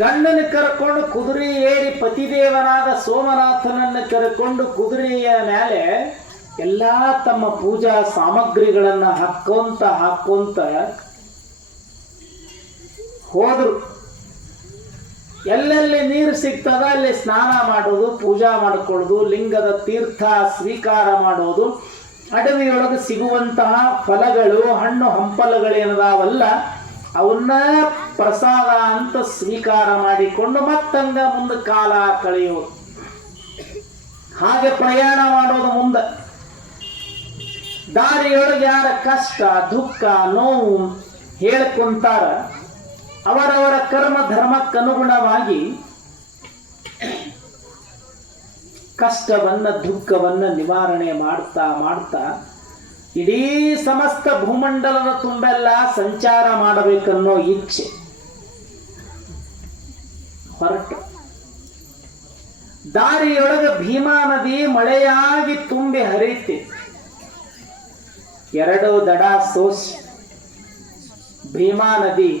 ಗಂಡನ ಕರ್ಕೊಂಡು ಕುದುರೆ ಏರಿ ಪತಿದೇವನಾದ ಸೋಮನಾಥನನ್ನು ಕರ್ಕೊಂಡು ಕುದುರೆಯ ಮೇಲೆ ಎಲ್ಲ ತಮ್ಮ ಪೂಜಾ ಸಾಮಗ್ರಿಗಳನ್ನು ಹಾಕೊಂತ ಹೋದ್ರು. ಎಲ್ಲೆಲ್ಲಿ ನೀರು ಸಿಗ್ತದ ಅಲ್ಲಿ ಸ್ನಾನ ಮಾಡೋದು, ಪೂಜಾ ಮಾಡಿಕೊಳ್ಳೋದು, ಲಿಂಗದ ತೀರ್ಥ ಸ್ವೀಕಾರ ಮಾಡೋದು, ಅಡವಿಯೊಳಗೆ ಸಿಗುವಂತಹ ಫಲಗಳು, ಹಣ್ಣು ಹಂಪಲುಗಳೇನದಾವಲ್ಲ ಅವನ್ನ ಪ್ರಸಾದ ಅಂತ ಸ್ವೀಕಾರ ಮಾಡಿಕೊಂಡು ಮತ್ತಂಗ ಮುಂದೆ ಕಾಲ ಕಳೆಯೋದು. ಹಾಗೆ ಪ್ರಯಾಣ ಮಾಡೋದು. ಮುಂದೆ ದಾರಿಯೊಳಗೆ ಯಾರ ಕಷ್ಟ ದುಃಖ ನೋವು ಹೇಳ್ಕೊಂತಾರ ಅವರವರ ಕರ್ಮ ಧರ್ಮಕ್ಕನುಗುಣವಾಗಿ ಕಷ್ಟವನ್ನ ದುಃಖವನ್ನ ನಿವಾರಣೆ ಮಾಡ್ತಾ ಇಡೀ ಸಮಸ್ತ ಭೂಮಂಡಲದ ತುಂಬೆಲ್ಲ ಸಂಚಾರ ಮಾಡಬೇಕನ್ನೋ ಇಚ್ಛೆ ಹೊರಟು. ದಾರಿಯೊಳಗೆ ಭೀಮಾ ನದಿ ಮಳೆಯಾಗಿ ತುಂಬಿ ಹರಿಯುತ್ತೆ. ಎರಡು ದಡ ಸೋಸಿ ಭೀಮಾ ನದಿ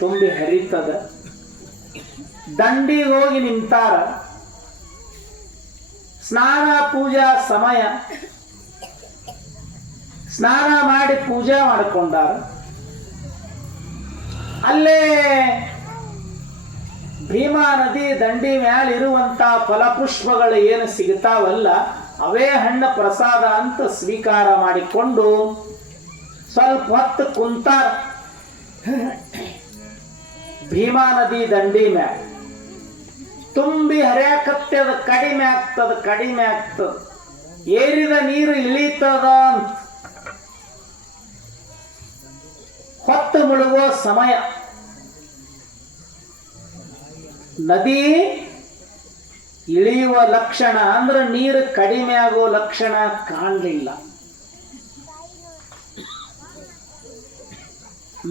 ತುಂಬಿ ಹರಿತದ. ದಂಡಿಗೆ ಹೋಗಿ ನಿಂತಾರ. ಸ್ನಾನ ಪೂಜಾ ಸಮಯ. ಸ್ನಾನ ಮಾಡಿ ಪೂಜೆ ಮಾಡಿಕೊಂಡಾರ. ಅಲ್ಲೇ ಭೀಮಾ ನದಿ ದಂಡಿ ಮ್ಯಾಲ ಇರುವಂತ ಫಲಪುಷ್ಪಗಳು ಏನು ಸಿಗ್ತಾವಲ್ಲ ಅವೇ ಹಣ್ಣು ಪ್ರಸಾದ ಅಂತ ಸ್ವೀಕಾರ ಮಾಡಿಕೊಂಡು ಸ್ವಲ್ಪ ಹೊತ್ತು ಕುಂತಾರ. ಭೀಮಾ ನದಿ ದಂಡಿ ಮ್ಯಾಲ ತುಂಬಿ ಹರಿಯಾಕತ್ತದ. ಕಡಿಮೆ ಆಗ್ತದ. ಏರಿದ ನೀರು ಇಳಿತದ ಅಂತ ಹೊತ್ತು ಮುಳುಗೋ ಸಮಯ. ನದಿ ಇಳಿಯುವ ಲಕ್ಷಣ ಅಂದ್ರೆ ನೀರು ಕಡಿಮೆ ಆಗೋ ಲಕ್ಷಣ ಕಾಣಲಿಲ್ಲ.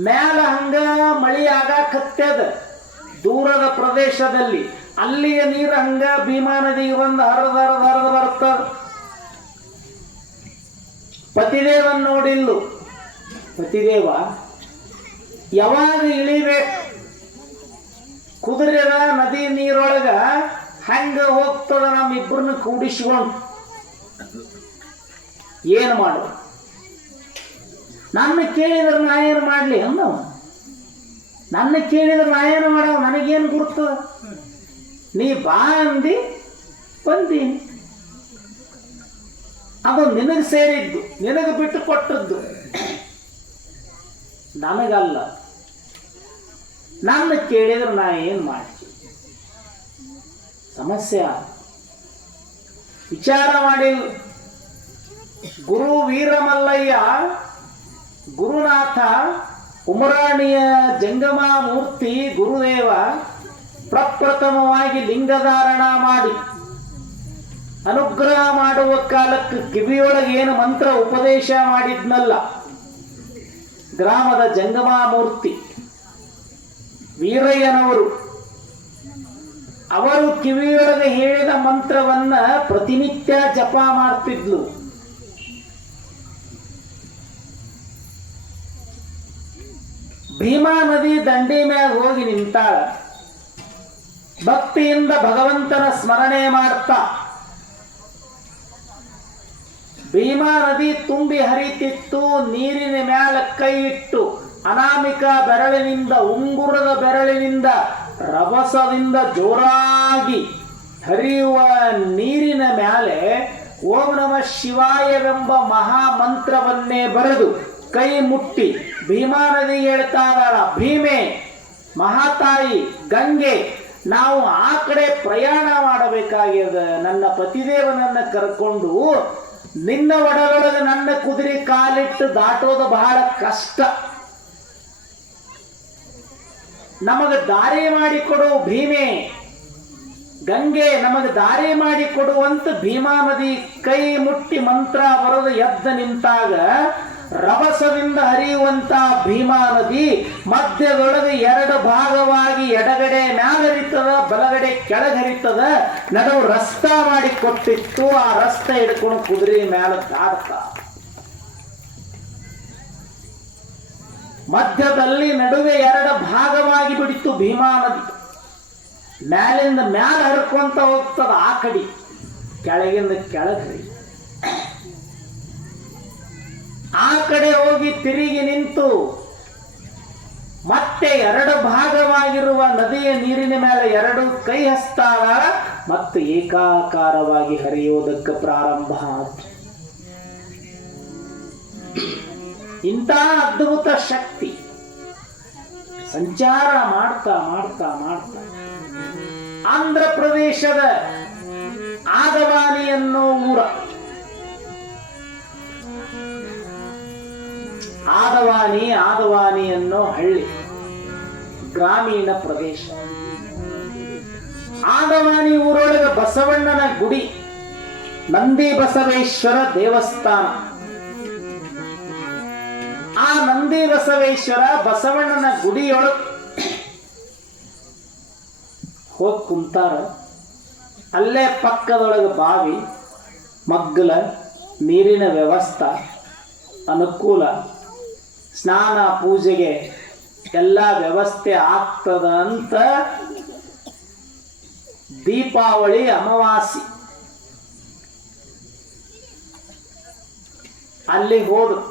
ಮ್ಯಾಲ ಹಂಗ ಮಳಿ ಆಗಾಕತ್ತದ ದೂರದ ಪ್ರದೇಶದಲ್ಲಿ. ಅಲ್ಲಿಯ ನೀರು ಹಂಗ ಭೀಮಾ ನದಿಗೆ ಒಂದು ಹರಿದು ಬರ್ತದ. ಪತಿದೇವನ್ ನೋಡಿಲ್ಲು. ಪತಿದೇವ ಯಾವಾಗ ಇಳಿಬೇಕು? ಕುದುರೆದ ನದಿ ನೀರೊಳಗ ಹಂಗ ಹೋಗ್ತದ. ನಮ್ಮಿಬ್ಬರನ್ನ ಕೂಡಿಸ್ಕೊಂಡು ಏನು ಮಾಡು? ನನ್ನ ಕೇಳಿದ್ರೆ ನಾ ಏನು ಮಾಡಲಿ ಅನ್ನೋ? ನನ್ನ ಕೇಳಿದ್ರೆ ನಾ ಏನು ಮಾಡೋ? ನನಗೇನು ಗುರುತು? ನೀ ಬಾ ಅಂದಿ, ಬಂದೀನಿ. ಅದು ನಿನಗೆ ಸೇರಿದ್ದು, ನಿನಗೆ ಬಿಟ್ಟು ಕೊಟ್ಟದ್ದು, ನನಗಲ್ಲ. ನನ್ನ ಕೇಳಿದ್ರೆ ನಾ ಏನು ಮಾಡ್ತೀನಿ? ಸಮಸ್ಯೆ ವಿಚಾರ ಮಾಡಿ. ಗುರು ವೀರಮಲ್ಲಯ್ಯ ಗುರುನಾಥ ಉಮರಾಣಿಯ ಜಂಗಮ ಮೂರ್ತಿ ಗುರುದೇವ ಪ್ರಪ್ರಥಮವಾಗಿ ಲಿಂಗಧಾರಣ ಮಾಡಿ ಅನುಗ್ರಹ ಮಾಡುವ ಕಾಲಕ್ಕೆ ಕಿವಿಯೊಳಗೆ ಏನು ಮಂತ್ರ ಉಪದೇಶ ಮಾಡಿದ್ನಲ್ಲ ಗ್ರಾಮದ ಜಂಗಮ ಮೂರ್ತಿ ವೀರಯ್ಯನವರು, ಅವರು ಕಿವಿಯೊಳಗೆ ಹೇಳಿದ ಮಂತ್ರವನ್ನ ಪ್ರತಿನಿತ್ಯ ಜಪ ಮಾಡ್ತಿದ್ಲು. ಭೀಮಾ ನದಿ ದಂಡಿ ಮ್ಯಾಗ ಹೋಗಿ ನಿಂತಾಳ. ಭಕ್ತಿಯಿಂದ ಭಗವಂತನ ಸ್ಮರಣೆ ಮಾಡ್ತಾ ಭೀಮಾ ನದಿ ತುಂಬಿ ಹರಿತಿತ್ತು. ನೀರಿನ ಮ್ಯಾಲ ಕೈ ಇಟ್ಟು ಅನಾಮಿಕ ಬೆರಳಿನಿಂದ, ಉಂಗುರದ ಬೆರಳಿನಿಂದ, ರಭಸದಿಂದ ಜೋರಾಗಿ ಹರಿಯುವ ನೀರಿನ ಮ್ಯಾಲೆ ಓಂ ನಮಃ ಶಿವಾಯವೆಂಬ ಮಹಾಮಂತ್ರವನ್ನೇ ಬರೆದು ಕೈ ಮುಟ್ಟಿ ಭೀಮಾ ನದಿ ಹೇಳ್ತಾ ಇದ್ದಾಳ, ಭೀಮೆ, ಮಹಾತಾಯಿ, ಗಂಗೆ, ನಾವು ಆ ಕಡೆ ಪ್ರಯಾಣ ಮಾಡಬೇಕಾಗ್ಯದ. ನನ್ನ ಪತಿದೇವನನ್ನ ಕರ್ಕೊಂಡು ನಿನ್ನ ಒಡಲೊಳಗೆ ನನ್ನ ಕುದುರೆ ಕಾಲಿಟ್ಟು ದಾಟೋದು ಬಹಳ ಕಷ್ಟ. ನಮಗೆ ದಾರಿ ಮಾಡಿಕೊಡು ಭೀಮೆ, ಗಂಗೆ, ನಮಗೆ ದಾರಿ ಮಾಡಿಕೊಡುವಂತ ಭೀಮಾ ನದಿ ಕೈ ಮುಟ್ಟಿ ಮಂತ್ರ ಬರೆದು ಎದ್ದ ನಿಂತಾಗ ರಭಸದಿಂದ ಹರಿಯುವಂತ ಭೀಮಾ ನದಿ ಮಧ್ಯದೊಳಗೆ ಎರಡು ಭಾಗವಾಗಿ ಎಡಗಡೆ ಮ್ಯಾಲ ಹರಿತದ, ಬಲಗಡೆ ಕೆಳಗರಿತದ. ನಡುವು ರಸ್ತಾ ಮಾಡಿ ಕೊಟ್ಟಿತ್ತು. ಆ ರಸ್ತೆ ಹಿಡ್ಕೊಂಡು ಕುದುರೆ ಮ್ಯಾಲ ದಾಡ್ತ. ಮಧ್ಯದಲ್ಲಿ ನಡುವೆ ಎರಡು ಭಾಗವಾಗಿ ಬಿಡಿತು ಭೀಮಾ ನದಿ. ಮ್ಯಾಲಿಂದ ಮ್ಯಾಲ ಹರ್ಕೊಂತ ಹೋಗ್ತದ ಆ ಕಡೆ, ಕೆಳಗಿಂದ ಕೆಳಗೆ. ಆ ಕಡೆ ಹೋಗಿ ತಿರುಗಿ ನಿಂತು ಮತ್ತೆ ಎರಡು ಭಾಗವಾಗಿರುವ ನದಿಯ ನೀರಿನ ಮೇಲೆ ಎರಡು ಕೈ ಹಸ್ತಾಳ ಮತ್ತೆ ಏಕಾಕಾರವಾಗಿ ಹರಿಯುವುದಕ್ಕೆ ಪ್ರಾರಂಭ ಆಯ್ತು. ಇಂಥ ಅದ್ಭುತ ಶಕ್ತಿ ಸಂಚಾರ ಮಾಡ್ತಾ ಮಾಡ್ತಾ ಮಾಡ್ತಾ ಆಂಧ್ರ ಪ್ರದೇಶದ ಆದವಾನಿ ಅನ್ನೋ ಊರ, ಆದವಾನಿ ಅನ್ನೋ ಹಳ್ಳಿ, ಗ್ರಾಮೀಣ ಪ್ರದೇಶ. ಆದವಾನಿ ಊರೊಳಗೆ ಬಸವಣ್ಣನ ಗುಡಿ, ನಂದಿ ಬಸವೇಶ್ವರ ದೇವಸ್ಥಾನ. ಆ ನಂದಿ ಬಸವೇಶ್ವರ ಬಸವಣ್ಣನ ಗುಡಿಯೊಳಗೆ ಹೋಗಿ ಕುಂತಾರ. ಅಲ್ಲೇ ಪಕ್ಕದೊಳಗೆ ಬಾವಿ, ಮಗ್ಗಲ, ನೀರಿನ ವ್ಯವಸ್ಥೆ ಅನುಕೂಲ, ಸ್ನಾನ ಪೂಜೆಗೆ ಎಲ್ಲ ವ್ಯವಸ್ಥೆ ಆಗ್ತದ ಅಂತ ದೀಪಾವಳಿ ಅಮಾವಾಸ್ಯೆ ಅಲ್ಲಿ ಹೋದ್ರು.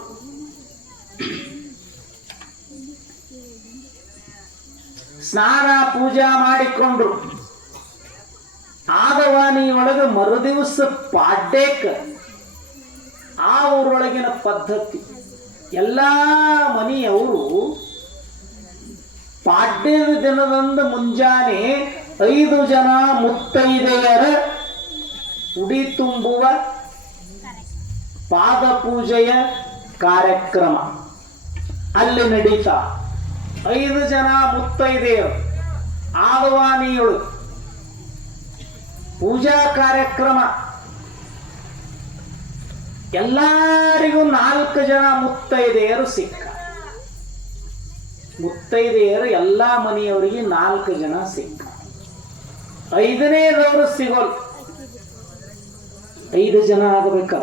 ಸ್ನಾನ ಪೂಜಾ ಮಾಡಿಕೊಂಡ್ರು. ಆದವಾನಿಯೊಳಗೆ ಮರುದಿವಸ ಪಾಡ್ಯಕ್ಕ ಆ ಊರೊಳಗಿನ ಪದ್ಧತಿ, ಎಲ್ಲ ಮನೆಯವರು ಪಾಡ್ಯದ ದಿನದಂದು ಮುಂಜಾನೆ 5 ಜನ ಮುತ್ತೈದೆಯರ ಉಡಿ ತುಂಬುವ ಪಾದ ಪೂಜೆಯ ಕಾರ್ಯಕ್ರಮ ಅಲ್ಲಿ ನಡೀತಾ. 5 ಜನ ಮುತ್ತೈದೆಯರು ಆದವಾನಿಯೊಳಗೆ ಪೂಜಾ ಕಾರ್ಯಕ್ರಮ. ಎಲ್ಲರಿಗೂ 4 ಜನ ಮುತ್ತೈದೆಯರು ಸಿಕ್ಕ. ಮುತ್ತೈದೆಯರು ಎಲ್ಲ ಮನೆಯವರಿಗೆ 4 ಜನ ಸಿಕ್ಕ. 5ನೇದವರು ಸಿಗೋಲ್. 5 ಜನ ಆಗಬೇಕ.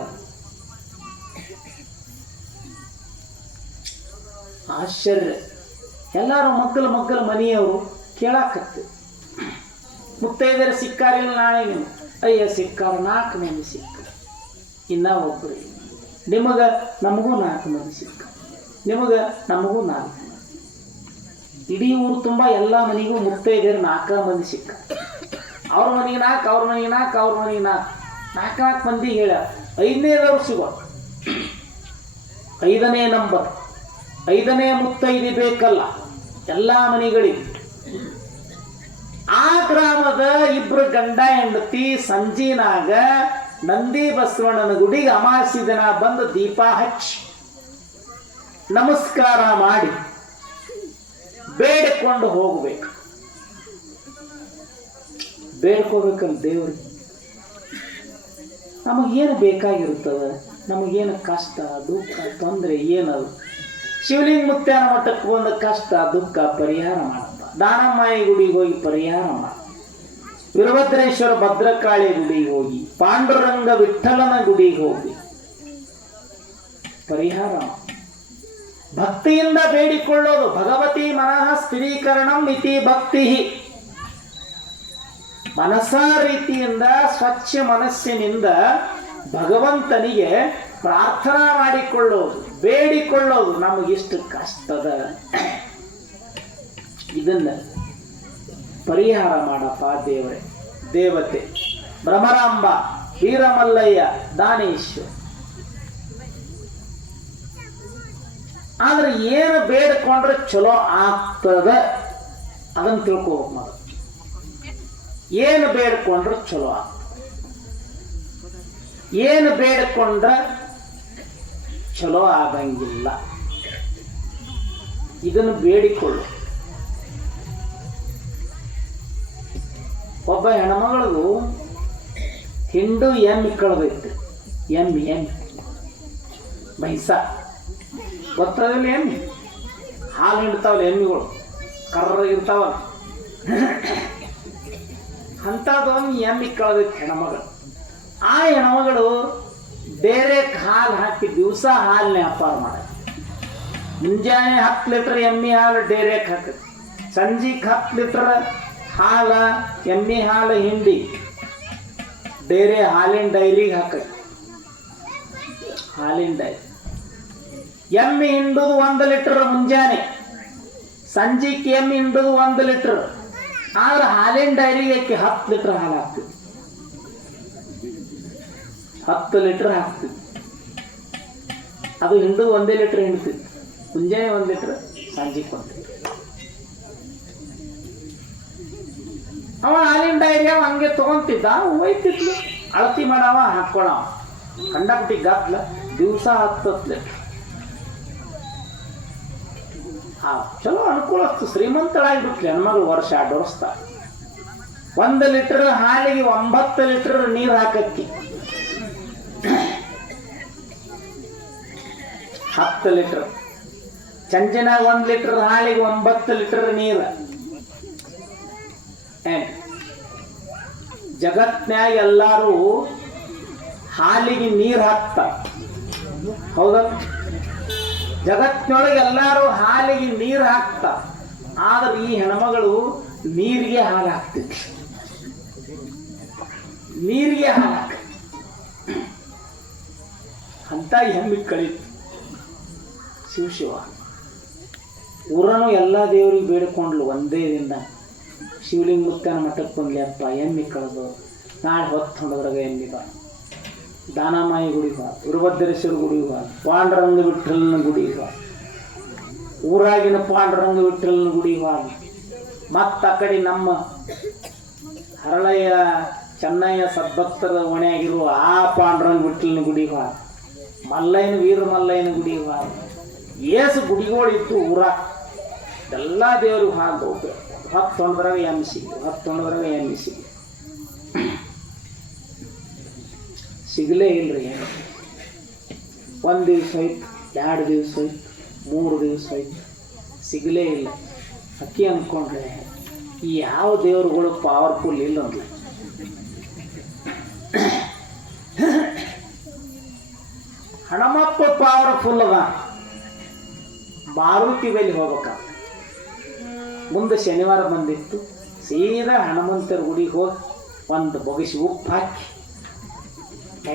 ಆಶ್ಚರ್ಯ. ಎಲ್ಲರೂ ಮಕ್ಕಳು ಮನೆಯವರು ಕೇಳಾಕತ್ತೆ, ಮುತ್ತೈದೆಯರು ಸಿಕ್ಕಾರಿಲ್ಲ ನಾಳೆ ನೀವು? ಅಯ್ಯ ಸಿಕ್ಕಾರ, 4 ಮಂದಿ ಸಿಕ್ಕ. ಇನ್ನ ಒಬ್ಬರು ನಮಗೂ 4 ಮಂದಿ ಸಿಕ್ಕ, ನಮಗೂ 4 ಮಂದಿ. ಇಡೀ ಊರು ತುಂಬ ಎಲ್ಲ ಮನೆಗೂ ಮುತ್ತೈದೆಯರು 4 ಮಂದಿ ಸಿಕ್ಕ. ಅವ್ರ ಮನೆಗೆ 4, ಅವ್ರ ಮನೆಗೆ 4, ಅವ್ರ ಮನೆಗೆ 4 ಮಂದಿ ಹೇಳ. 5ನೇದವ್ರು ಸಿಗೋ. 5ನೇ ನಂಬರ್, 5ನೇ ಮುತ್ತೈದೆ ಬೇಕಲ್ಲ ಎಲ್ಲ ಮನೆಗಳಿಗೆ. ಆ ಗ್ರಾಮದ 2 ಗಂಡ ಹೆಂಡತಿ ಸಂಜಿನಾಗ ನಂದಿ ಬಸವಣ್ಣನ ಗುಡಿಗೆ ಅಮಾವಾಸ್ಯೆ ದಿನ ಬಂದು ದೀಪ ಹಚ್ಚಿ ನಮಸ್ಕಾರ ಮಾಡಿ ಬೇಡಿಕೊಂಡು ಹೋಗ್ಬೇಕು. ಬೇಡ್ಕೋಬೇಕಲ್ಲ ದೇವ್ರಿಗೆ. ನಮಗೇನು ಬೇಕಾಗಿರ್ತದ, ನಮಗೇನು ಕಷ್ಟ ದುಃಖ ತೊಂದರೆ ಏನದು, ಶಿವಲಿಂಗ ಮುತ್ಯಾನ ಮಠಕ್ಕೆ ಬಂದ ಕಷ್ಟ ದುಃಖ ಪರಿಹಾರ ಮಾಡಪ್ಪ. ದಾನಮ್ಮಾಯಿ ಗುಡಿಗೆ ಹೋಗಿ ಪರಿಹಾರ ಮಾಡ, ವೀರಭದ್ರೇಶ್ವರ ಭದ್ರಕಾಳಿ ಗುಡಿಗೆ ಹೋಗಿ, ಪಾಂಡುರಂಗ ವಿಠಲನ ಗುಡಿಗೆ ಹೋಗಿ ಪರಿಹಾರ ಮಾಡ. ಭಕ್ತಿಯಿಂದ ಬೇಡಿಕೊಳ್ಳೋದು. ಭಗವತಿ ಮನಃ ಸ್ಥಿರೀಕರಣಂ ಇತಿ ಭಕ್ತಿ. ಮನಸ ರೀತಿಯಿಂದ ಸ್ವಚ್ಛ ಮನಸ್ಸಿನಿಂದ ಭಗವಂತನಿಗೆ ಪ್ರಾರ್ಥನಾ ಮಾಡಿಕೊಳ್ಳೋದು, ಬೇಡಿಕೊಳ್ಳೋದು. ನಮಗಿಷ್ಟು ಕಷ್ಟದ, ಇದನ್ನ ಪರಿಹಾರ ಮಾಡಪ್ಪ ದೇವರೇ. ದೇವತೆ ಭ್ರಮರಾಂಬ, ವೀರಮಲ್ಲಯ್ಯ, ದಾನೇಶ್ವರ. ಆದ್ರೆ ಏನು ಬೇಡ್ಕೊಂಡ್ರೆ ಚಲೋ ಆಗ್ತದ ಅದನ್ನು ತಿಳ್ಕೋಬೇಕು ಮೊದಲು. ಏನು ಬೇಡ್ಕೊಂಡ್ರೆ ಚಲೋ ಆಗ್ತದೆ, ಏನು ಬೇಡ್ಕೊಂಡ್ರೆ ಚಲೋ ಆಗಂಗಿಲ್ಲ. ಇದನ್ನು ಬೇಡಿಕೊಳ್ಳು. ಒಬ್ಬ ಹೆಣ್ಮಗಳದು ಹಿಂಡು ಎಮ್ಮಿ ಕಳೆದೈತೆ. ಎಮ್ಮಿ ಬೈಸ ಗೊತ್ತದಿಲ್ಲ. ಎಮ್ಮಿ ಹಾಲು ಹಿಂಡ್ತಾವಲ್ಲ ಎಮ್ಮಿಗಳು, ಕರ್ರಗಿರ್ತಾವಲ್ಲ. ಅಂಥದ್ದೊಂದು ಎಮ್ಮಿ ಕಳೆದೈತೆ ಹೆಣ್ಮಗಳು. ಆ ಹೆಣ್ಮಗಳು ಡೇರೆಕ್ ಹಾಲು ಹಾಕಿ ದಿವಸ ಹಾಲನ್ನ ವ್ಯಾಪಾರ ಮಾಡ. ಮುಂಜಾನೆ 10 ಲೀಟರ್ ಎಮ್ಮಿ ಹಾಲು ಡೇರೆಕ್ ಹಾಕಿ, ಸಂಜೆಗೆ 10 ಲೀಟರ್ ಹಾಲ ಎಮ್ಮೆ ಹಾಲು ಹಿಂಡಿ ಡೈರಿ ಹಾಲಿನ ಡೈರಿಗೆ ಹಾಕಿ ಹಾಲಿನ ಡೈರಿ ಎಮ್ಮೆ ಹಿಂಡುದು 1 ಲೀಟರ್ ಮುಂಜಾನೆ, ಸಂಜೆಗೆ ಎಮ್ಮೆ ಹಿಂಡುದು 1 ಲೀಟರ್. ಆದ್ರೆ ಹಾಲಿನ ಡೈರಿಗೆ 10 ಲೀಟರ್ ಹಾಲು ಹಾಕ್ತಿವಿ, 10 ಲೀಟರ್ ಹಾಕ್ತಿವಿ. ಅದು ಹಿಂಡುದು 1 ಲೀಟರ್ ಹಿಂಡ್ತಿವಿ, ಮುಂಜಾನೆ 1 ಲೀಟರ್, ಸಂಜೆಗೆ 1 ಲೀಟರ್. ಅವ ಹಾಲಿನ ಡೈರಿ ಅವ ಹಂಗೆ ತಗೊಂತಿದ್ದ, ಒಯ್ತಿದ್ಲು, ಅಳತಿ ಮಾಡವ ಹಾಕೊಳ್ಳವ, ಕಂಡಪಟ್ಟಿ ಗದ್ಲ ದಿವಸ 10 ಲೀಟರ್. ಚಲೋ ಅನುಕೂಲ ಆಗ್ತದೆ, ಶ್ರೀಮಂತಳಾಗಿಬಿಟ್ಲಿ ಹೆಣ್ಮಗಳು. ವರ್ಷ 2 ವರ್ಷ 1 ಲೀಟರ್ ಹಾಲಿಗೆ 9 ಲೀಟರ್ ನೀರು ಹಾಕಕ್ಕಿ, 10 ಲೀಟರ್. ಚಂಚನಾಗ 1 ಲೀಟರ್ ಹಾಲಿಗೆ 9 ಲೀಟರ್ ನೀರು. ಜಗತ್ನ್ಯಾಗ ಎಲ್ಲಾರು ಹಾಲಿಗೆ ನೀರು ಹಾಕ್ತಾರ, ಹೌದಾ? ಜಗತ್ತಿನೊಳಗೆ ಎಲ್ಲಾರು ಹಾಲಿಗೆ ನೀರು ಹಾಕ್ತಾರ. ಆದ್ರೆ ಈ ಹೆಣ್ಮಗಳು ನೀರಿಗೆ ಹಾಲು ಹಾಕ್ತಿದ್ವಿ, ನೀರಿಗೆ ಹಾಲು ಹಾಕ ಅಂತ ಹೆಮ್ಮಿ ಕಳೀತು. ಶಿವ ಊರನು ಎಲ್ಲ ದೇವರಿಗೆ ಬೇಡಿಕೊಂಡ್ಲು ಒಂದೇ ದಿನ. ಶಿವಲಿಂಗ ಮುತ್ತನ ಮಠಕ್ಕೆ ಬಂದ್ಲಿ ಅಪ್ಪ, ಎಮ್ಮಿ ಕಳೆದು ನಾಳೆ ಹೊತ್ತು ಹೊಂಡದ್ರಾಗ ಎಮ್ಮಿ ಬಾ, ದಾನಮಾಯಿ ಗುಡಿಗೆ ಬಾ, ವೀರಭದ್ರೇಶ್ವರ ಗುಡಿಗೆ ಬಾ, ಪಾಂಡುರಂಗ ವಿಠ್ಠಲನ ಗುಡಿಗೆ ಬಾ, ಊರಾಗಿನ ಪಾಂಡುರಂಗ ವಿಠ್ಠಲನ ಗುಡಿಗೆ ಬಾ. ಮತ್ತು ಆ ಕಡೆ ನಮ್ಮ ಹರಳಯ್ಯ ಚೆನ್ನಯ್ಯ ಸದ್ಭಕ್ತರ ಹೊಣೆಯಾಗಿರುವ ಆ ಪಾಂಡುರಂಗ ವಿಠ್ಠಲನ ಗುಡಿಗೆ ಬಾ, ಮಲ್ಲಯ್ಯನ ವೀರ ಮಲ್ಲಯ್ಯನ ಗುಡಿಗೆ ಬಾ. ಏಸು ಗುಡಿಗಳಿತ್ತು ಊರಾಗ, ಎಲ್ಲ ದೇವ್ರಿಗೆ ಹಾಲು ಹೋಗ್ಬೇಕು. 10 ಹೊಂಡದ್ರಾಗ ಎಮ್ಮಿ ಸಿಗಲಿ, 10 ಹೊಂಡದ್ರಾಗ ಎಮ್ಮಿ ಸಿಗಲಿ, ಸಿಗಲೇ ಇಲ್ರಿ. ಏನು 1 ದಿವಸ ಹೋಯ್ತು, 2 ದಿವಸ ಹೋಯ್ತು, 3 ದಿವಸ ಹೋಯ್ತು, ಸಿಗಲೇ ಇಲ್ಲ. ಅಕ್ಕಿ ಅಂದ್ಕೊಂಡ್ರೆ ಈ ಯಾವ ದೇವ್ರುಗಳು ಪವರ್ಫುಲ್ ಇಲ್ಲ ಅಂದ್ಲ. ಹಣಮಪ್ಪ ಪವರ್ಫುಲ್ ಅದ. ಮಾರುತಿ ಬಳಿ ಹೋಗ್ಬೇಕ. ಮುಂದೆ ಶನಿವಾರ ಬಂದಿತ್ತು, ಸೀದಾ ಹನುಮಂತರ ಗುಡಿಗೆ ಹೋಗಿ ಒಂದು ಬೊಗಸಿ ಉಪ್ಪು ಹಾಕಿ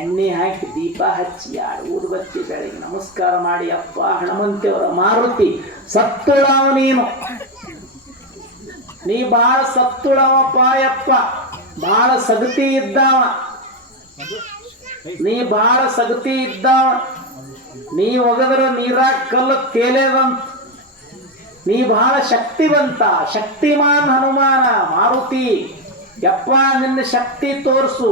ಎಣ್ಣೆ ಹಾಕಿ ದೀಪ ಹಚ್ಚಿ 2 ಊದುಬತ್ತಿ ಬೆಳಗ್ಗೆ ನಮಸ್ಕಾರ ಮಾಡಿ, ಅಪ್ಪ ಹನುಮಂತೇವರ ಮಾರುತಿ ಸತ್ತುಳವ, ನೀ ಭಾಳ ಸತ್ತುಳವಪ್ಪ ಯಪ್ಪ, ಭಾಳ ಸಗತಿ ಇದ್ದಾವ, ನೀ ಭಾಳ ಸಗತಿ ಇದ್ದಾವ, ನೀ ಒಗದ್ರ ನೀರಾಗ ಕಲ್ಲು ತೇಲೇದಂತ, ನೀ ಬಹಳ ಶಕ್ತಿವಂತ, ಶಕ್ತಿಮಾನ್ ಹನುಮಾನ ಮಾರುತಿ ಯಪ್ಪ, ನಿನ್ನ ಶಕ್ತಿ ತೋರಿಸು.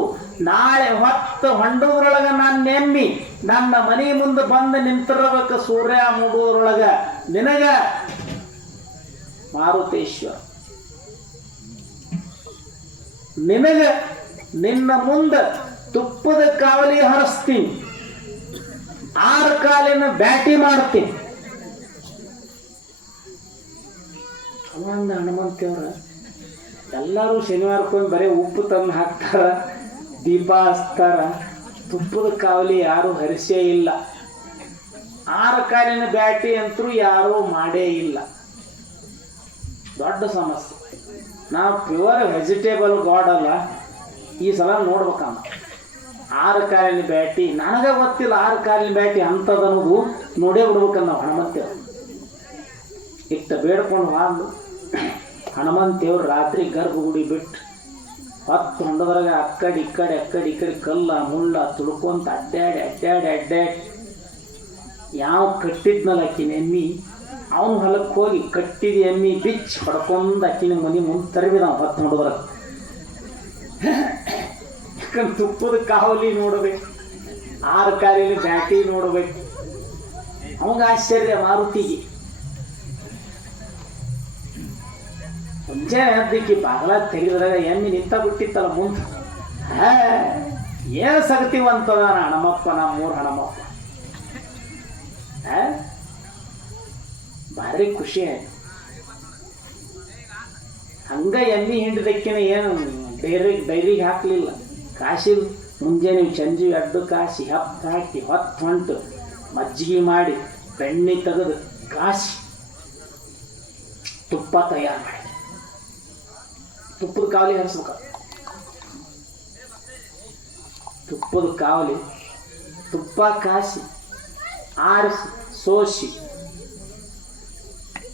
ನಾಳೆ ಹೊತ್ತು ಹೊಂಡೋದ್ರೊಳಗ ನಾನು ನೆಮ್ಮಿ ನನ್ನ ಮನೆ ಮುಂದೆ ಬಂದು ನಿಂತಿರಬೇಕು, ಸೂರ್ಯ ಮೂಡುವುದ್ರೊಳಗ ನಿನಗ ಮಾರುತೇಶ್ವರ, ನಿನಗ ನಿನ್ನ ಮುಂದೆ ತುಪ್ಪದ ಕಾವಲಿ ಹರಿಸ್ತೀನಿ, 6 ಕಾಲಿನ ಬ್ಯಾಟಿ ಮಾಡ್ತೀನಿ. ಅವಂದ ಹನುಮಂತೇವ್ರ ಎಲ್ಲರೂ ಶನಿವಾರಕ್ಕೊಂದು ಬರೀ ಉಪ್ಪು ತಂದು ಹಾಕ್ತಾರ, ದೀಪ ಹಚ್ತಾರ, ತುಪ್ಪದ ಕಾವಲಿ ಯಾರೂ ಹರಿಸೇ ಇಲ್ಲ. 6 ಕಾಲಿನ ಬ್ಯಾಟಿ ಅಂತೂ ಯಾರೂ ಮಾಡೇ ಇಲ್ಲ. ದೊಡ್ಡ ಸಮಸ್ಯೆ. ನಾವು ಪ್ಯೂರ್ ವೆಜಿಟೇಬಲ್ ಗಾಡ್ ಅಲ್ಲ, ಈ ಸಲ ನೋಡ್ಬೇಕಮ್ಮ. 6 ಕಾಲಿನ ಬ್ಯಾಟಿ ನನಗೆ ಗೊತ್ತಿಲ್ಲ, 6 ಕಾಲಿನ ಬ್ಯಾಟಿ ಅಂಥದನ್ನೋದು ನೋಡೇ ಬಿಡ್ಬೇಕಂದ ನಾವು ಹನುಮಂತೇವ್ರು. ಇಷ್ಟ ಬೇಡ್ಕೊಂಡು ಹಾಲು ಹನುಮಂತೇವ್ರು ರಾತ್ರಿ ಗರ್ಭಗುಡಿ ಬಿಟ್ಟು 10 ಹೊಂಡದ್ರಾಗ ಅಕ್ಕಡಿ ಇಕ್ಕಡಿ ಕಲ್ಲ ಮುಳ್ಳ ತುಳ್ಕೊಂತ ಅಡ್ಡಾಡಿ ಯಾವ ಕಟ್ಟಿದ್ನಲ್ಲ ಅಕ್ಕಿನ ಎಮ್ಮಿ, ಅವನು ಹೊಲಕ್ಕೆ ಹೋಗಿ ಕಟ್ಟಿದ ಎಮ್ಮಿ ಬಿಚ್ಚಿ ಹೊಡ್ಕೊಂಡು ಅಕ್ಕಿನ ಮನೆ ಮುಂದೆ ತರಬಿದ. 10 ಹೊಂಡದ್ರಾಗ ಯಾಕಂದ್ರೆ ತುಪ್ಪದ ಕಾವಲಿ ನೋಡ್ಬೇಕು, 6 ಕಾಲಿನ ಬ್ಯಾಟಿ ನೋಡ್ಬೇಕು. ಅವಂಗ ಆಶ್ಚರ್ಯ ಮಾರುತಿಗೆ. ಮುಂಜಾನೆ ಎದ್ದಕ್ಕೆ ಬಾಗಲ ತೆಗೆದ್ರಾಗ ಎಮ್ಮಿ ನಿಂತ ಬಿಟ್ಟಿತ್ತಲ್ಲ ಮುಂದೆ. ಏನು ಸಗತಿವಂತದ ಹಣಮಪ್ಪ, ನಮ್ಮೂರು ಹಣಮಪ್ಪ. ಭಾರಿ ಖುಷಿ ಆಯ್ತು. ಹಂಗ ಎಮ್ಮಿ ಹಿಂಡಿದಕ್ಕಿನ ಏನು ಡೈರಿಗೆ ಹಾಕಲಿಲ್ಲ, ಕಾಶಿ ಮುಂಜಾನೆ ಸಂಜೆ ಅಡ್ಡು ಕಾಸಿ ಹಾಕಿ 10 ಹೊಂಟು ಮಜ್ಜಿಗೆ ಮಾಡಿ ಬೆಣ್ಣೆ ತೆಗೆದು ಕಾಸಿ ತುಪ್ಪ ತಯಾರು ಮಾಡಿ ತುಪ್ಪದ ಕಾವಲಿ ಹರಿಸ್ಬೇಕ. ತುಪ್ಪದ ಕಾವಲಿ ತುಪ್ಪ ಕಾಸಿ ಆರಿಸಿ ಸೋಸಿ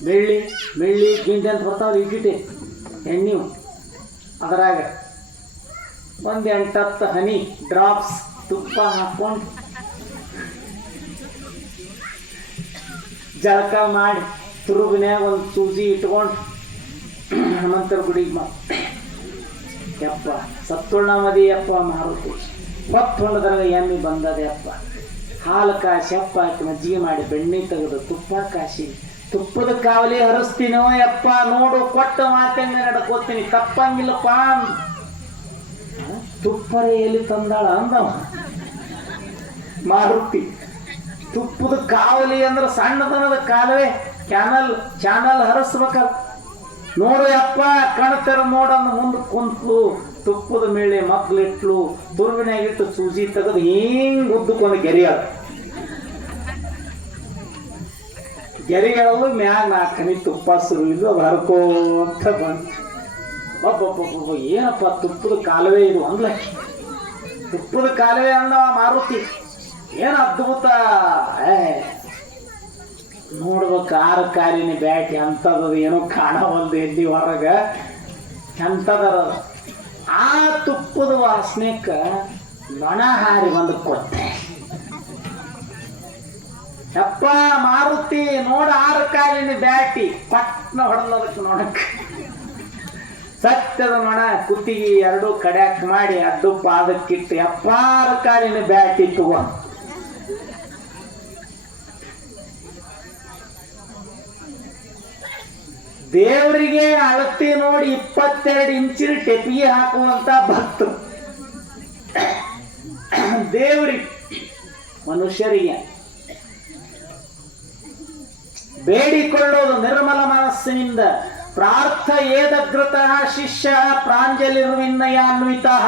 ಬೆಳ್ಳಿ ಗಿಂಡಿ ಅಂತ ಬರ್ತಾವಲ್ಲ ಇಟ್ಟಿಟ್ಟೆ ಎಣ್ಣೆ, ಅದರಾಗ ಒಂದು 8-10 ಹನಿ ಡ್ರಾಪ್ಸ್ ತುಪ್ಪ ಹಾಕ್ಕೊಂಡು ಜಳಕ ಮಾಡಿ ತುರುಬಿನ್ಯಾಗ ಒಂದು ಸೂಜಿ ಇಟ್ಕೊಂಡು ಹನುಮಂತರ ಗುಡಿಗೆ ಯಪ್ಪ ಸತ್ತುಳ್ಳ ಮದಿ ಯಪ್ಪ ಮಾರುತಿ ಹೊತ್ತೊಂಡದ್ರಾಗ ಎಮ್ಮೆ ಬಂದದೆ ಅಪ್ಪ. ಹಾಲು ಕಾಸಿ ಅಪ್ಪ ಹಾಕಿ ಮಜ್ಜಿಗೆ ಮಾಡಿ ಬೆಣ್ಣೆ ತೆಗೆದು ತುಪ್ಪ ಕಾಸಿ ತುಪ್ಪದ ಕಾವಲಿ ಹರಿಸ್ತೀನೋ ಯಪ್ಪ, ನೋಡು ಕೊಟ್ಟ ಮಾತಂಗ ನಡ್ಕೋತೀನಿ ತಪ್ಪಂಗಿಲ್ಲಪ್ಪ. ತುಪ್ಪರೇ ಎಲ್ಲಿ ತಂದಾಳ ಅಂದವ ಮಾರುತಿ. ತುಪ್ಪದ ಕಾವಲಿ ಅಂದ್ರೆ ಸಣ್ಣದನದ ಕಾಲುವೆ ಚಾನಲ್ ಹರಿಸ್ಬೇಕಲ್ಲ. ನೋಡು ಯಪ್ಪ ಕಣ್ತರ ನೋಡಂದು ಮುಂದೆ ಕುಂತ್ಲು, ತುಪ್ಪದ ಮೇಲೆ ಮಗ್ಲಿಟ್ಲು, ತುರುವಿನಾಗಿಟ್ಟು ಸೂಜಿ ತೆಗೆದು ಹಿಂಗ್ ಉದ್ದಕ್ಕೊಂದು ಗೆರೆಗಳು ಮ್ಯಾಗ 4 ಹನಿ ತುಪ್ಪ ಸುರಿದು ಅದು ಹರ್ಕೋಂತ ಬಂತು. ಒಬ್ಬೊಬ್ಬೊಬ್ಬ ಏನಪ್ಪ ತುಪ್ಪದ ಕಾಲುವೆ ಇದು ಅಂದ್ಲ. ತುಪ್ಪದ ಕಾಲುವೆ ಅಂದವ ಮಾರುತಿ. ಏನು ಅದ್ಭುತ, ನೋಡ್ಬೇಕು 6 ಕಾಲಿನ ಬ್ಯಾಟಿ ಅಂತದ ಏನೋ ಕಾಣವಲ್ದು ಎಲ್ಲಿ ಹೊರಗ ಎಂತದರ. ಆ ತುಪ್ಪದ ವಾಸನೆಕ್ಕ ನೊಣ ಹಾರಿ ಒಂದು ಕೊಟ್ಟೆ. ಯಪ್ಪ ಮಾರುತಿ ನೋಡ 6 ಕಾಲಿನ ಬ್ಯಾಟಿ ಪಟ್ನ ಹೊಡೆದದಕ್ಕೆ ನೋಡಕ್ಕೆ ಸತ್ಯದ ನೊಣ ಕುತ್ತಿಗೆ 2 ಕಡ್ಯಾಕ್ ಮಾಡಿ ಅಡ್ಡು ಪಾದಕ್ಕಿಟ್ಟು ಯಪ್ಪ 6 ಕಾಲಿನ ಬ್ಯಾಟಿ ತಗೋ. ದೇವರಿಗೆ ಅಳತಿ ನೋಡಿ 22 ಇಂಚಿನ ಟೆಪಿಗೆ ಹಾಕುವಂತ ಭಕ್ತರು. ದೇವರಿಗೆ ಮನುಷ್ಯರಿಗೆ ಬೇಡಿಕೊಳ್ಳೋದು ನಿರ್ಮಲ ಮನಸ್ಸಿನಿಂದ. ಪ್ರಾರ್ಥ ಏದಗ್ರತಃ ಶಿಷ್ಯ ಪ್ರಾಂಜಲಿರ್ವಿನ್ನಯಾನ್ವಿತಃ.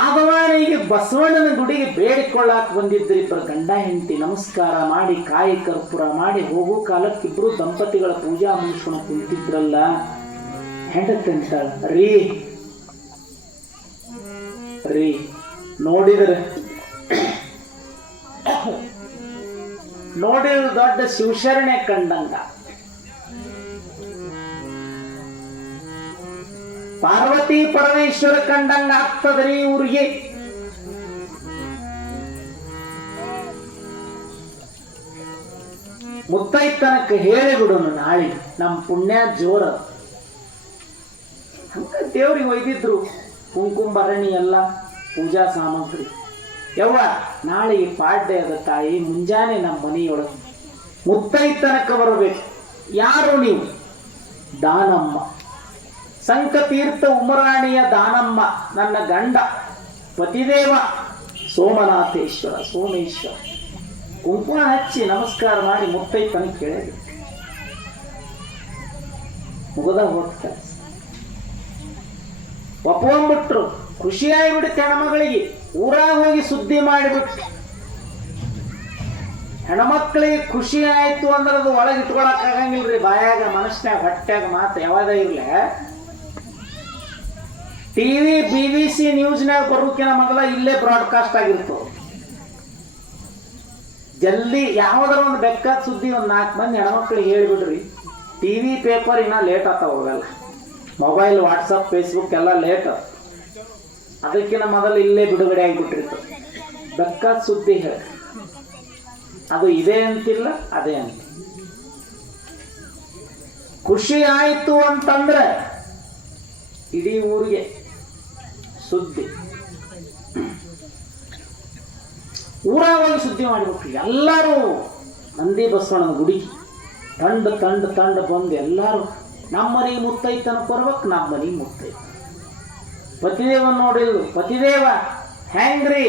ಆದವಾನಿಗೆ ಬಸವಣ್ಣನ ಗುಡಿಗೆ ಬೇಡಿಕೊಳ್ಳಾಕ್ ಬಂದಿದ್ರಿ ಇಬ್ಬರು ಗಂಡ ಹೆಂಡತಿ. ನಮಸ್ಕಾರ ಮಾಡಿ ಕಾಯಿ ಕರ್ಪೂರ ಮಾಡಿ ಹೋಗೋ ಕಾಲಕ್ಕಿಬ್ರು ದಂಪತಿಗಳ ಪೂಜಾ ಮುಗಿಸ್ಕೊಂಡು ಕುಂತಿದ್ರಲ್ಲ. ಹೆಂಡತಿ ಅಂತಾಳ, ರೀ ನೋಡಿದ್ರೆ ದೊಡ್ಡ ಶಿವಶರಣೆ ಕಂಡಂಗ, ಪಾರ್ವತಿ ಪರಮೇಶ್ವರ ಕಂಡಂಗ ಆಗ್ತದ್ರಿ ಊರಿಗೆ. ಮುತ್ತೈತನಕ್ಕೆ ಹೇಳಿಬಿಡೋನು ನಾಳೆ ನಮ್ಮ ಪುಣ್ಯ ಜೋರ. ಹಂಗ ದೇವ್ರಿಗೆ ಒಯ್ದಿದ್ರು ಕುಂಕುಮ ಭರಣಿ ಎಲ್ಲ ಪೂಜಾ ಸಾಮಗ್ರಿ. ಯವ್ವ ನಾಳೆಗೆ ಪಾಡ್ಯ ಅದ ತಾಯಿ, ಮುಂಜಾನೆ ನಮ್ಮ ಮನೆಯೊಳಗೆ ಮುತ್ತೈತನಕ್ಕೆ ಬರಬೇಕು. ಯಾರು ನೀವು? ದಾನಮ್ಮ, ಸಂಕತೀರ್ಥ ಉಮರಾಣಿಯ ದಾನಮ್ಮ ನನ್ನ ಗಂಡ ಪತಿದೇವ ಸೋಮನಾಥೇಶ್ವರ ಸೋಮೇಶ್ವರ. ಕುಂಕುಮ ಹಚ್ಚಿ ನಮಸ್ಕಾರ ಮಾಡಿ ಮುತ್ತೈತನ ಕೇಳಿ ಮುಗದ ಹೋಗ್ತ ಒಪ್ಕೊಂಡ್ಬಿಟ್ರು. ಖುಷಿಯಾಗಿಬಿಡುತ್ತೆ ಹೆಣ್ಮಗಳಿಗೆ. ಊರಾಗ ಹೋಗಿ ಸುದ್ದಿ ಮಾಡಿಬಿಟ್ಟು ಹೆಣ್ಮಕ್ಳಿಗೆ ಖುಷಿ ಆಯ್ತು ಅಂದ್ರೆ ಅದು ಒಳಗೆ ಇಟ್ಕೊಳಕ್ ಆಗಂಗಿಲ್ರಿ. ಬಾಯಾಗ ಮನಸ್ಸಿನಾಗ ಹೊಟ್ಟ್ಯಾಗ ಮಾತು ಯಾವಾಗ ಇರ್ಲ. ಟಿವಿ BBC ನ್ಯೂಸ್ನಾಗ ಬರೋಕಿನ ಮೊದಲ ಇಲ್ಲೇ ಬ್ರಾಡ್ಕಾಸ್ಟ್ ಆಗಿರ್ತವೆ. ಜಲ್ದಿ ಯಾವ್ದಾರ ಒಂದು ಬೆಕ್ಕಾದ ಸುದ್ದಿ ಒಂದು 4 ಮಂದಿ ಹೆಣ್ಮಕ್ಳಿಗೆ ಹೇಳಿಬಿಡ್ರಿ. TV ಪೇಪರ್ ಇನ್ನ ಲೇಟ್ ಆಗ್ತಾವ, ಹೋಗಲ್ಲ. ಮೊಬೈಲ್ ವಾಟ್ಸಪ್ ಫೇಸ್ಬುಕ್ ಎಲ್ಲ ಲೇಟ್. ಅದಕ್ಕಿಂತ ಮೊದಲು ಇಲ್ಲೇ ಬಿಡುಗಡೆ ಆಗಿಬಿಟ್ಟಿರ್ತದೆ. ಬೆಕ್ಕಾದ ಸುದ್ದಿ ಹೇಳಿ ಅದು ಇದೆ ಅಂತಿಲ್ಲ ಅದೇ ಅಂತ. ಖುಷಿ ಆಯ್ತು ಅಂತಂದ್ರೆ ಇಡೀ ಊರಿಗೆ ಸುದ್ದಿ. ಊರಾಗ ಸುದ್ದಿ ಮಾಡಿಬಿಟ್ರು ಎಲ್ಲರೂ. ನಂದಿ ಬಸವಣ್ಣನ ಗುಡಿ ತಂಡ ಬಂದು ಎಲ್ಲರೂ ನಮ್ಮ ಮನೆಗೆ ಮುತ್ತೈತನ ಬರ್ಬೇಕು, ನಮ್ಮ ಮನೆಗೆ ಮುತ್ತೈತ. ಪತಿದೇವ ನೋಡಿದ್ರು. ಪತಿದೇವ ಹೆಂಗ್ರಿ?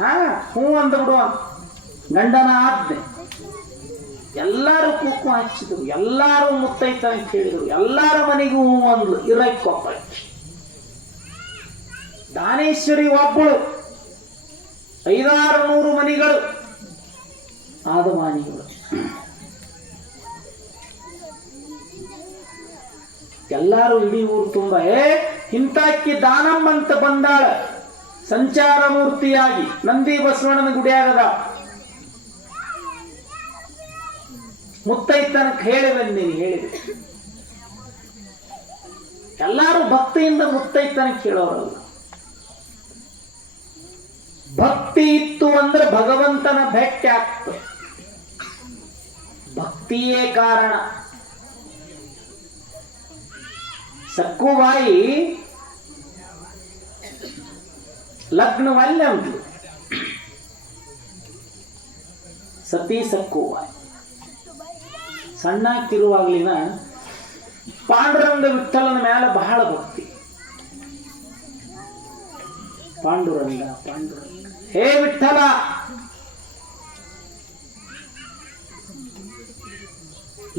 ಹ್ಞೂ ಅಂದ್ಬಿಡು ಗಂಡನ ಆಜ್ಞೆ. ಎಲ್ಲರೂ ಕುಂಕುಮ ಹಚ್ಚಿದ್ರು, ಎಲ್ಲರೂ ಮುತ್ತೈತನ ಕೇಳಿದ್ರು, ಎಲ್ಲರ ಮನೆಗೂ ಹೂ ಅಂದ್ಲು. ಇರಕ್ಕೊಪ್ಪ ದಾನೇಶ್ವರಿ ಒಬ್ಬಳು, 500-600 ಮನೆಗಳು ಆದಮಾನಿಗಳು. ಎಲ್ಲಾರು ಇಡೀ ಊರು ತುಂಬ ಇಂತಾಕಿ ದಾನಮ್ಮ ಅಂತ ಬಂದಾಳ, ಸಂಚಾರ ಮೂರ್ತಿಯಾಗಿ ನಂದಿ ಬಸವಣ್ಣನ ಗುಡಿಯಾಗದ. ಮುತ್ತೈತನಕ್ಕೆ ಹೇಳಿ ಬಂದೀನಿ, ಹೇಳಿದೆ. ಎಲ್ಲಾರು ಭಕ್ತಿಯಿಂದ ಮುತ್ತೈತನಕ್ಕೆ ಹೇಳೋರಲ್ಲ. ಭಕ್ತಿ ಇತ್ತು ಅಂದ್ರೆ ಭಗವಂತನ ಭೇಟಿ ಆಗ್ತದೆ. ಭಕ್ತಿಯೇ ಕಾರಣ. ಸಕ್ಕುಬಾಯಿ ಲಗ್ನವಲ್ಲೇ ಉಂಟು, ಸತಿ ಸಕ್ಕುಬಾಯಿ ಸಣ್ಣಕ್ಕಿರುವಾಗ್ಲಿನ ಪಾಂಡುರಂಗ ವಿಠಲನ ಮೇಲೆ ಬಹಳ ಭಕ್ತಿ. ಪಾಂಡುರಂಗ ಪಾಂಡುರಂಗ ಹೇ ವಿಠಲ,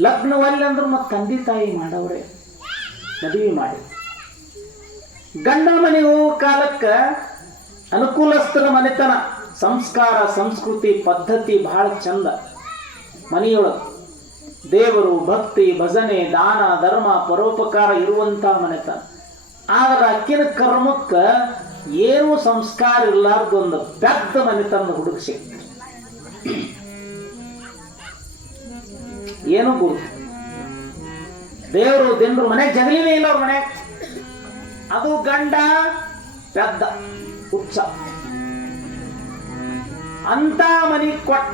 ಲಗ್ನವಲ್ಲಿ ಅಂದ್ರು ಮತ್ತೆ ತಂದೆ ತಾಯಿ ಮಾಡವ್ರೆ ಮದುವೆ ಮಾಡಿ. ಗಂಡ ಮನೆ ಹೋಗೋ ಕಾಲಕ್ಕ ಅನುಕೂಲಸ್ಥರ ಮನೆತನ, ಸಂಸ್ಕಾರ ಸಂಸ್ಕೃತಿ ಪದ್ಧತಿ ಬಹಳ ಚಂದ. ಮನೆಯೊಳಗೆ ದೇವರು ಭಕ್ತಿ ಭಜನೆ ದಾನ ಧರ್ಮ ಪರೋಪಕಾರ ಇರುವಂತಹ ಮನೆತನ. ಆದ್ರೆ ಅಕ್ಕಿನ ಕರ್ಮಕ್ಕ ಏನೂ ಸಂಸ್ಕಾರ ಇರ್ಲಾರ್ದೊಂದು ಪೆದ್ದ ಮನೆತನದ ಹುಡುಗ ಸಿಕ್ತ. ಏನು ಗುರು, ದೇವರು ದಿನರು ಮನೆಗೆ ಜಗಲಿನೇ ಇಲ್ಲ ಅವ್ರ ಮನೆಗೆ. ಅದು ಗಂಡ ಪೆದ್ದ ಹುಚ್ಚ ಅಂತ ಮನಿ ಕೊಟ್ಟ.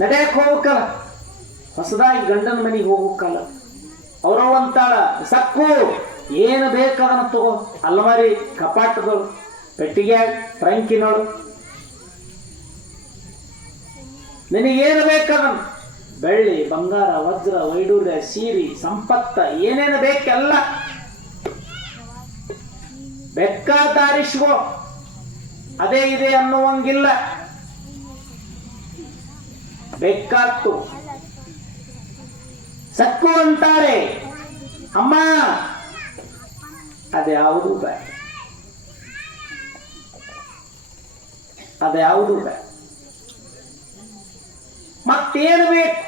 ನಡೆಯಕ್ ಹೋಗಕ್ಕಲ್ಲ, ಹೊಸದಾಗಿ ಗಂಡನ ಮನೆಗೆ ಹೋಗಕ್ಕಲ್ಲ. ಅವ್ರವ್ ಅಂತಾಳ, ಸಕ್ಕು ಏನು ಬೇಕದನ್ನ ತಗೋ, ಅಲ್ಮಾರಿ ಕಪಾಟದಳು ಪೆಟ್ಟಿಗೆ ಟ್ರಂಕಿನೋಳು, ನಿನಗೇನು ಬೇಕದನ್ನ, ಬೆಳ್ಳಿ ಬಂಗಾರ ವಜ್ರ ವೈಡೂರ್ಯ ಸೀರೆ ಸಂಪತ್ತ ಏನೇನು ಬೇಕೆಲ್ಲ ಬೆಕ್ಕಾತಾರಿಸ್ಕೋ, ಅದೇ ಇದೆ ಅನ್ನುವಂಗಿಲ್ಲ. ಬೆಕ್ಕಾತ್ತು. ಸಕ್ಕು ಅಂತಾರೆ, ಅಮ್ಮ ಅದ್ಯಾವುದು ಬೇಡ, ಅದ್ಯಾವುದು ಬೇಡ, ಮತ್ತೇನು ಬೇಕು?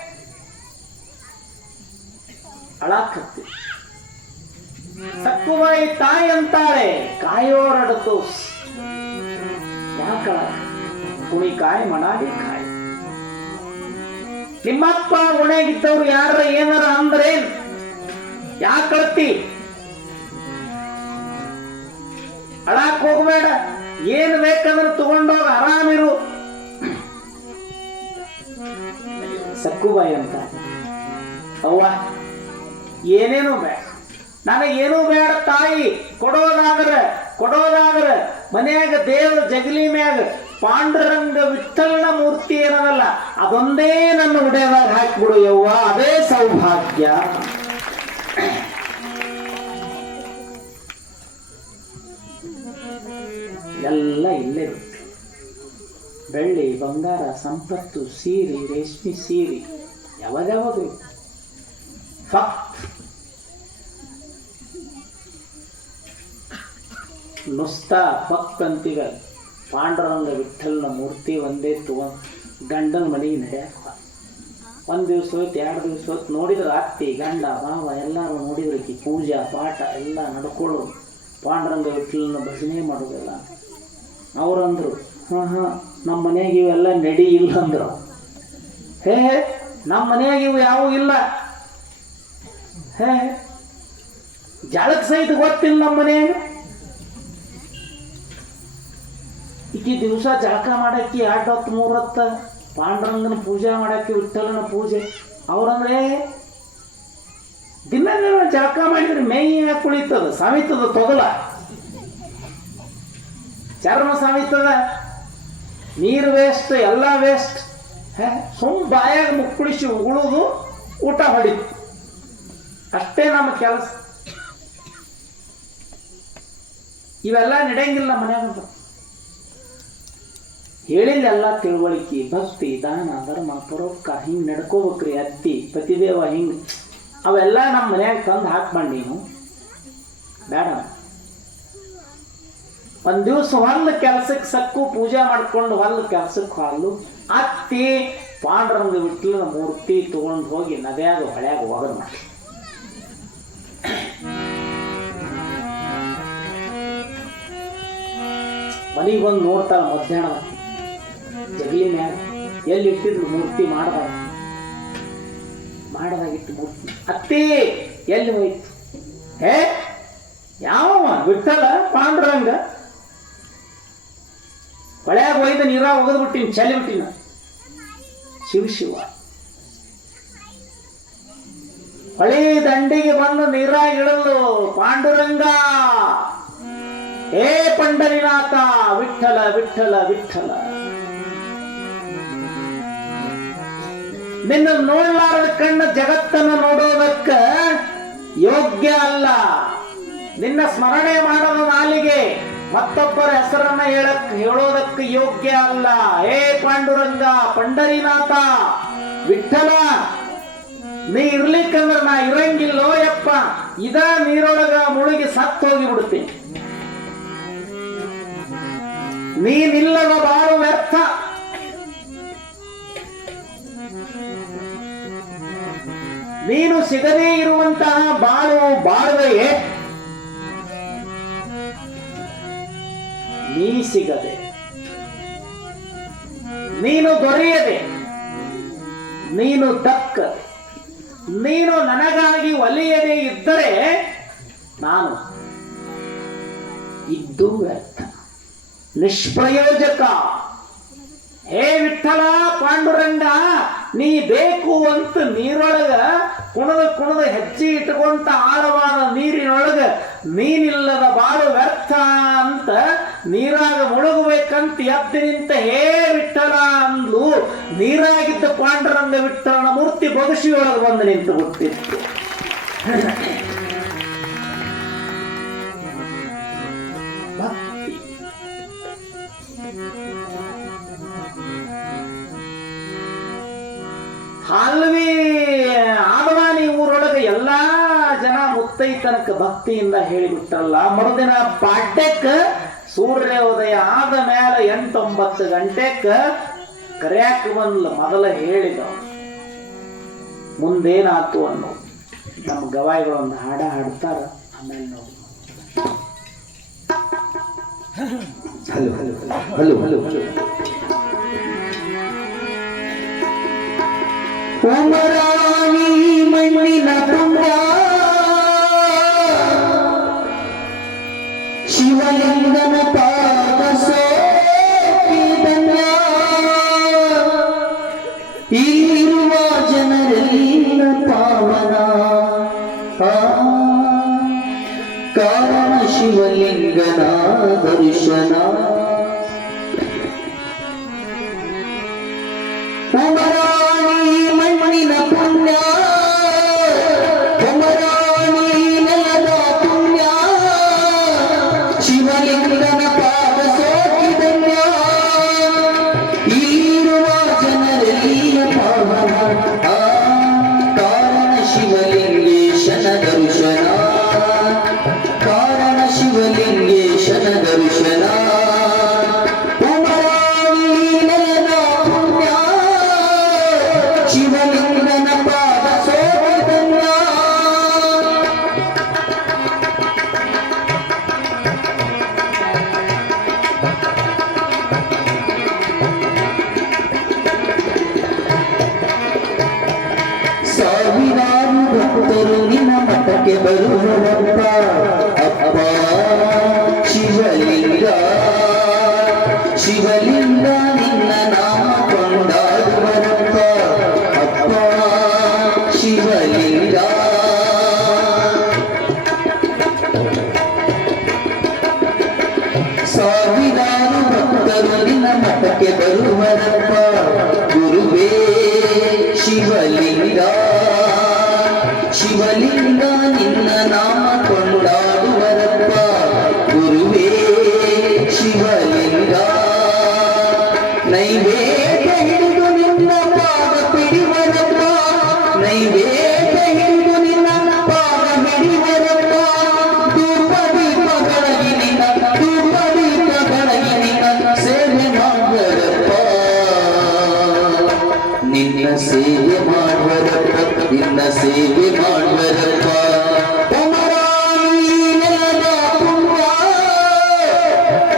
ಅಳಾಕತ್ತಿ. ಸಕ್ಕುಬಾಯಿ ತಾಯಿ ಅಂತಾಳೆ, ಕಾಯೋರಡತು ಯಾಕಳ ಕುಣಿಕಾಯಿ ಮಣಾಡಿ ಕಾಯಿ. ನಿಮ್ಮಪ್ಪ ಗುಣಗಿದ್ದವ್ರು ಯಾರ ಏನಾರ ಅಂದ್ರೆ ಯಾಕಳತಿ? ಅಳಾಕ್ ಹೋಗ್ಬೇಡ, ಏನ್ ಬೇಕಂದ್ರೆ ತಗೊಂಡೋಗ ಆರಾಮಿರು. ಸಕ್ಕುಬಾಯಿ ಅಂತ, ಅವ್ವ ಏನೇನು ಬೇಡ, ನನಗೇನೂ ಬೇಡ ತಾಯಿ, ಕೊಡೋದಾದ್ರೆ ಮನ್ಯಾಗ ದೇವ್ರ ಜಗಲಿ ಮ್ಯಾಗ ಪಾಂಡುರಂಗ ವಿಠಲನ ಮೂರ್ತಿ ಏನದಲ್ಲ ಅದೊಂದೇ ನನ್ನ ಉಡೆದಾಗ ಹಾಕಿಬಿಡು ಯವ್ವ, ಅದೇ ಸೌಭಾಗ್ಯ. ಎಲ್ಲ ಇಲ್ಲೇ ಇರುತ್ತೆ. ಬೆಳ್ಳಿ ಬಂಗಾರ ಸಂಪತ್ತು ಸೀರೆ ರೇಷ್ಮೆ ಸೀರೆ ಯಾವಾಗ ಫಕ್ತ್ ನುಸ್ತಾ ಫಕ್ತ್ ಅಂತೀಗ. ಪಾಂಡುರಂಗ ವಿಠಲನ ಮೂರ್ತಿ ಒಂದೇ ತಗೊಂಡು ಗಂಡನ ಮನೆಗೆ ನಡೆಯಕ್ಕ ಒಂದು ದಿವಸ ಹೋಯ್ತು, 2 ದಿವಸ ಹೋಯ್ತು, ನೋಡಿದ್ರೆ ಅತ್ತಿ ಗಂಡ ಮಾವ ಎಲ್ಲರೂ ನೋಡಿದ್ರಕಿ ಪೂಜಾ ಪಾಠ ಎಲ್ಲ ನಡ್ಕೊಳ್ಳೋದು, ಪಾಂಡುರಂಗ ವಿಠಲನ ಭಜನೆ ಮಾಡೋದಿಲ್ಲ. ಅವ್ರಂದ್ರು ನಮ್ಮ ಮನೆಯಾಗ ಇವೆಲ್ಲ ನಡಿ ಇಲ್ಲ ಅಂದ್ರು. ನಮ್ಮ ಮನೆಯಾಗ ಇವು ಯಾವೂ ಇಲ್ಲ. ಜಳಕ್ ಸಹಿತ ಗೊತ್ತಿಲ್ಲ ನಮ್ಮ ಮನೆಯಾಗ. ಈಕಿ ದಿವಸ ಜಳಕ ಮಾಡಕ್ಕೆ 2 ಹೊತ್ತು 3 ಹೊತ್ತು ಪಾಂಡುರಂಗನ ಪೂಜೆ ಮಾಡಕ್ಕೆ ವಿಠಲನ ಪೂಜೆ. ಅವ್ರಂದ್ರೆ ದಿನ ಜಳಕ ಮಾಡಿದ್ರೆ ಮೈ ಯಾಕೆ ಕುಳಿತದ, ಸಾಮಿತದ ತೊಗಲ ಚರ್ಮ ಸಾಮಿತದ, ನೀರು ವೇಸ್ಟ್, ಎಲ್ಲ ವೇಸ್ಟ್. ಬಾಯಾಗ ಮುಕ್ಕುಳಿಸಿ ಉಗುಳುದು, ಊಟ ಹೊಡಿತು, ಅಷ್ಟೇ ನಮ್ಮ ಕೆಲಸ. ಇವೆಲ್ಲ ನಡೆಯಂಗಿಲ್ಲ ಮನ್ಯಾಗ. ಹೇಳಿಲ್ಲ ತಿಳುವಳಿಕೆ ಭಕ್ತಿ ದಾನ ಧರ್ಮ ಪರೋಪಕಾರ ಹಿಂಗೆ ನಡ್ಕೋಬೇಕ್ರಿ. ಅತ್ತಿ ಪತಿದೇವ ಹಿಂಗೆ ಅವೆಲ್ಲ ನಮ್ಮ ಮನ್ಯಾಗ ತಂದು ಹಾಕ್ಬಂಡು ನೀನು ಬೇಡ. ಒಂದು ದಿವಸ ಹೊಲ ಕೆಲಸಕ್ಕೆ ಸಕ್ಕು ಪೂಜೆ ಮಾಡ್ಕೊಂಡು ಹೊಲ ಕೆಲಸಕ್ಕೆ ಹಾಲು ಅತ್ತಿ ಪಾಂಡುರಂಗ ವಿಠಲನ ಮೂರ್ತಿ ತಗೊಂಡು ಹೋಗಿ ನದ್ಯಾಗ ಹೊಳ್ಯಾಗ ಒಗದು ಮಾಡಿ ಮನೆಗೆ ಬಂದು ನೋಡ್ತಾಳ ಮಧ್ಯಾಹ್ನ ಜಗಲಿ ಮ್ಯಾಗ ಎಲ್ಲಿ ಇಟ್ಟಿದ್ರು ಮೂರ್ತಿ ಮಾಡದಾಗಿತ್ತು ಮೂರ್ತಿ. ಅತ್ತಿ ಎಲ್ಲಿ ಹೋಯ್ತು? ಹೇ ಯಾವ ವಿಠಲ ಪಾಂಡುರಂಗ ಹೊಳ್ಯಾಗ ಒಯ್ದು ನೀರಾಗ ಒಗದು ಬಿಟ್ಟಿನಿ, ಚಲಿ ಬಿಟ್ಟಿನ. ಶಿವ ಹೊಳಿ ದಂಡಿಗೆ ಬಂದು ನೀರಾಗ ಇಳಲು ಪಾಂಡುರಂಗ, ಹೇ ಪಂಡರಿನಾಥ, ವಿಠಲ ವಿಠಲ ವಿಠಲ, ನಿನ್ನ ನೋಡ್ಲಾರದ ಕಣ್ಣು ಜಗತ್ತನ್ನು ನೋಡೋದಕ್ಕ ಯೋಗ್ಯ ಅಲ್ಲ. ನಿನ್ನ ಸ್ಮರಣೆ ಮಾಡೋದ ನಾಲಿಗೆ ಮತ್ತೊಬ್ಬರ ಹೆಸರನ್ನ ಹೇಳೋದಕ್ಕೆ ಯೋಗ್ಯ ಅಲ್ಲ. ಹೇ ಪಾಂಡುರಂಗ, ಪಂಡರಿನಾಥ, ವಿಠಲ, ನೀ ಇರ್ಲಿಕ್ಕಂದ್ರ ನಾ ಇರಂಗಿಲ್ಲೋ ಯಪ್ಪ. ಇದ ನೀರೊಳಗ ಮುಳುಗಿ ಸತ್ತು ಹೋಗಿ ಬಿಡ್ತೀನಿ. ನೀನಿಲ್ಲದ ಬಾಳು ವ್ಯರ್ಥ. ನೀನು ಸಿಗದೇ ಇರುವಂತಹ ಬಾಳುವೆಯೇ ನೀ ಸಿಗದೆ, ನೀನು ದೊರೆಯದೆ, ನೀನು ದಕ್ಕದೆ, ನೀನು ನನಗಾಗಿ ಒಲಿಯದೆ ಇದ್ದರೆ ನಾನು ಇದ್ದು ವ್ಯರ್ಥ, ನಿಷ್ಪ್ರಯೋಜಕ. ಹೇ ವಿಠಲ ಪಾಂಡುರಂಗ, ನೀ ಬೇಕು ಅಂತ ನೀರೊಳಗ ಕುಣದ ಹೆಜ್ಜೆ ಇಟ್ಕೊಂತ ಆಳವಾದ ನೀರಿನೊಳಗ ನೀನಿಲ್ಲದ ಬಾಳು ವ್ಯರ್ಥ ಅಂತ ನೀರಾಗ ಮುಳುಗಬೇಕಂತ ಎದ್ದು ನಿಂತ ಹೇ ವಿಠಲ ಅಂದ್ಲು. ನೀರಾಗಿದ್ದ ಪಾಂಡುರಂಗ ವಿಠಲನ ಮೂರ್ತಿ ಬೊಗಸಿಯೊಳಗೆ ಬಂದು ನಿಂತು ಬಿಟ್ಟಿತ್ತು. ಹಾಲ್ವಿ ಆದವಾನಿ ಊರೊಳಗೆ ಎಲ್ಲಾ ಜನ ಮುತ್ತೈತನಕ ಭಕ್ತಿಯಿಂದ ಹೇಳಿಬಿಟ್ರಲ್ಲ. ಮರುದಿನ ಪಾಡ್ಯಕ್ಕ ಸೂರ್ಯೋದಯ ಆದ ಮೇಲೆ 8-9 ಗಂಟೆಕ್ಕ ಕರ್ಯಾಕ ಬಂದ್ಲ. ಮೊದಲ ಹೇಳಿದ ಮುಂದೇನಾತು ಅನ್ನೋ ನಮ್ಮ ಗವಾಯಿಗಳು ಒಂದು ಹಾಡ ಹಾಡ್ತಾರ. ಆಮೇಲೆ ನೋಡಿ. Hello hello hello hello hello Umarani ಮಣ್ಣಿನ ಪುಣ್ಯ, ಶಿವಲಿಂಗನ ಪಾದ ಸೋಕಿದನ್ನ, ಇಲ್ಲಿರುವ ಜನರೆಲ್ಲ ಪಾವನ ಕಾರಣ ಶಿವಲಿಂಗನ ದರ್ಶನ. ಮಣ್ಣಿನ ಪುಣ್ಯ, ಕುಮರಾಣಿ ನೆಲದ ಪುಣ್ಯ, ಶಿವಲಿಂಗನ ಪಾದ ಸೋಕಿದನ್ಯ, ಇಲ್ಲಿರುವ ಜನರೆಲ್ಲ ಪಾವನ ಕಾರಣ ಶಿವಲಿಂಗೇಶನ ದರ್ಶನ, ಕಾರಣ ಶಿವಲಿಂಗೇಶನ ದರ್ಶನ. ಸಾವಿರಾರು ಭಕ್ತರು ನಿನ್ನ ಮಠಕ್ಕೆ ಬರುವಪ್ಪ ಅಪ್ಪ ಶಿವಲಿಂಗ, ಶಿವಲಿಂಗ ನಿನ್ನ ನಾಮ ಕೊಂಡಾಡುವರಪ್ಪ ಅಪ್ಪ ಶಿವಲಿಂಗ. ಸಾವಿರಾರು ಭಕ್ತರು ನಿನ್ನ ಮಠಕ್ಕೆ ಬರುವರಪ್ಪ ಗುರುವೇ ಶಿವಲಿಂಗ, ಶಿವಲಿಂಗ ನಿನ್ನ ನಾಮ ಕೊಂಡಾಡುವರಪ್ಪ ನಿನ್ನ ಸೇವೆ ಮಾಡುವರಪ್ಪ ನಿನ್ನ ಸೇವೆ ಮಾಡುವರಪ್ಪ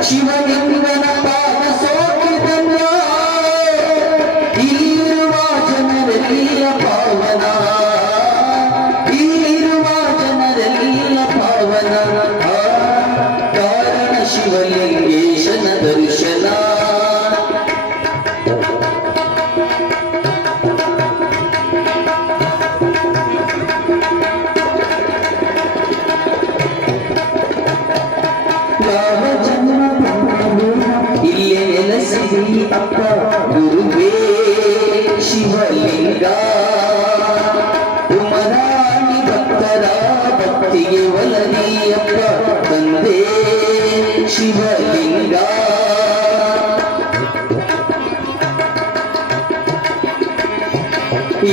ಶಿವಲಿಂಗನ ಪಾದ ಸೋಕಿದನ್ನ ಇಲ್ಲಿರುವ ಜನರೆಲ್ಲ ಪಾವನ ಇಲ್ಲಿರುವ ಜನರೆಲ್ಲ ಪಾವನ ಕಾರಣ ಶಿವಲಿಂಗೇಶನ ದರ್ಶನ ಇಲ್ಲೇ ನೆಲೆಸಿದಿ ಅಪ್ಪ ಗುರುವೇ ಶಿವಲಿಂಗ ಉಮರಾಣಿ ಭಕ್ತರ ಭಕ್ತಿಗೆ ಒಲವಿಯಪ್ಪ ತಂದೆ ಶಿವಲಿಂಗ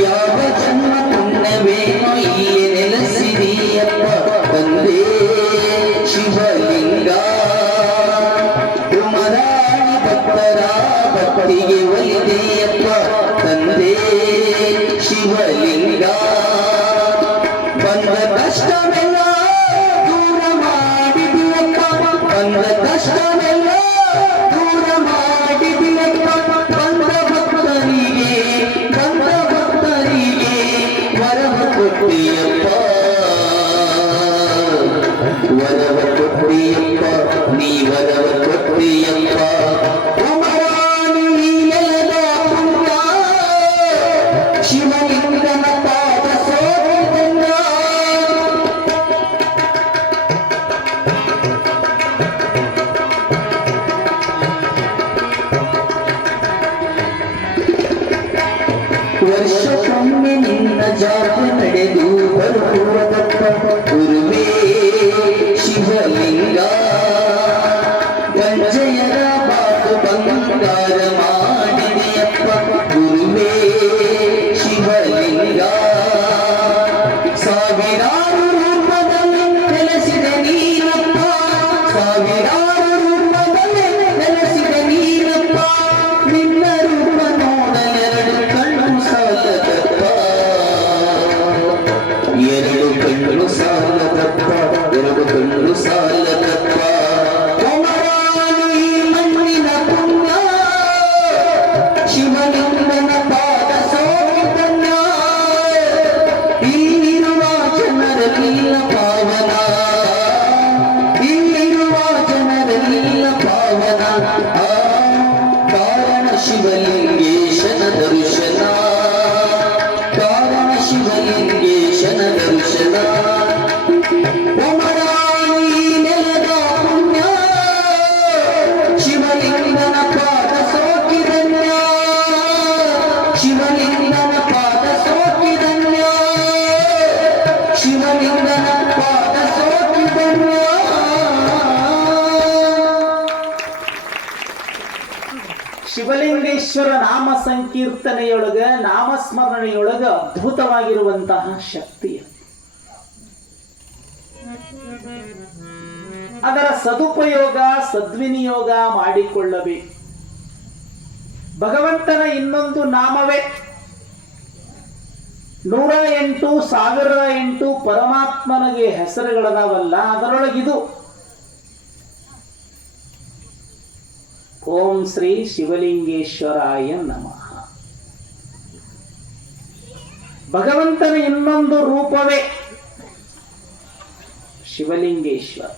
ಯಾವ ಜನ್ಮ ಪುಣ್ಯವೇನೋ ಇಲ್ಲೇ ನೆಲೆಸಿದಿಯಪ್ಪ ತಂದೆ ಶಿವಲಿಂಗ ಉಮರಾಣಿ ಭಕ್ತರ ಭಕ್ತಿಗೆ ಒಲಿದೆಯಪ್ಪ ತಂದೆ ಶಿವಲಿಂಗ ಬಂದ ಕಷ್ಟವೆಲ್ಲ ದೂರ ಮಾಡಿದಿಯಪ್ಪ ಬಂದ ಕಷ್ಟವೆಲ್ಲ ದೂರ ಮಾಡಿದಿಯಪ್ಪ ಬಂದ ಭಕ್ತರಿಗೆ ವರವ ಕೊಟ್ಟಿಯಪ್ಪ ವರವ ಕೊಟ್ಟಿಯಪ್ಪ ನೀ ವರವ ಕೊಟ್ಟಿಯಪ್ಪ ಉಮರಾಣಿ ನೆಲದ ಪುಣ್ಯ ಶಿವಲಿಂಗನ ಪಾದ ಸೋಕಿದನ್ನ ವರ್ಷಕ್ಕೊಮ್ಮೆ ನಿನ್ನ ಜಾತ್ರೆ ನಡೆದು ಬರುವುದಪ್ಪ ಗುರುವೇ ಶಿವಲಿಂಗ ಗಂಜಯರ ಬಾತು ಬಂಗಾರ ಮಾಡಿದೆಯಪ್ಪ ಗುರುವೇ ಶಿವಲಿಂಗ ಸಾವಿರಾರು ರೂಪದಲ್ಲಿ ನೆಲೆಸಿದ ನೀನಪ್ಪ ಸಾವಿರಾರು ರೂಪದಲ್ಲಿ ನೆಲೆಸಿದ ನೀನಪ್ಪ ನಿನ್ನ ರೂಪ ನೋಡಲೆರಡು ಕಣ್ಣು ಸಾಲದಪ್ಪ ಎರಡು ಕಣ್ಣು ಸಾಲದಪ್ಪ ಎರಡು ಕಣ್ಣು ಸಾಲದಪ್ಪ ಉಮರಾಣಿ ಮಣ್ಣಿನ ಪುಣ್ಯ ಶಿವಲಿಂಗನ ಪಾದ ಸೋಕಿದನ್ನ ಇಲ್ಲಿರುವ ಜನರೆಲ್ಲ ಪಾವನ ಇಲ್ಲಿರುವ ಜನರೆಲ್ಲ ಪಾವನ ಕಾರಣ ಶಿವಲಿಂಗೇಶನ ದರ್ಶನ ಕಾರಣ ಶಿವಲಿಂಗೇಶನ ದರ್ಶನ ಉಮರಾಣಿ ನೆಲದ ಪುಣ್ಯ ಶಿವಲಿಂಗನ ಪಾದ ಸೋಕಿದನ್ಯ ಶಿವಲಿಂಗನ ಪಾದ ಸೋಕಿದನ್ಯ ಶಿವಲಿಂಗನ ಪಾದ ಸೋಕಿದನ್ಯ ಶಿವಲಿಂಗೇಶ್ವರ ನಾಮ ಸಂಕೀರ್ತನೆಯೊಳಗ ನಾಮಸ್ಮರಣೆಯೊಳಗ ಅದ್ಭುತವಾಗಿರುವಂತಹ ಶಕ್ತಿ ಅದರ ಸದುಪಯೋಗ ಸದ್ವಿನಿಯೋಗ ಮಾಡಿಕೊಳ್ಳಬೇಕು. ಭಗವಂತನ ಇನ್ನೊಂದು ನಾಮವೇ 108 1008 ಪರಮಾತ್ಮನಿಗೆ ಹೆಸರುಗಳದಾವಲ್ಲ, ಅದರೊಳಗಿದು ಓಂ ಶ್ರೀ ಶಿವಲಿಂಗೇಶ್ವರಾಯ ನಮಃ. ಭಗವಂತನ ಇನ್ನೊಂದು ರೂಪವೇ ಶಿವಲಿಂಗೇಶ್ವರ.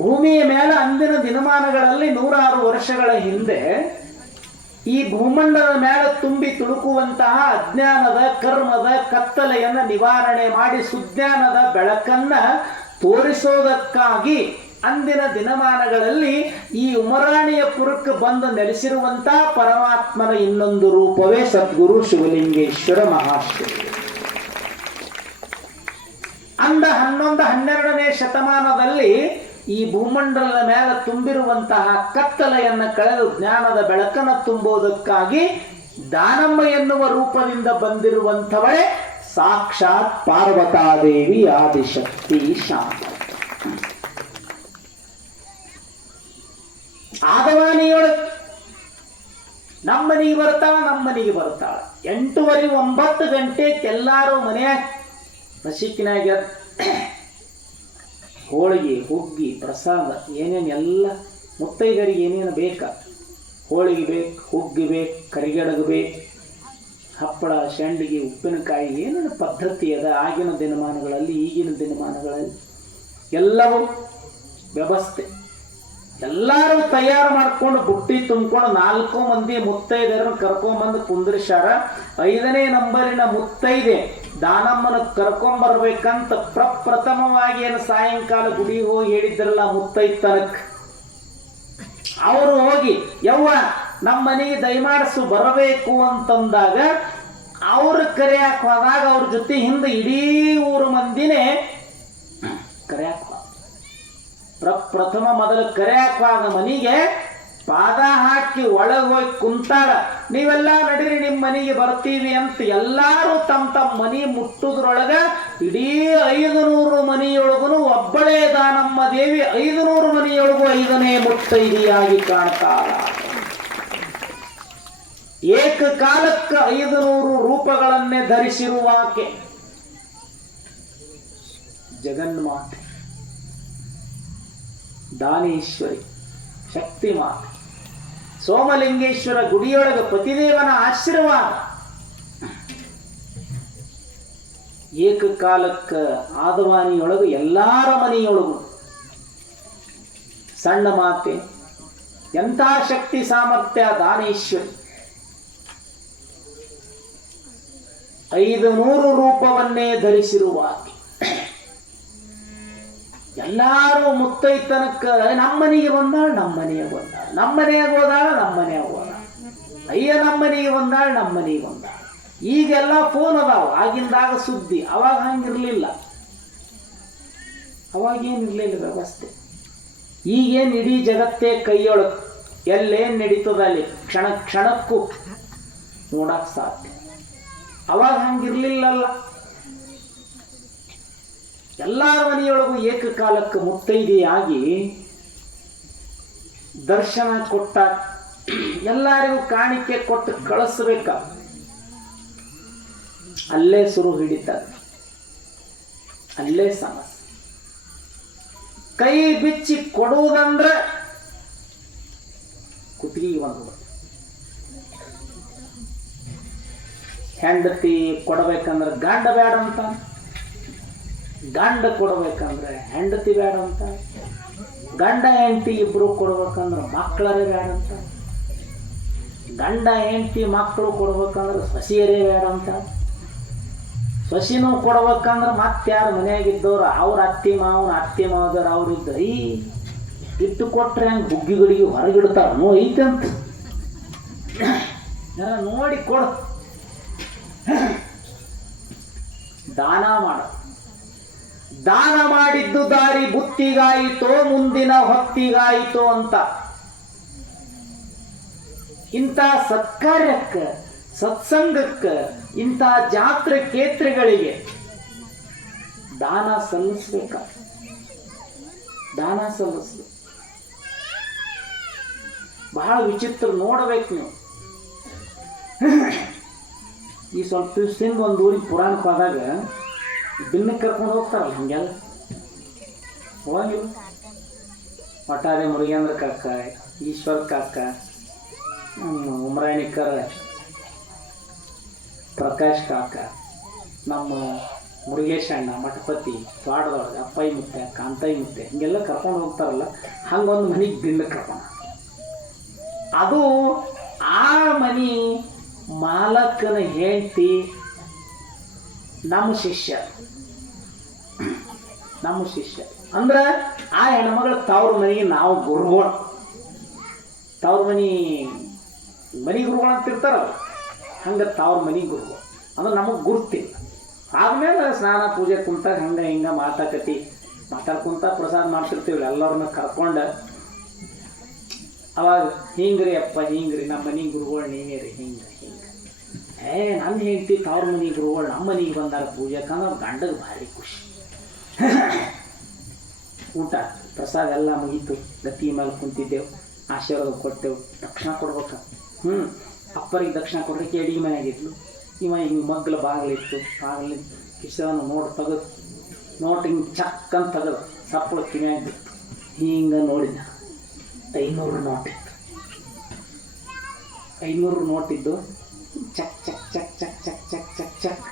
ಭೂಮಿಯ ಮೇಲೆ ಅಂದಿನ ದಿನಮಾನಗಳಲ್ಲಿ 106 ವರ್ಷಗಳ ಹಿಂದೆ ಈ ಭೂಮಂಡಲದ ಮೇಲೆ ತುಂಬಿ ತುಳುಕುವಂತಹ ಅಜ್ಞಾನದ ಕರ್ಮದ ಕತ್ತಲೆಯನ್ನು ನಿವಾರಣೆ ಮಾಡಿ ಸುಜ್ಞಾನದ ಬೆಳಕನ್ನ ತೋರಿಸೋದಕ್ಕಾಗಿ ಅಂದಿನ ದಿನಮಾನಗಳಲ್ಲಿ ಈ ಉಮರಾಣಿಯ ಪುರಕ್ಕೆ ಬಂದು ನೆಲೆಸಿರುವಂತಹ ಪರಮಾತ್ಮನ ಇನ್ನೊಂದು ರೂಪವೇ ಸದ್ಗುರು ಶಿವಲಿಂಗೇಶ್ವರ ಮಹಾಶಿವ. ಅಂದ 11-12ನೇ ಶತಮಾನದಲ್ಲಿ ಈ ಭೂಮಂಡಲದ ಮೇಲೆ ತುಂಬಿರುವಂತಹ ಕತ್ತಲೆಯನ್ನು ಕಳೆದು ಜ್ಞಾನದ ಬೆಳಕನ್ನು ತುಂಬುವುದಕ್ಕಾಗಿ ದಾನಮ್ಮ ಎನ್ನುವ ರೂಪದಿಂದ ಬಂದಿರುವಂಥವಳೇ ಸಾಕ್ಷಾತ್ ಪಾರ್ವತಾದೇವಿ ಆದಿಶಕ್ತಿ ಶಾಂತ. ಆದವಾನಿಯೊಳಗೆ ನಮ್ಮ ಮನೆಗೆ ಬರ್ತಾಳ 8:30 9 ಗಂಟೆಗೆ ಎಲ್ಲಾರು ಮನೆಯಾಗ ನಸಿಕಿನಾಗ ಹೋಳಿಗೆ ಹುಗ್ಗಿ ಪ್ರಸಾದ ಏನೇನು ಎಲ್ಲ ಮುತ್ತೈದರಿಗೆ ಏನೇನು ಬೇಕಾ, ಹೋಳಿಗೆ ಬೇಕು, ಹುಗ್ಗಿ ಬೇಕು, ಕರಿಗಡಗು ಬೇಕು, ಹಪ್ಪಳ ಶಂಡಿಗೆ ಉಪ್ಪಿನಕಾಯಿ ಏನೇನು ಪದ್ಧತಿ ಅದ ಆಗಿನ ದಿನಮಾನಗಳಲ್ಲಿ ಈಗಿನ ದಿನಮಾನಗಳಲ್ಲಿ ಎಲ್ಲವೂ ವ್ಯವಸ್ಥೆ. ಎಲ್ಲರೂ ತಯಾರು ಮಾಡ್ಕೊಂಡು ಬುಟ್ಟಿ ತುಂಬಿಕೊಂಡು 4 ಮಂದಿ ಮುತ್ತೈದೆಯರನ್ನು ಕರ್ಕೊಂಬಂದು ಕುಂದ್ರಿಸ್ಯಾರ. 5ನೇ ನಂಬರಿನ ಮುತ್ತೈದೆ ದಾನಮ್ಮನ ಕರ್ಕೊಂಬರ್ಬೇಕಂತ ಪ್ರಪ್ರಥಮವಾಗಿ ಏನು ಸಾಯಂಕಾಲ ಗುಡಿಗೆ ಹೋಗಿ ಹೇಳಿದ್ರಲ್ಲ ಮುತ್ತೈತನಕ್ಕೆ, ಅವರು ಹೋಗಿ ಯವ್ವ ನಮ್ಮ ಮನೆಗೆ ದಯಮಾಡಿಸು ಬರಬೇಕು ಅಂತಂದಾಗ ಅವ್ರ ಕರೆಯಾಕ ಹೋದಾಗ ಅವ್ರ ಜೊತೆ ಹಿಂದೆ ಇಡೀ ಊರು ಮಂದಿನೇ ಕರೆಯಾಕ ಪ್ರಪ್ರಥಮ ಮೊದಲು ಕರೆಯಾಕುವಾಗ ಮನೆಗೆ ಪಾದ ಹಾಕಿ ಒಳಗೆ ಹೋಗಿ ಕುಂತಾಳ. ನೀವೆಲ್ಲ ನಡೀರಿ ನಿಮ್ಮ ಮನೆಗೆ ಬರ್ತೀವಿ ಅಂತ ಎಲ್ಲಾರು ತಮ್ಮ ಮನೆ ಮುಟ್ಟುದ್ರೊಳಗ ಇಡೀ 500 ಮನೆಯೊಳಗೂ ಒಬ್ಬಳೇ ದಾನಮ್ಮ ದೇವಿ 500 ಮನೆಯೊಳಗೂ 5ನೇ ಮುತ್ತೈದೆಯಾಗಿ ಕಾಣ್ತಾಳ. ಏಕಕಾಲಕ್ಕೆ 500 ರೂಪಗಳನ್ನೇ ಧರಿಸಿರುವಾಕೆ ಜಗನ್ಮಾತೆ, ದಾನೇಶ್ವರಿ, ಶಕ್ತಿ ಮಾತೆ, ಸೋಮಲಿಂಗೇಶ್ವರ ಗುಡಿಯೊಳಗೆ ಪತಿದೇವನ ಆಶೀರ್ವಾದ. ಏಕಕಾಲಕ್ಕೆ ಆದವಾನಿಯೊಳಗೆ ಎಲ್ಲಾರ ಮನೆಯೊಳಗೂ ಸಣ್ಣ ಮಾತೆ, ಎಂಥ ಶಕ್ತಿ ಸಾಮರ್ಥ್ಯ ದಾನೇಶ್ವರಿ. 500 ರೂಪವನ್ನೇ ಧರಿಸಿರುವಾಕೆ ಎಲ್ಲಾರು ಮುತ್ತೈತನಕ್ಕ ನಮ್ಮನೆಗೆ ಬಂದಾಳ, ನಮ್ಮನೆಯಾಗ ಬಂದಾಳ, ನಮ್ಮನೆಯಾಗ ಹೋದಾಳ, ನಮ್ಮನೆಯಾಗ ಹೋದಾಳ, ಅಯ್ಯ ನಮ್ಮನೆಗೆ ಬಂದಾಳ, ನಮ್ಮನೆಗೆ ಬಂದಾಳ. ಈಗೆಲ್ಲ ಫೋನ್ ಅದಾವ, ಆಗಿಂದಾಗ ಸುದ್ದಿ. ಅವಾಗ ಹಂಗಿರ್ಲಿಲ್ಲ, ಅವಾಗೇನಿರ್ಲಿಲ್ಲ ವ್ಯವಸ್ಥೆ. ಈಗೇನು ಇಡೀ ಜಗತ್ತೇ ಕೈಯೊಳಗೆ, ಎಲ್ಲೇನು ನಡೀತದ ಅಲ್ಲಿ ಕ್ಷಣ ಕ್ಷಣಕ್ಕೂ ನೋಡಕ್ ಸಾಧ್ಯ. ಅವಾಗ ಹಂಗಿರ್ಲಿಲ್ಲಲ್ಲ. ಎಲ್ಲರ ಮನೆಯೊಳಗೂ ಏಕಕಾಲಕ್ಕೆ ಮುತ್ತೈದೆಯಾಗಿ ದರ್ಶನ ಕೊಟ್ಟ, ಎಲ್ಲರಿಗೂ ಕಾಣಿಕೆ ಕೊಟ್ಟು ಕಳಿಸ್ಬೇಕ. ಅಲ್ಲೇ ಸುರು ಹಿಡಿತಾರೆ, ಅಲ್ಲೇ ಸಮಸ್ಯೆ. ಕೈ ಬಿಚ್ಚಿ ಕೊಡುವುದಂದ್ರೆ ಕುತ್ತಿಗೆ ಒಂದು ಹೆಂಡತಿ ಕೊಡಬೇಕಂದ್ರೆ ಗಂಡ ಬೇಡ ಅಂತ, ಗಂಡ ಕೊಡ್ಬೇಕಂದ್ರೆ ಹೆಂಡತಿ ಬೇಡ ಅಂತ, ಗಂಡ ಹೆಂಡತಿ ಇಬ್ರು ಕೊಡ್ಬೇಕಂದ್ರೆ ಮಕ್ಕಳರೇ ಬೇಡ ಅಂತ, ಗಂಡ ಹೆಂಡತಿ ಮಕ್ಕಳು ಕೊಡ್ಬೇಕಂದ್ರೆ ಸೊಸಿಯರೇ ಬೇಡ ಅಂತ, ಸೊಸಿನೂ ಕೊಡ್ಬೇಕಂದ್ರೆ ಮತ್ತಾರು ಮನೆಯಾಗಿದ್ದವ್ರು ಅವ್ರ ಅತ್ತಿ ಮಾವದವ್ರು ಅವ್ರಿದ್ದ ಇಟ್ಟು ಕೊಟ್ರೆ ಹಂಗೆ ಬುಗ್ಗಿಗಳಿಗೆ ಹೊರಗಿಡ್ತಾರ ನೋ ಐತಂತ ನೋಡಿ ಕೊಡು. ದಾನ ಮಾಡ, ದಾನ ಮಾಡಿದ್ದು ದಾರಿ ಬುತ್ತಿಗಾಯಿತೋ ಮುಂದಿನ ಹೊತ್ತಿಗಾಯಿತೋ ಅಂತ. ಇಂಥ ಸತ್ಕಾರ್ಯಕ್ಕೆ, ಸತ್ಸಂಗಕ್ಕೆ, ಇಂಥ ಜಾತ್ರೆ ಕೇತ್ರೆಗಳಿಗೆ ದಾನ ಸಲ್ಲಿಸ್ಬೇಕ, ದಾನ ಸಲ್ಲಿಸ್ಬೇಕು. ಬಹಳ ವಿಚಿತ್ರ ನೋಡ್ಬೇಕು ನೀವು. ಈ ಸ್ವಲ್ಪ ದಿವಸದಿಂದ ಒಂದು ಊರಿಗೆ ಪುರಾಣಕ್ಕೆ ಹೋದಾಗ ಬಿನ್ನಕ್ಕೆ ಕರ್ಕೊಂಡು ಹೋಗ್ತಾರಲ್ಲ, ಹಂಗೆಲ್ಲ ಹೋಗಿಲ್ಲ. ಒಟ್ಟಾರೆ ಮುರುಗೇಂದ್ರ ಕಾಕ, ಈಶ್ವರ್ ಕಾಕ, ನಮ್ಮ ಉಮರಾಣಿಕರ ಪ್ರಕಾಶ್ ಕಾಕ, ನಮ್ಮ ಮುರುಗೇಶ ಅಣ್ಣ, ಮಠಪತಿ, ತ್ವಾಟದೊಳಗೆ ಅಪ್ಪಯ್ಯ ಮುತ್ತೆ, ಕಾಂತಯ್ಯ ಮುತ್ತೆ, ಹಿಂಗೆಲ್ಲ ಕರ್ಕೊಂಡು ಹೋಗ್ತಾರಲ್ಲ. ಹಂಗೊಂದು ಮನೆಗೆ ಬಿನ್ನಕ್ಕೆ ಕರ್ಕೊಂಡು, ಅದು ಆ ಮನೆ ಮಾಲಕನ ಹೆಂಡತಿ ನಮ್ಮ ಶಿಷ್ಯ ಅಂದ್ರೆ ಆ ಹೆಣ್ಮಗಳ ತವ್ರ ಮನೆಗೆ ನಾವು ಗುರುಗಳು, ತವ್ರ ಮನೆ ಗುರುಗಳು ಅಂತಿರ್ತಾರಲ್ಲ, ಹಂಗೆ ತವ್ರ ಮನೆ ಗುರುಗಳು ಅಂದ್ರೆ ನಮಗೆ ಗುರುತಿಲ್ಲ. ಆದ್ಮೇಲೆ ಸ್ನಾನ ಪೂಜೆ ಕುಂತಾಗ ಹಂಗೆ ಹಿಂಗೆ ಮಾತಾಡ್ಕೊಂತ ಪ್ರಸಾದ ಮಾಡ್ತಿರ್ತೀವಿ ಎಲ್ಲರನ್ನ ಕರ್ಕೊಂಡು. ಅವಾಗ ಹಿಂಗ್ರಿ ಅಪ್ಪ, ಹಿಂಗ್ರಿ ನಮ್ಮ ಮನೆ ಗುರುಗಳು ನೀವೇ ರೀ, ಹಿಂಗೆ ನನ್ನ ಹೆಂಡತಿ ತವ್ರ ಮನೆ ಗುರುಗಳು ನಮ್ಮ ಮನೆಗೆ ಬಂದಾರ ಪೂಜೆಗೆ ಅಂದ್ರೆ ಗಂಡಗೆ ಭಾರಿ ಖುಷಿ. ಊಟ ಪ್ರಸಾದ ಎಲ್ಲ ಮುಗೀತು, ಗತಿ ಮೇಲೆ ಕುಂತಿದ್ದೆವು, ಆಶೀರ್ವಾದ ಕೊಟ್ಟೆವು, ತಕ್ಷಣ ಕೊಡ್ಬೇಕು. ಅಪ್ಪರಿಗೆ ದಕ್ಷಿಣ ಕೊಡ್ಲಿಕ್ಕೆ ಅಡಿಗೆ ಮನೆಯಾಗಿದ್ಲು. ಇವ ಹಿಂಗೆ ಮಗ್ಲ ಬಾಗಿಲಿತ್ತು, ಬಾಗಿಲು ಕಿಶನು ನೋಟ್ ತೆಗೆದು ನೋಟ್ ಹಿಂಗೆ ಚಕ್ ಅಂತ ತೆಗೆದು ಸಪ್ಪಳ ಕಿವಿಯಾಗಿತ್ತು. ಹಿಂಗೆ ನೋಡಿದ 500 ನೋಟ್ ಇತ್ತು. 500 ನೋಟ್ ಇದ್ದು ಚಕ್ ಚಕ್ ಚಕ್ ಚಕ್ ಚಕ್ ಚಕ್ ಚಕ್ ಚಕ್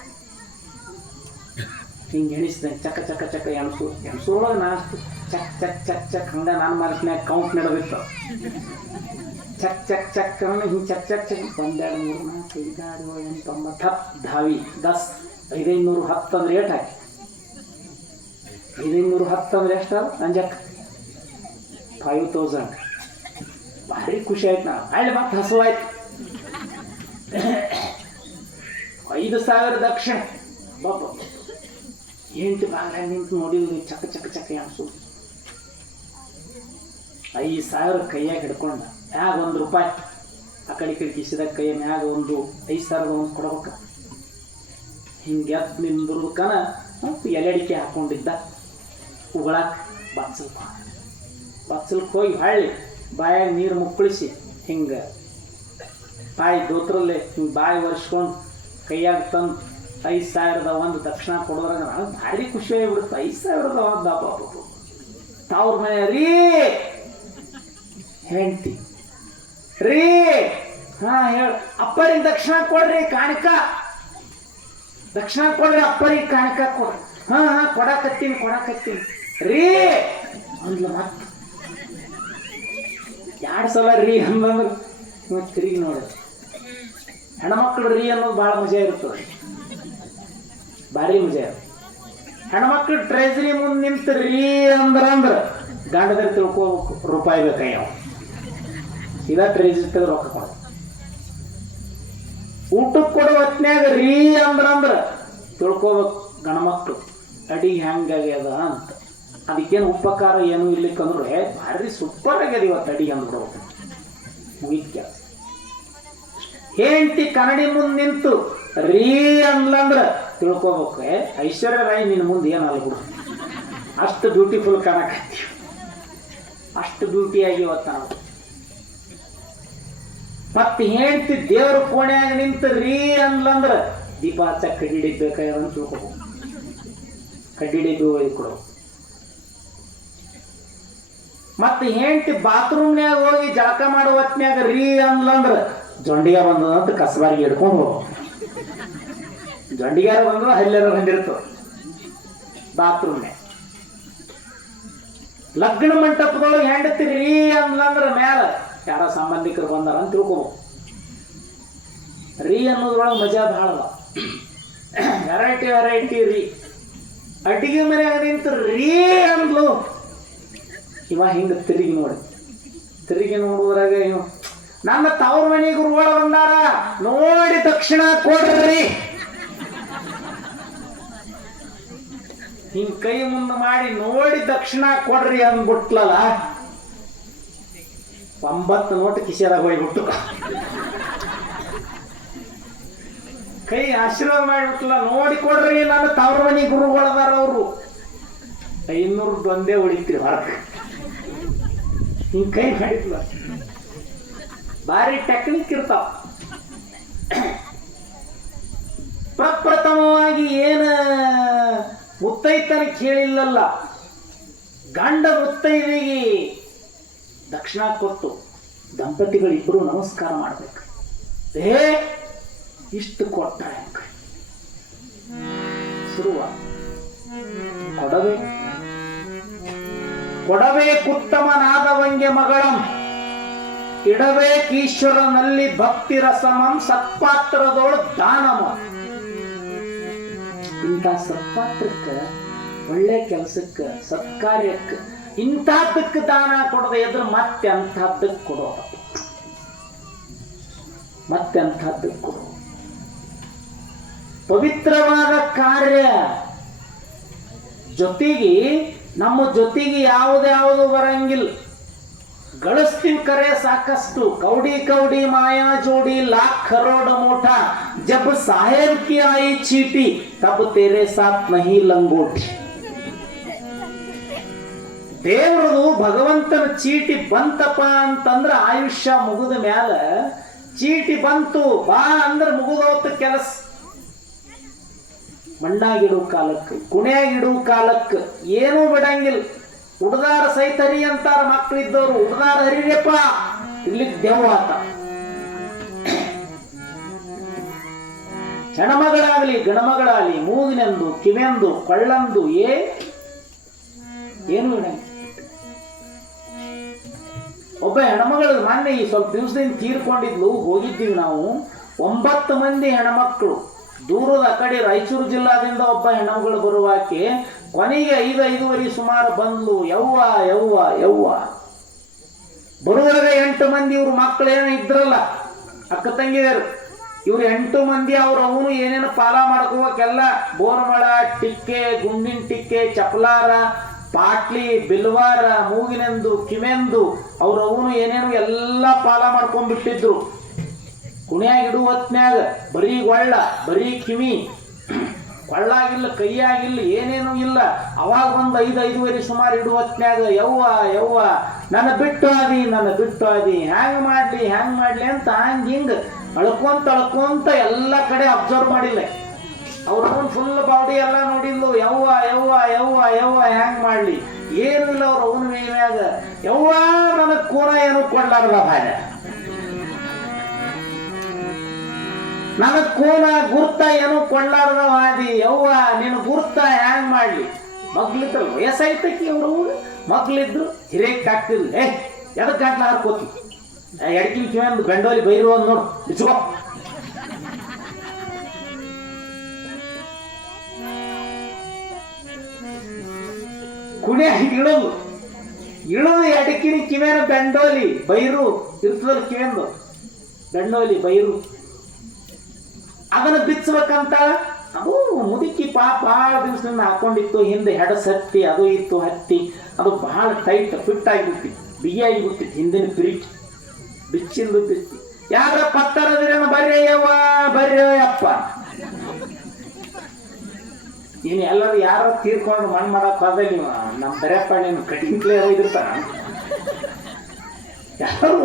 ಹಿಂಗೆ ಎಣಿಸಿದೆ. ಚಕ್ಕ ಚಕ್ಕ ಚಕ್ಕ ಎಣಸೋಳಗೆ ನಾಸ್ತು ಚಕ್ ಚಕ್ ಚಕ್ ಚಕ್ ಹಂಗೆ ನಾನು ಮನಸ್ಸಿನಾಗ ಕೌಂಟ್ ನಡೆದಿತ್ತು. ಚಕ್ ಚಕ್ ಚಕ್ ಹಿಂಗೆ ಚಕ್ ಚಕ್ ಚಕ್ 1 2 3 4 5 6 7 8 9 10 ಧಾವಿ 10 510 ಅಂದ್ರೆ ಏಟ್ ಹಾಕಿ 510 ಅಂದ್ರೆ ಎಷ್ಟು ಅಂಜಕ್ಕೆ 5000. ಭಾರಿ ಖುಷಿ ಆಯ್ತು. ನಾವು ಅಲ್ಲಿ ಮತ್ತೆ ಹಸು ಆಯ್ತು. 5000 ದಕ್ಷಿಣ ಬಾಬ ಎಂಟು ಬಾಗ ನಿಂತು ನೋಡಿದ್ವಿ. ಚಕ್ಕ ಚಕ್ಕ ಚಕ್ಕ ಅನ್ಸು 5000 ಕೈಯಾಗ ಹಿಡ್ಕೊಂಡ ಮ್ಯಾಗ 1 ರೂಪಾಯಿ ಆ ಕಡೆ ಈ ಕಡೆ ಕಿಸಿದಾಗ ಕೈಯ ಮ್ಯಾಗ 5000 ಒಂದು ಕೊಡ್ಬೇಕ. ಹಿಂಗೆ ಎದ್ದು ನಿಂದಿರ್ಬೇಕನ ಎಲೆಡಿಕೆ ಹಾಕೊಂಡಿದ್ದ ಉಗಳಾಕ ಬಚ್ಚಲ್ಕ್ ಹೋಗಿ ಹಳ್ಳಿ ಬಾಯಾಗ ನೀರು ಮುಕ್ಕಳಿಸಿ ಹಿಂಗೆ ಬಾಯಿ ದೋತ್ರಲ್ಲೇ ಹಿಂಗೆ ಬಾಯಿ ಒರೆಸ್ಕೊಂಡು ಕೈಯಾಗ ತಂದು 5000 ಒಂದು ದಕ್ಷಿಣ ಕೊಡೋದ್ರಾಗ ನಾನು ಭಾರಿ ಖುಷಿ ಆಗಿಬಿಡುತ್ತೆ. 5000 ಒಂದು ಹಬ್ಬ ತವ್ರ ಮನೆ ರೀ ಹೆಂಡ್ತಿ ರೀ ಹಾಂ ಹೇಳ ಅಪ್ಪರಿಗೆ ದಕ್ಷಿಣ ಕೊಡ್ರಿ ಕಾಣಿಕ ದಕ್ಷಿಣ ಕೊಡ್ರಿ ಅಪ್ಪರಿಗೆ ಕಾಣಿಕ ಕೊಡ್ರಿ. ಹಾಂ ಹಾಂ ಕೊಡಾಕತ್ತೀನಿ ರೀ ಅಂದ್ಲು. ಮತ್ತೆ 2 ಸಲ ರೀ ಅಂದಂದ್ರೆ ಮತ್ತೆ ತಿರುಗಿ ನೋಡಿದ್ರು. ಹೆಣ್ಮಕ್ಳು ರೀ ಅನ್ನೋದು ಭಾಳ ಮಜಾ ಇರ್ತದೆ, ಭಾರಿ ಮಜಾ ಇರುತ್ತೆ. ಹೆಣ್ಮಕ್ಳು ಟ್ರೆಜರಿ ಮುಂದೆ ನಿಂತು ರೀ ಅಂದ್ರೆ ಗಂಡದಲ್ಲಿ ತಿಳ್ಕೋಬೇಕು ರೂಪಾಯಿ ಬೇಕಾಯ ಇದ ಟ್ರೆಜರಿ ತೆಗೆದು ರೊಕ್ಕ ಕೊಡ. ಊಟಕ್ಕೆ ಕೊಡೋ ಹೊತ್ನ್ಯಾಗ ರೀ ಅಂದ್ರ ತಿಳ್ಕೋಬೇಕು ಗಂಡ್ಮಕ್ಳು ಅಡಿಗೆ ಹೆಂಗಾಗ್ಯದ ಅಂತ. ಅದಕ್ಕೇನು ಉಪಕಾರ ಏನು ಇರ್ಲಿಕ್ಕಂದ್ರೆ ಭಾರಿ ಸೂಪರ್ ಆಗ್ಯದ ಇವತ್ತು ಅಡಿಗೆ ಅಂದ್ಬಿಡ್ಬೇಕು. ಮುಗಿದ ಕೆಲಸ. ಹೆಂಡತಿ ಕನ್ನಡಿ ಮುಂದೆ ನಿಂತು ರೀ ಅಂದ್ಲಂದ್ರ ತಿಳ್ಕೋಬೇಕು ಐಶ್ವರ್ಯ ರಾಯ್ ನಿನ್ನ ಮುಂದೆ ಏನಲ್ಲ ಬಿಡು, ಅಷ್ಟು ಬ್ಯೂಟಿಫುಲ್ ಕಾಣಕತ್ತೀವಿ, ಅಷ್ಟು ಬ್ಯೂಟಿಯಾಗಿ ಇವತ್ತು ನಾವು. ಮತ್ತೆ ಹೆಂಡತಿ ದೇವ್ರ ಕೋಣೆಯಾಗ ನಿಂತು ರೀ ಅಂದ್ಲಂದ್ರ ದೀಪ ಹಚ್ಚ ಕಡ್ಡಿ ಬೇಕಾಗ್ಯದ ತಿಳ್ಕೋಬೇಕು. ಕಡ್ಡಿ ಡಬ್ಬಿ ಕೊಡು. ಮತ್ತೆ ಹೆಂಡತಿ ಬಾತ್ರೂಮ್ನ್ಯಾಗ ಹೋಗಿ ಜಳಕ ಮಾಡೋ ಹೊತ್ನ್ಯಾಗ ರೀ ಅಂದ್ಲಂದ್ರ ಜೊಂಡಿಗ ಬಂದದಂತ ಕಸಬಾರಿಗೆ ಹಿಡ್ಕೊಂಡು ಹೋಗು. ಜೊಂಡಿಗಾರ ಬಂದ್ರು ಹಲ್ಲೆರ ಬಂದಿರ್ತವೆ ಬಾತ್ರೂಮ್ನ್ಯಾಗ. ಲಗ್ನ ಮಂಟಪದೊಳಗೆ ಹೆಂಡತಿ ರೀ ಅಂದ್ಲಂದ್ರ ಮ್ಯಾಲ ಯಾರೋ ಸಂಬಂಧಿಕರು ಬಂದಾರ ಅಂತ ತಿಳ್ಕೋಬೇಕು. ರೀ ಅನ್ನೋದ್ರೊಳಗೆ ಮಜಾ ಭಾಳವ. ವೆರೈಟಿ ರೀ. ಅಡಿಗೆ ಮನ್ಯಾಗ ನಿಂತು ರೀ ಅಂದ್ಲು. ಇವ ಹಿಂಗೆ ತಿರುಗಿ ನೋಡುದ್ರಾಗ ಇವ ನನ್ನ ತವ್ರ ಮನೆಗೆ ಗುರುಗಳು ಬಂದಾರ ನೋಡಿ ದಕ್ಷಿಣ ಕೊಡ್ರಿ ಹಿಂಗ್ ಕೈ ಮುಂದೆ ಮಾಡಿ ನೋಡಿ ದಕ್ಷಿಣ ಕೊಡ್ರಿ ಅಂದ್ಬಿಟ್ಲಲ್ಲ. 9 ನೋಟ್ ಕಿಶೆದಾಗ ಹೋಗ್ಬಿಟ್ಟು ಕೈ ಆಶೀರ್ವಾದ ಮಾಡಿಬಿಟ್ಲ. ನೋಡಿ ಕೊಡ್ರಿ ನನ್ನ ತವ್ರ ಮನೆ ಗುರುಗಳದಾರ ಅವರು 500 ಒಂದೇ ಉಳಿತೀರಿ ಹೊರಗೆ. ಹಿಂಗ್ ಕೈ ಮಾಡಿದ್ಲ. ಭಾರಿ ಟೆಕ್ನಿಕ್ ಇರ್ತಾವ. ಪ್ರಪ್ರಥಮವಾಗಿ ಏನ ಮುತ್ತೈತನ ಕೇಳಿಲ್ಲಲ್ಲ, ಗಂಡ ಮುತ್ತೈದಿಗೆ ದಕ್ಷಿಣ ಕೊಟ್ಟು ದಂಪತಿಗಳಿಬ್ಬರು ನಮಸ್ಕಾರ ಮಾಡ್ಬೇಕು. ಇಷ್ಟು ಕೊಟ್ಟಾರೆ ಶುರುವ ಕೊಡಬೇಕುತ್ತಮನಾದವಂಗೆ ಮಗಳಂ ಇಡಬೇಕೀಶ್ವರನಲ್ಲಿ ಭಕ್ತಿ ರಸಮಂ ಸತ್ಪಾತ್ರದೋಳು ದಾನಮ. ಇಂಥ ಸತ್ಪಾತ್ರಕ್ಕ, ಒಳ್ಳೆ ಕೆಲಸಕ್ಕ, ಸತ್ಕಾರ್ಯಕ್ಕ ಇಂಥದ್ದಕ್ಕೆ ದಾನ ಕೊಡದೆ ಎದ್ರ ಮತ್ತೆ ಅಂಥದ್ದಕ್ಕೆ ಕೊಡೋ, ಮತ್ತೆ ಅಂಥದ್ದಕ್ಕೆ ಕೊಡೋ. ಪವಿತ್ರವಾದ ಕಾರ್ಯ ಜೊತೆಗೆ ನಮ್ಮ ಜೊತೆಗೆ ಯಾವುದ್ಯಾವುದು ಬರಂಗಿಲ್ಲ. ಗಳಿಸ್ತೀವಿ ಕರೆ ಸಾಕಷ್ಟು. ಕೌಡಿ ಮಾಯಾ ಜೋಡಿ ಲಾಖ್ ಕರೋಡ ಮೋಟ ಜಬ್ ಸಾಹೇಬ್ ಕಿ ಆಯಿ ಚೀಟಿ ತಬ್ ತೇರೆ ಸಾಥ್ ನಹಿ ಲಂಗೋಟಿ. ದೇವ್ರದು ಭಗವಂತನ ಚೀಟಿ ಬಂತಪ್ಪ ಅಂತಂದ್ರ ಆಯುಷ್ಯ ಮುಗಿದ ಮ್ಯಾಲ ಚೀಟಿ ಬಂತು ಬಾ ಅಂದ್ರೆ ಮುಗಿದೋತ ಕೆಲಸ. ಮಣ್ಣಾಗಿಡುವ ಕಾಲಕ್ಕೆ, ಕುಣ್ಯಾಗಿಡುವ ಕಾಲಕ್ಕೆ ಏನೂ ಬಿಡಂಗಿಲ್ಲ. ಹುಡ್ದಾರ ಸಹಿತ ಹರಿ ಅಂತಾರ ಮಕ್ಕಳಿದ್ದವ್ರು. ಹುಡ್ದಾರ ಹರಿರಪ್ಪ ಇರ್ಲಿಕ್ಕೆ ದೇವ ಆತ. ಹೆಣ್ಮಗಳಾಗಲಿ ಗಣಮಗಳಾಗಲಿ ಮೂಗಿನೆಂದು ಕಿವೆಂದು ಕೊಳ್ಳಂದು ಏನು ಬಿಡಂಗಿಲ್ಲ. ಒಬ್ಬ ಹೆಣ್ಮಗಳು ಮೊನ್ನೆ ಈ ಸ್ವಲ್ಪ ದಿವಸದಿಂದ ತೀರ್ಕೊಂಡಿದ್ಲು. ಹೋಗಿದ್ದೀವಿ ನಾವು 9 ಮಂದಿ ಹೆಣ್ಮಕ್ಳು. ದೂರದ ಆ ಕಡೆ ರಾಯಚೂರು ಜಿಲ್ಲಾದಿಂದ ಒಬ್ಬ ಹೆಣ್ಮಗಳು ಬರುವಾಕೆ ಕೊನೆಗೆ 5-5:30 ಸುಮಾರು ಬಂದ್ಲು. ಯವ್ವ ಯವ್ವ ಯವ್ವ ಬರುವಾಗ 8 ಮಂದಿ ಇವ್ರ ಮಕ್ಕಳು ಏನೋ ಇದ್ರಲ್ಲ ಅಕ್ಕ ತಂಗಿದರು. ಇವ್ರು 8 ಮಂದಿ ಅವ್ರ ಅವನು ಏನೇನು ಪಾಲ ಮಾಡ್ಕೋಬೇಕೆಲ್ಲ ಬೋರ್ಮಳ, ಟಿಕ್ಕೆ, ಗುಂಡಿನ ಟಿಕ್ಕೆ, ಚಪಲಾರ, ಪಾಟ್ಲಿ, ಬಿಲ್ವಾರ, ಮೂಗಿನೆಂದು ಕಿವೆಂದು ಅವ್ರ ಅವನು ಏನೇನು ಎಲ್ಲ ಪಾಲ ಮಾಡ್ಕೊಂಡ್ಬಿಟ್ಟಿದ್ರು. ಕುಣಿಯಾಗಿಡು ಹೊತ್ನ್ಯಾಗ ಬರೀ ಗೊಳ್ಳ, ಬರೀ ಕಿವಿ, ಕೊಳ್ಳಾಗಿಲ್ಲ, ಕೈಯಾಗಿಲ್ಲ, ಏನೇನು ಇಲ್ಲ. ಅವಾಗ ಒಂದು 5-5:30 ಸುಮಾರು ಇಡು ಹೊತ್ನ್ಯಾಗ ಯವ್ವ ಯವ್ವ ನನ್ನ ಬಿಟ್ಟು ಆದಿ ಹ್ಯಾಂಗ್ ಮಾಡ್ಲಿ ಅಂತ ಹಿಂಗೆ ಅಳ್ಕೊಂತ ಎಲ್ಲ ಕಡೆ ಅಬ್ಸರ್ವ್ ಮಾಡಿಲ್ಲ. ಅವ್ರವನ್ ಫುಲ್ ಬಾಡಿ ಎಲ್ಲ ನೋಡಿದ್ಲು. ಯವ್ವ ಯವ್ವ ಯವ್ವ ಯವ್ವ ಹ್ಯಾಂಗ್ ಮಾಡ್ಲಿ, ಏನು ಇಲ್ಲ ಅವ್ರ ಅವನ ಮೇಲ್ಯಾಗ. ಯವ್ವ ನನಗ್ ಕೂನ ಏನು ಕೊಡ್ಲಾರ್ದ ಭಾಯ, ನನಗ್ ಕೂನ ಗುರ್ತ ಏನು ಕೊಡ್ಲಾರ್ದ ಹಾದಿ. ಯವ್ವ ನೀನು ಗುರ್ತ ಹ್ಯಾಂಗ್ ಮಾಡ್ಲಿ. ಮಗ್ಲಿದ್ರಲ್ಲ ವಯಸ್ಸಾಯ್ತಕ್ಕಿ ಅವ್ರು, ಮಗ್ಲಿದ್ರು ಹಿರೇಕ್ ಆಗ್ತಿರ್ಲಿ. ಎದಕ್ ಗಂಟ್ಲ ಹಾರ್ಕೋತಿ ಎಡ್ಕಿನ ಕಿವಂದು ಗಂಡೋಲಿ ಬೈರು ಅಂದ್ ನೋಡು ಬಿಚ್ಕೋ. ಕುಣಿಯಾಗಿ ಇಳದು ಎಡಕಿನ ಕಿವೇನ ಬೆಂಡೋಲಿ ಬೈರು ಇರ್ತದಲ್ಲ, ಕಿವೆಂದು ಬೆಂಡೋಲಿ ಬೈರು ಅದನ್ನ ಬಿಚ್ಚಬೇಕಂತ. ಅದು ಮುದುಕಿ ಭಾಳ ದಿವಸದಿಂದ ಹಾಕೊಂಡಿತ್ತು. ಹಿಂದೆ ಹೆಡಸ್ ಹತ್ತಿ ಅದು ಇತ್ತು, ಹತ್ತಿ ಅದು ಬಹಳ ಟೈಟ್ ಫಿಟ್ ಆಗಿಬಿಟ್ಟಿತ್ತು, ಬಿಗಿಯಾಗಿಬಿಟ್ಟಿತ್ತು. ಹಿಂದಿನ ಪಿರಿಕಿ ಬಿಚ್ಚಿಂದು ಬಿಚ್ಚಿ ಯಾರ ಪತ್ತರದಿರೇನು ಬರ್ರಿ ಅಪ್ಪ. ನೀನು ಎಲ್ಲರೂ ಯಾರೋ ತೀರ್ಕೊಂಡು ಮಣ್ಣು ಮಾಡಕ್ ಹೋದಲ್ಲಿ ನಮ್ಮ ಬರೆಯಪ್ಪ ನೀನು ಕಟಿಂಗ್ಲೇ ಹೋಗಿರ್ತಾನ. ಯಾರು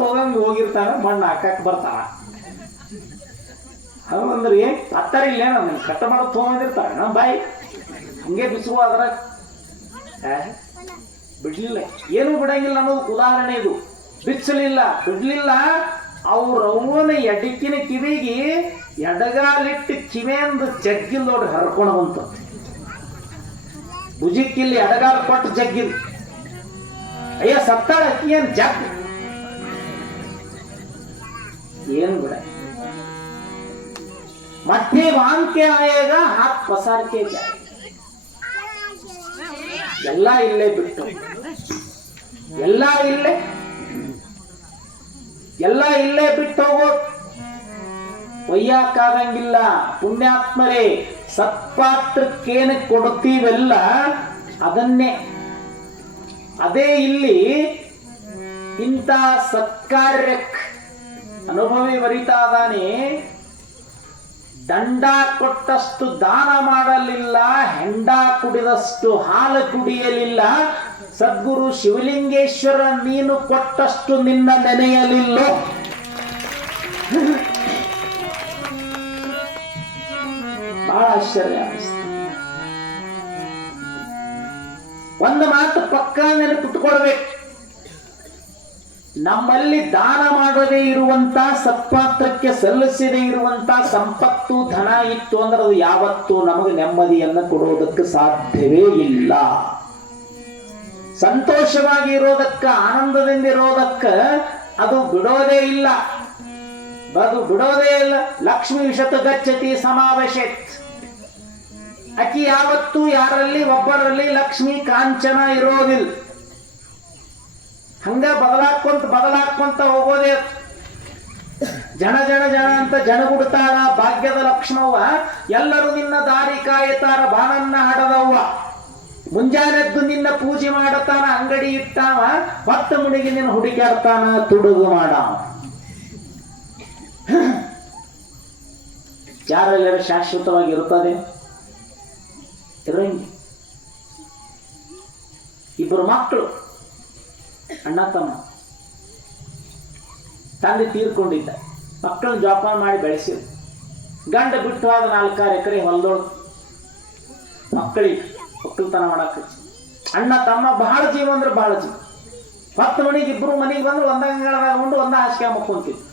ಹೋಗಿರ್ತಾನ, ಮಣ್ಣು ಹಾಕಕ್ ಬರ್ತಾನ. ಅಂದ್ರೆ ಏನ್ ಪತ್ತರ ಇಲ್ಲೇನ ಕಟ್ಟ ಮಾಡೋದು ತೊಗೊಂಡಿರ್ತಾರ ನಮ್ಮ ಬಾಯಿ ಹಂಗೆ ಬಿಸುವ ಅದ್ರ ಬಿಡ್ಲಿಲ್ಲ, ಏನೂ ಬಿಡಂಗಿಲ್ಲ ಅನ್ನೋದು ಉದಾಹರಣೆ ಇದು. ಬಿಡ್ಲಿಲ್ಲ. ಅವ್ರ ಅವನ ಎಡಕಿನ ಕಿವಿಗೆ ಎಡಗಾಲಿಟ್ಟು ಕಿವೆಂದು ಜಗ್ಗಿಲ್ ನೋಡ್ರಿ ಹರ್ಕೊಂಡು ಬಂತ. ಭುಜಕ್ಕಿಲ್ಲಿ ಎಡಗಾಲ ಕೊಟ್ಟು ಜಗ್ಗಿಲ್. ಅಯ್ಯ ಸತ್ತಾಳ ಅಕ್ಕಿ ಏನ್ ಜಗ್ ಏನು ಬಿಡ. ಮತ್ತೆ ವಾಂಕೆ ಆಯೇಗ ಹಾತ್ ಪಸಾರ್ಕೆ ಎಲ್ಲ ಇಲ್ಲೇ ಬಿಟ್ಟು ಎಲ್ಲ ಇಲ್ಲೇ ಬಿಟ್ಟು ಹೋಗೋ ಒಯ್ಯಾಕಾಗಂಗಿಲ್ಲ. ಪುಣ್ಯಾತ್ಮರೇ, ಸತ್ಪಾತ್ರಕ್ಕೇನು ಕೊಡ್ತೀವೆಲ್ಲ ಅದನ್ನೇ. ಅದೇ ಇಲ್ಲಿ ಇಂಥ ಸತ್ಕಾರ್ಯಕ್ಕೆ ಅನುಭವಿ ಬರಿತಾದಾನೆ. ದಂಡ ಕೊಟ್ಟಷ್ಟು ದಾನ ಮಾಡಲಿಲ್ಲ, ಹೆಂಡ ಕುಡಿದಷ್ಟು ಹಾಲು ಕುಡಿಯಲಿಲ್ಲ. ಸದ್ಗುರು ಶಿವಲಿಂಗೇಶ್ವರ ನೀನು ಕೊಟ್ಟಷ್ಟು ನಿನ್ನ ನೆನೆಯಲಿಲ್ಲ. ಬಹಳ ಆಶ್ಚರ್ಯ ಅನಿಸ್ತು. ಒಂದು ಮಾತು ಪಕ್ಕ ನೆನಪಿಟ್ಟುಕೊಳ್ಬೇಕು. ನಮ್ಮಲ್ಲಿ ದಾನ ಮಾಡದೇ ಇರುವಂತ, ಸತ್ಪಾತ್ರಕ್ಕೆ ಸಲ್ಲಿಸದೇ ಇರುವಂತ ಸಂಪತ್ತು ಧನ ಇತ್ತು ಅಂದ್ರೆ ಅದು ಯಾವತ್ತೂ ನಮಗೆ ನೆಮ್ಮದಿಯನ್ನು ಕೊಡುವುದಕ್ಕೆ ಸಾಧ್ಯವೇ ಇಲ್ಲ. ಸಂತೋಷವಾಗಿ ಇರೋದಕ್ಕ, ಆನಂದದಿಂದ ಇರೋದಕ್ಕ ಅದು ಬಿಡೋದೇ ಇಲ್ಲ. ಲಕ್ಷ್ಮೀ ವಿಶತ ಗಚ್ಚತಿ ಸಮಾವೇಶತ್. ಅಕ್ಕಿ ಯಾವತ್ತೂ ಯಾರಲ್ಲಿ ಒಬ್ಬರಲ್ಲಿ ಲಕ್ಷ್ಮೀ ಕಾಂಚನ ಇರೋದಿಲ್ಲ. ಹಂಗ ಬದಲಾಕೊಂತ ಹೋಗೋದೇ. ಜನ ಅಂತ ಜನಗುಡ್ತಾಳ ಭಾಗ್ಯದ ಲಕ್ಷ್ಮವ್ವ. ಎಲ್ಲರೂ ನಿನ್ನ ದಾರಿ ಕಾಯತಾರ ಬಾನನ್ನ ಹಡದವ್ವ. ಮುಂಜಾನೆದ್ದು ನಿನ್ನ ಪೂಜೆ ಮಾಡತಾನ, ಅಂಗಡಿ ಇಟ್ಟಾವ. ಹೊತ್ತ ಮುಡಿಗೆ ನಿನ್ನ ಹುಡುಕಾಡ್ತಾನ, ತುಡುಗು ಮಾಡಾವ. ಯಾರೆಲ್ಲರ ಶಾಶ್ವತವಾಗಿ ಇರುತ್ತದೆ ಇರಂಗಿ. ಇಬ್ಬರು ಮಕ್ಕಳು, ಅಣ್ಣ ತಮ್ಮ. ತಂದೆ ತೀರ್ಕೊಂಡಿದ್ದ. ಮಕ್ಕಳನ್ನ ಜೋಪಾನ ಮಾಡಿ ಬೆಳೆಸಿದ್ರು. ಗಂಡ ಬಿಟ್ಟು ಹೋದ 4-6 ಎಕರೆ ಹೊಲದೊಳಗೆ ಮಕ್ಕಳಿಗೆ ಒಕ್ಕಲ್ತನ ಮಾಡಕ್ಕೆ. ಅಣ್ಣ ತಮ್ಮ ಬಹಳ ಜೀವ ಅಂದ್ರೆ ಬಹಳ ಜೀವ. 10 ಮಣಿಗೆ ಇಬ್ರು ಮನೆಗೆ ಬಂದ್ರು ಒಂದ ಅಂಗಳದಾಗ ಉಂಡು ಒಂದ ಹಾಸಿಗೆ ಮಕ್ಕೊಂತಿದ್ರು.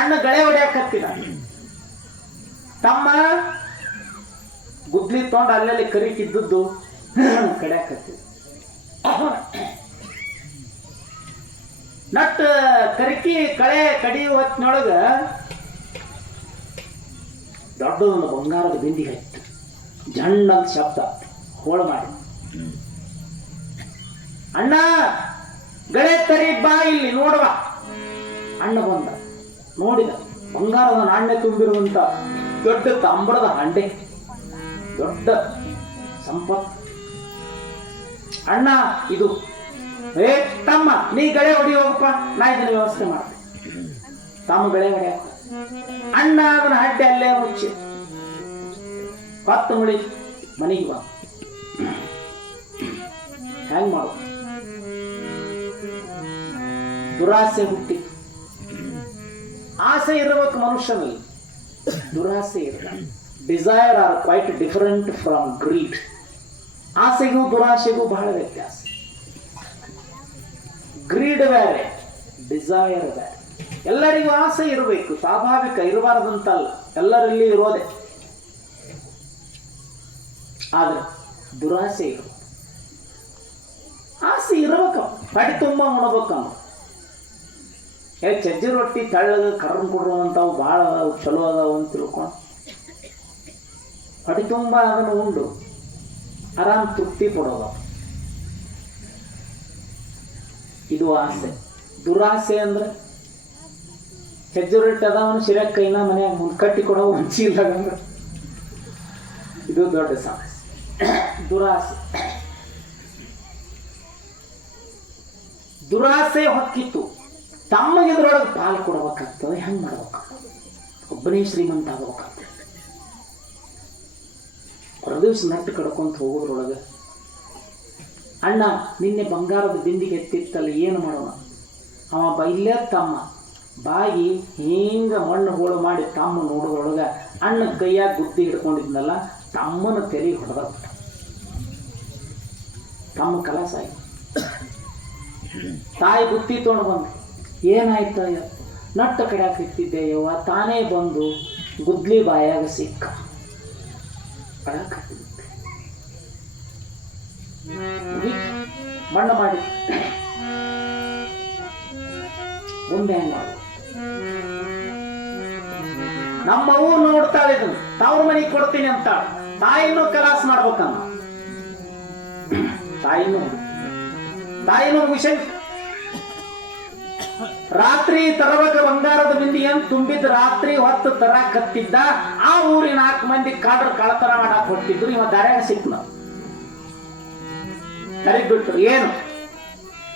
ಅಣ್ಣ ಗಳೆ ಹೊಡ್ಯಾಕತ್ತಿದ, ತಮ್ಮ ಗುದ್ಲಿ ತೊಗೊಂಡು ಅಲ್ಲೆಲ್ಲಿ ಕರಿತಿದ್ದದ್ದು ಕಡ್ಯಾಕತ್ತಿದ. ನಟ್ ಕರಿಕಿ ಕಳೆ ಕಡಿಯುವ ಹೊತ್ತಿನೊಳಗ ದೊಡ್ಡದೊಂದು ಬಂಗಾರದ ಬಿಂದಿಗೆ ಹತ್ತು, ಜಣ್ಣಂತ ಶಬ್ದ ಹೋಳು ಮಾಡಿ, ಅಣ್ಣ ಗಳೆ ತರಿ ಬಾ ಇಲ್ಲಿ ನೋಡುವ. ಅಣ್ಣ ಬಂದ, ನೋಡಿದ ಬಂಗಾರದ ನಾಣ್ಯ ತುಂಬಿರುವಂತ ದೊಡ್ಡ ತಾಮ್ರದ ಹಂಡೆ, ದೊಡ್ಡ ಸಂಪತ್ತು. ಅಣ್ಣ ಇದು, ಏ ತಮ್ಮ ನೀ ಗಳೆ ಹೊಡಿ ಹೋಗಪ್ಪ, ನಾ ಇದನ್ನ ವ್ಯವಸ್ಥೆ ಮಾಡ್ತೆ. ತಮ್ಮ ಗಳೆ ಹೊಡೆಯ ಅಣ್ಣ ಅದನ್ನ ಹಡ್ಡೆ ಅಲ್ಲೇ ಮುಚ್ಚಿ 10 ಮಳಿ ಮನೆಗೆ ಬಾ. ಹೆಂಗ್ ಮಾಡು? ದುರಾಸೆ ಹುಟ್ಟಿ. ಆಸೆ ಇರಬೇಕು ಮನುಷ್ಯನಲ್ಲಿ, ದುರಾಸೆ ಇರಲ್ಲ. Desire are quite different from greed. ಆಸೆಗೂ ದುರಾಸೆಗೂ ಬಹಳ ವ್ಯತ್ಯಾಸ. ಗ್ರೀಡ್ ಬೇರೆ, ಡಿಸೈರ್ ಬೇರೆ. ಎಲ್ಲರಿಗೂ ಆಸೆ ಇರಬೇಕು, ಸ್ವಾಭಾವಿಕ, ಇರಬಾರದಂತಲ್ಲ, ಎಲ್ಲರಲ್ಲಿ ಇರೋದೆ. ಆದ್ರೆ ದುರಾಸೆ ಇರಬೇಕು. ಆಸೆ ಇರಬೇಕು, ಕಡಿ ತುಂಬ ಉಣಬೇಕಮ್ಮ. ಚಜ್ಜಿ ರೊಟ್ಟಿ ತಳ್ಳಗ ಕರ್ನ್ ಕೊಡುವಂಥವು ಭಾಳ ಚಲೋ ಅದಾವ ಅಂತ ತಿಳ್ಕೊಂಡು ಹೊಟ್ಟೆ ತುಂಬ ಅದನ್ನು ಉಂಡು ಆರಾಮ್ ತೃಪ್ತಿ ಪಡೋದ. ಇದು ಆಸೆ. ದುರಾಸೆ ಅಂದ್ರೆ ಚಜ್ಜಿ ರೊಟ್ಟಿ ಅದಾವನು ಶಿರಕ್ ಕೈನ ಮನೆಯಾಗ ಮುಂದೆ ಕಟ್ಟಿ ಕೊಡೋ ಹಂಚಿ ಇಲ್ಲ ಅಂದ್ರೆ ಇದು ದೊಡ್ಡ ಸಮಸ್ಯೆ. ದುರಾಸೆ ದುರಾಸೆ ಹೊಕ್ಕಿತ್ತು. ತಮ್ಮಗಿದ್ರೊಳಗೆ ಪಾಲು ಕೊಡಬೇಕಾಗ್ತದೆ. ಹೆಂಗೆ ಮಾಡ್ಬೇಕಾಗ್ತದೆ? ಒಬ್ಬನೇ ಶ್ರೀಮಂತ ಆಗಬೇಕಾಗ್ತದೆ. ಹೊರದಿವ್ಸ ನಟ್ಟು ಕಡ್ಕೊಂತ ಹೋಗೋದ್ರೊಳಗೆ, ಅಣ್ಣ ನಿನ್ನೆ ಬಂಗಾರದ ಬಿಂದಿಗೆ ಎತ್ತಿತ್ತಲ್ಲ, ಏನು ಮಾಡೋಣ? ಅವ ಇಲ್ಲೇ ತಮ್ಮ ಬಾಗಿ ಹಿಂಗ ಮಣ್ಣು ಹೋಳು ಮಾಡಿ ತಮ್ಮ ನೋಡೋದ್ರೊಳಗೆ ಅಣ್ಣ ಕೈಯಾಗ ಗುದ್ದಿ ಹಿಡ್ಕೊಂಡಿದ್ನಲ್ಲ, ತಮ್ಮನ ತೆರಿಗೆ ಹೊಡೆದ ಬಿಟ್ಟ. ತಮ್ಮ ಕಲಾಸ ಆಯ್ತು. ತಾಯಿ ಬುತ್ತಿ ತೊಗೊಂಡು ಬಂದು, ಏನಾಯ್ತ? ನಟ್ಟ ಕಡ್ಯಾಕ ಇಟ್ಟಿದ್ದೆ ಯವ್ವ, ತಾನೇ ಬಂದು ಗುದ್ಲಿ ಬಾಯಾಗ ಸಿಕ್ಕ ಮಣ್ಣು ಮಾಡಿ ಮುಂದೆ ಹೆಂಗ ಮಾಡು? ನಮ್ಮ ಊರು ನೋಡ್ತಾಳೆ, ಇದನ್ನು ತವ್ರ ಮನೆಗೆ ಕೊಡ್ತೀನಿ ಅಂತ. ತಾಯಿನೂ ಕಲಾಸ ಮಾಡ್ಬೇಕಮ್ಮ. ತಾಯಿನೂ ವಿಷಯ ರಾತ್ರಿ ತರಬೇಕ ಬಂಗಾರದ ಬಿಂದಿ ಅಂತ ತುಂಬಿದ ರಾತ್ರಿ ಹೊತ್ತು ತರಾಕತ್ತಿದ್ದ. ಆ ಊರಿನ 4 ಮಂದಿ ಕಾಡ್ರ ಕಳತನ ಮಾಡಾಕ್ ಹೊಟ್ಟಿದ್ರು. ಇವ ದಾರ್ಯಾಗ ಸಿಕ್ನ, ಕರಿಬಿಟ್ರು. ಏನು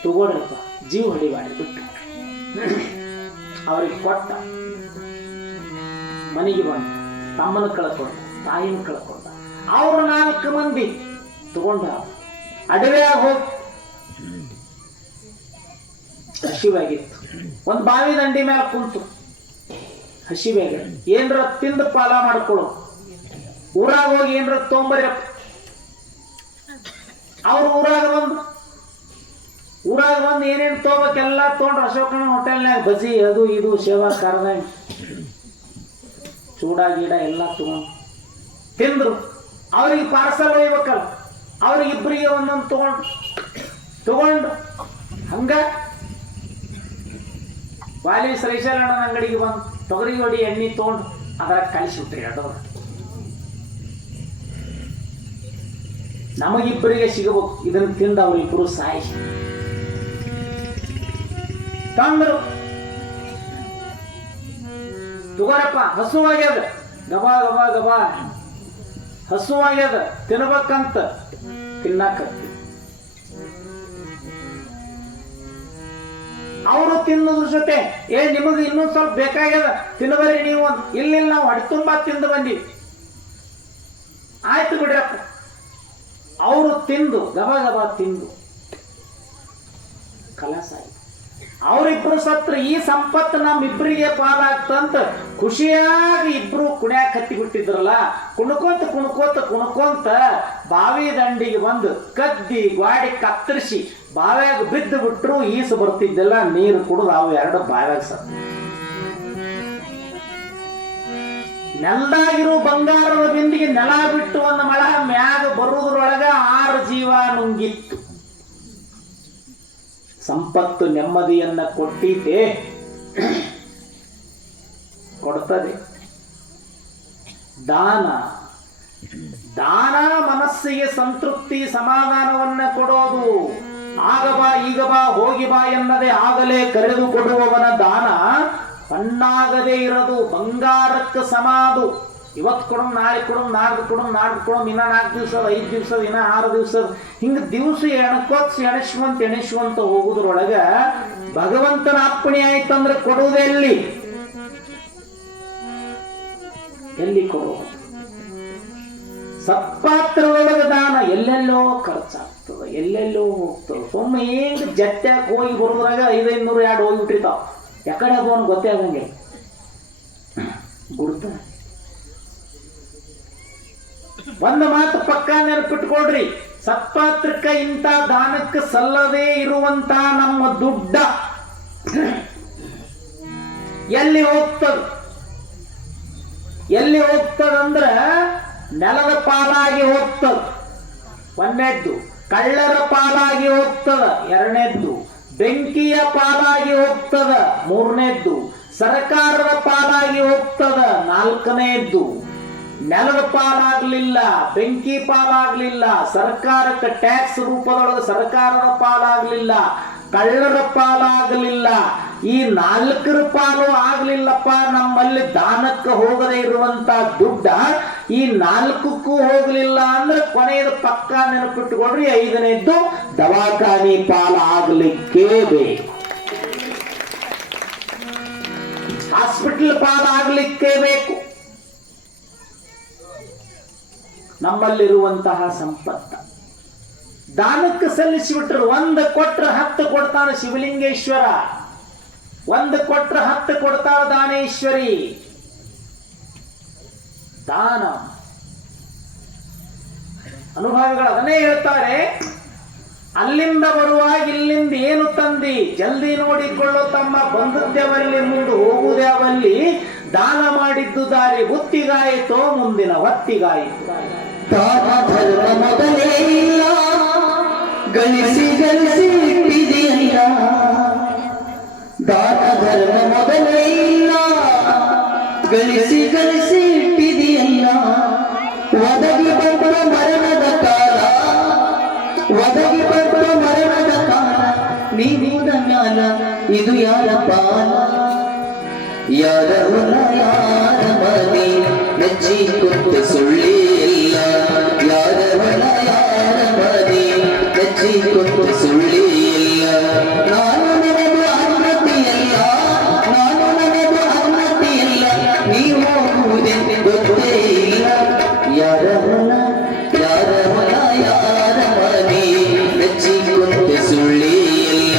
ತಗೋಡ್ರಪ್ಪ, ಜೀವ ಹೊಡಿಬಾಡಿ ಬಿಟ್ಟು ಅವ್ರಿಗೆ ಕೊಟ್ಟ. ಮನೆಗೆ ಬಂದ, ತಮ್ಮನ ಕಳ್ಕೊಂಡ, ತಾಯಿನ ಕಳ್ಕೊಂಡ. ಅವ್ರು 4 ಮಂದಿ ತಗೊಂಡ ಅಡವ್ಯಾಗ ಹೋಗಿ ಹಸಿವಾಗಿತ್ತು. ಒಂದು ಬಾವಿ ದಂಡಿ ಮೇಲೆ ಕುಂತು ಹಸಿವಾಗ ಏನ್ರ ತಿಂದು ಪಾಲ ಮಾಡ್ಕೊಳ್ಳು, ಊರಾಗ ಹೋಗಿ ಏನ್ರ ತೊಗೊಂಬರ್ಯಪ್ಪ. ಅವ್ರು ಊರಾಗ ಬಂದು ಏನೇನು ತೊಗೋಬೇಕೆಲ್ಲ ತೊಗೊಂಡ್ರು. ಅಶೋಕನ ಹೋಟೆಲ್ನಾಗ ಬಜಿ ಅದು ಇದು ಸೇವಾ ಕಾರದಾಗ ಚೂಡ ಗೀಡ ಎಲ್ಲ ತಗೊಂಡು ತಿಂದ್ರು. ಅವ್ರಿಗೆ ಪಾರ್ಸಲ್ ಒಯ್ಬೇಕಲ್ಲ, ಅವ್ರಿಗಿಬ್ಬರಿಗೆ ಒಂದೊಂದು ತಗೊಂಡು ಹಂಗ ವಾಲಿ ಶ್ರೀಶೈಲಣ್ಣನ ಅಂಗಡಿಗೆ ಬಂದು ತೊಗರಿ ಹೊಡಿ ಎಣ್ಣೆ ತೊಗೊಂಡು ಅದ್ರಾಗ ಕಲಿಸಿಬಿಟ್ರಿ. ಅಡವ್ರು ನಮಗಿಬ್ಬರಿಗೆ ಸಿಗಬೇಕು. ಇದನ್ನು ತಿಂದು ಅವರಿಬ್ಬರು ಸಾಯಿಸಿ ತಂದ್ರು. ತಗೋರಪ್ಪ, ಹಸುವಾಗ್ಯದ, ಗಬಾ ಗಬಾ ಗಬಾ ಹಸುವಾಗ್ಯದ, ತಿನ್ಬೇಕಂತ ತಿನ್ನಕತ್ತಿ. ಅವರು ತಿನ್ನೋದ್ರ ಜೊತೆ ನಿಮಗೆ ಇನ್ನೊಂದು ಸ್ವಲ್ಪ ಬೇಕಾಗ್ಯದ ತಿನ್ನಬರ್ರಿ ನೀವು. ಇಲ್ಲ ನಾವು ಹೊಟ್ಟೆ ತುಂಬಾ ತಿಂದು ಬಂದೀವಿ. ಆಯ್ತು ಬಿಡ್ರಪ್ಪ. ಅವರು ತಿಂದು ಗಬಾ ಗಬಾ ತಿಂದು ಕಲಾಸ ಆಯ್ತು. ಅವರಿಬ್ರು ಸತ್ರ ಈ ಸಂಪತ್ತು ನಮ್ಮಿಬ್ಬರಿಗೆ ಪಾಲಾಗ್ತಂತ ಖುಷಿಯಾಗಿ ಇಬ್ರು ಕುಣ್ಯಾಕ್ ಹತ್ತಿ ಬಿಟ್ಟಿದ್ರಲ್ಲ. ಕುಣ್ಕೊಂತ ಕುಣ್ಕೋತ ಕುಣ್ಕೊಂತ ಬಾವಿ ದಂಡಿಗೆ ಬಂದು ಕದ್ದಿ ಗಾಡಿ ಕತ್ತರಿಸಿ ಬಾವ್ಯಾಗ ಬಿದ್ದು ಬಿಟ್ರು. ಈಸು ಬರ್ತಿದ್ದೆಲ್ಲ ನೀರು ಕುಡಿದು ಅವು ಎರಡು ಬಾವ್ಯಾಗ ಸತ್ತ. ನೆಲದಾಗಿರೋ ಬಂಗಾರದ ಬಿಂದಿಗೆ ನೆಲ ಬಿಟ್ಟು ಒಂದು ಮಳ ಮ್ಯಾಗ ಬರುವುದ್ರೊಳಗ 6 ಜೀವ ನುಂಗಿತ್ತು. ಸಂಪತ್ತು ನೆಮ್ಮದಿಯನ್ನ ಕೊಟ್ಟಿದ್ದೆ, ಕೊಡ್ತದೆ. ದಾನ ದಾನ ಮನಸ್ಸಿಗೆ ಸಂತೃಪ್ತಿ ಸಮಾಧಾನವನ್ನ ಕೊಡೋದು. ಆಗ ಬಾ ಈಗ ಬಾ ಹೋಗಿ ಬಾ ಎನ್ನದೆ ಆಗಲೇ ಕರೆದು ಕೊಡುವವನ ದಾನ ಹಣ್ಣಾಗದೇ ಇರೋದು, ಬಂಗಾರಕ್ಕೆ ಸಮಾದು. ಇವತ್ತು ಕೊಡಮ್, ನಾಳೆ ಕೊಡಮ್, ನಾಡ್ದು ಕೊಡಮ್, ಇನ್ನ 4 ದಿವಸ 5 ದಿವಸ ಇನ್ನ 6 ದಿವಸ ಹಿಂಗ ದಿವಸ ಎಣಿಸುವಂತ ಹೋಗುದ್ರೊಳಗ ಭಗವಂತನ ಅಪ್ಪಣೆ ಆಯ್ತಂದ್ರೆ ಕೊಡುವುದೇ ಎಲ್ಲಿ ಕೊಡುವುದು? ಸತ್ಪಾತ್ರದೊಳಗ ದಾನ ಎಲ್ಲೆಲ್ಲೋ ಖರ್ಚಾಗ್ತದೆ, ಎಲ್ಲೆಲ್ಲೋ ಹೋಗ್ತದೆ. ಸುಮ್ಮನೆ ಹಿಂಗ ಜಟ್ಟ್ಯಾಗ ಹೋಗಿ ಬರೋದ್ರಾಗ 500-500 ಎರಡು ಹೋಗಿಬಿಟ್ಟಿರ್ತಾವ. ಯಾಕಡೆ ಅದನ್ನು ಗೊತ್ತೇ ಆಗಂಗೆ ಗುಡ್ತ. ಒಂದು ಮಾತು ಪಕ್ಕ ನೆನಪಿಟ್ಕೊಳ್ರಿ, ಸತ್ಪಾತ್ರಕ್ಕ ಇಂಥ ದಾನಕ್ಕೆ ಸಲ್ಲದೇ ಇರುವಂತ ನಮ್ಮ ದುಡ್ಡ ಎಲ್ಲಿ ಹೋಗ್ತದಂದ್ರ ನೆಲದ ಪಾಲಾಗಿ ಹೋಗ್ತದ. ಒಂದನೇದ್ದು ಕಳ್ಳರ ಪಾಲಾಗಿ ಹೋಗ್ತದ. ಎರಡನೇದ್ದು ಬೆಂಕಿಯ ಪಾಲಾಗಿ ಹೋಗ್ತದ. ಮೂರನೇದ್ದು ಸರ್ಕಾರದ ಪಾಲಾಗಿ ಹೋಗ್ತದ. ನಾಲ್ಕನೇದ್ದು ನೆಲದ ಪಾಲಾಗ್ಲಿಲ್ಲ, ಬೆಂಕಿ ಪಾಲಾಗ್ಲಿಲ್ಲ, ಸರ್ಕಾರಕ್ಕೆ ಟ್ಯಾಕ್ಸ್ ರೂಪದೊಳಗೆ ಸರ್ಕಾರದ ಪಾಲಾಗ್ಲಿಲ್ಲ, ಕಳ್ಳರ ಪಾಲಾಗಲಿಲ್ಲ, ಈ 4ರ ಪಾಲು ಆಗ್ಲಿಲ್ಲಪ್ಪ. ನಮ್ಮಲ್ಲಿ ದಾನಕ್ಕೆ ಹೋಗದೇ ಇರುವಂತ ದುಡ್ಡ ಈ 4ಕ್ಕೂ ಹೋಗ್ಲಿಲ್ಲ ಅಂದ್ರೆ ಕೊನೆಯದು ಪಕ್ಕ ನೆನಪಿಟ್ಟುಕೊಡ್ರಿ, 5ನೇದ್ದು ದವಾಖಾನಿ ಪಾಲಾಗ್ಲಿಕ್ಕೇ ಬೇಕು, ಹಾಸ್ಪಿಟಲ್ ಪಾಲಾಗ್ಲಿಕ್ಕೇ ಬೇಕು. ನಮ್ಮಲ್ಲಿರುವಂತಹ ಸಂಪತ್ತ ದಾನಕ್ಕೆ ಸಲ್ಲಿಸಿಬಿಟ್ರು. 1 ಕೊಟ್ರೆ 10 ಕೊಡ್ತಾನ ಶಿವಲಿಂಗೇಶ್ವರ, 1 ಕೊಟ್ರೆ 10 ಕೊಡ್ತಾಳ ದಾನೇಶ್ವರಿ. ದಾನ ಅನುಭವಿಗಳು ಅದನ್ನೇ ಹೇಳ್ತಾರೆ. ಅಲ್ಲಿಂದ ಬರುವಾಗ ಇಲ್ಲಿಂದ ಏನು ತಂದಿ, ಜಲ್ದಿ ನೋಡಿಕೊಳ್ಳೋ ತಮ್ಮ, ಬಂದದ್ಯಾವಲ್ಲಿ ಮುಂದೆ ಹೋಗುವುದ್ಯಾವಲ್ಲಿ, ದಾನ ಮಾಡಿದ್ದು ದಾರಿ ಬುತ್ತಿಗಾಯಿತೋ ಮುಂದಿನ ಹೊತ್ತಿಗಾಯಿತು. ದಾನ ಧರ್ಮ ಮೊದಲೇ ಇಲ್ಲ, ಗಳಿಸಿ ಇಟ್ಟಿದೆಯಲ್ಲ. ದಾನ ಧರ್ಮ ಮೊದಲೇ ಇಲ್ಲ, ಗಳಿಸಿ ಇಟ್ಟಿದೆಯಲ್ಲ. ಒದಗಿ ಬಂದ ಮರಣದ ಕಾಲ, ಒದಗಿ ಬಂದ ಮರಣದ ಕಾಲ, ನೀನುದ ಮ್ಯಾಲ ಇದು ಯಾರ ಪಾಲ? ಯಾರ ಹೊಲ ಯಾರ ಮನೆ ನೆಚ್ಚಿ ಕುಂತ ಸುಳ್ಳಿ ಇಲ್ಲ. ಯಾರ ಹೊಲ ಯಾರ ಮನೆ ನೆಚ್ಚಿ ಕುಂತ ಸುಳ್ಳಿ ಇಲ್ಲ. ನಾನು ನನಗೆ ಅನುಮತಿಯಲ್ಲ, ನಾನು ನನಗೆ ಅನುಮತಿಯಲ್ಲ, ನೀವು ಹೋಗುವುದೆಂದು ಗೊತ್ತೇ ಇಲ್ಲ. ಯಾರ ಹೊಲ ಯಾರ ಮನೆ ನೆಚ್ಚಿ ಕುಂತ ಸುಳ್ಳಿ ಇಲ್ಲ.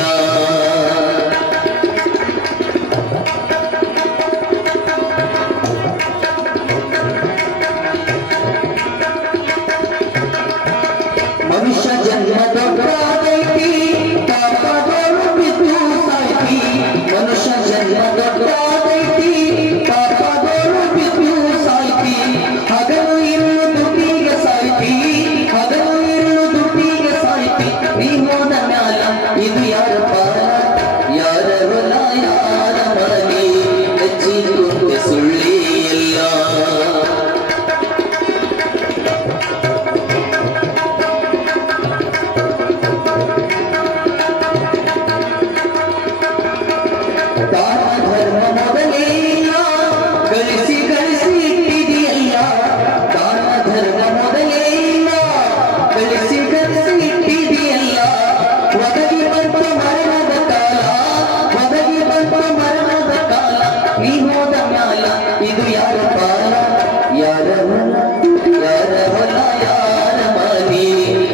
ಮನುಷ್ಯ ಜನ್ಮ ದೊಡ್ಡದೈತಿ, ಪಾಪಗಳು ಬಿದ್ದು ಸಾಯ್ತಿ. ಮನುಷ್ಯ ಜನ್ಮ ದೊಡ್ಡದೈತಿ, ಪಾಪಗಳು ಬಿದ್ದು ಸಾಯ್ತಿ. ಹಗಲು ಇರುಳು ದುಡ್ಡಿಗೆ ಸಾಯ್ತಿ, ಹಗಲು ಇರುಳು ದುಡ್ಡಿಗೆ ಸಾಯ್ತಿ. ನೀನೋದ ಮ್ಯಾಲ ಇದು ಯಾರ ಪಾಲ? ಯಾರ ಹೊಲ ಯಾರ ಮನೆ ನೆಚ್ಚಿ ಕುಂತ ಸುಳ್ಳಿ ಇಲ್ಲ. ದಾನ ಧರ್ಮ ಮೊದಲೇ ಇಲ್ಲ, ಗಳಿಸಿ ಇಟ್ಟಿದೆಯಲ್ಲ. ದಾನ ಧರ್ಮ ಮೊದಲೇ ಇಲ್ಲ, ಗಳಿಸಿ ಇಟ್ಟಿದೆಯಲ್ಲ. ಒದಗಿ ಬಂತ ಮರಣದ ಕಾಲ, ಒದಗಿ ಬಂತ ಮರಣದ ಕಾಲ, ನೀ ಹೋದ ಮ್ಯಾಲ ಇದು ಯಾರ ಪಾಲ? ಯಾರ ಹೊಲ ಯಾರ ಮನೆ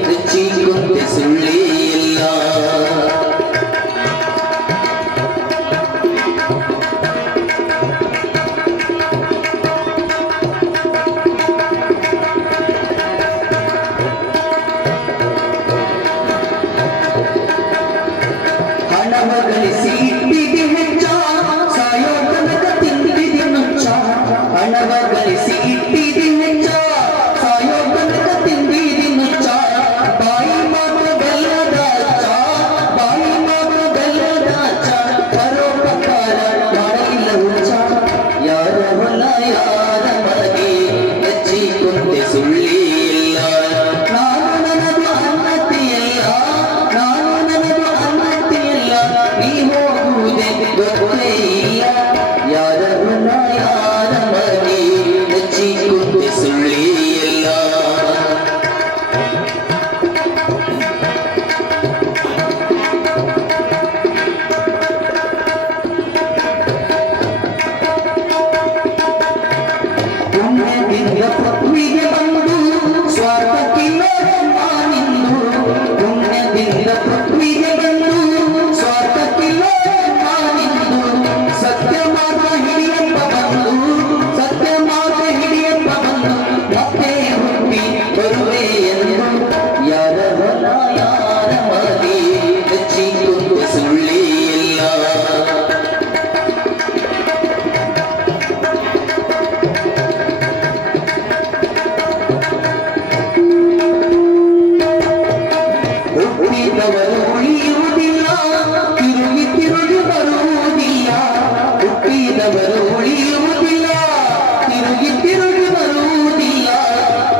ನೆಚ್ಚಿ ಕುಂತ ಸುಳ್ಳಿ ಇಲ್ಲ. ದಾರಿಯಿಂದ ಪೃಥ್ವಿಗೆ ಬಂದು ಸ್ವಾರ್ಥಕ್ಕಿಲ್ಲ ನಾನಿಂದು ಸತ್ಯ ಮಾರ್ಗ ಹಿಡಿಯಪ್ಪ ಬಂದು ಸತ್ಯ ಮಾರ್ಗ ಹಿಡಿಯಪ್ಪ ಬಂದು ಮತ್ತೆ ಹುಟ್ಟಿ ಬರುವೆ ಎಂದು ಯಾರ ಹೊಲ ಯಾರ ಮನೆ ಹಚ್ಚಿಕೊಂಡು ಸುಳ್ಳಿ ಇಲ್ಲ ಹುಟ್ಟಿದವರು ಉಳಿಯುವುದಿಲ್ಲ ತಿರುಗಿ ತಿರುಗಿ ಬರುವುದಿಲ್ಲ ಹುಟ್ಟಿದವರು ಉಳಿಯುವುದಿಲ್ಲ ತಿರುಗಿ ತಿರುಗಿ ಬರುವುದಿಲ್ಲ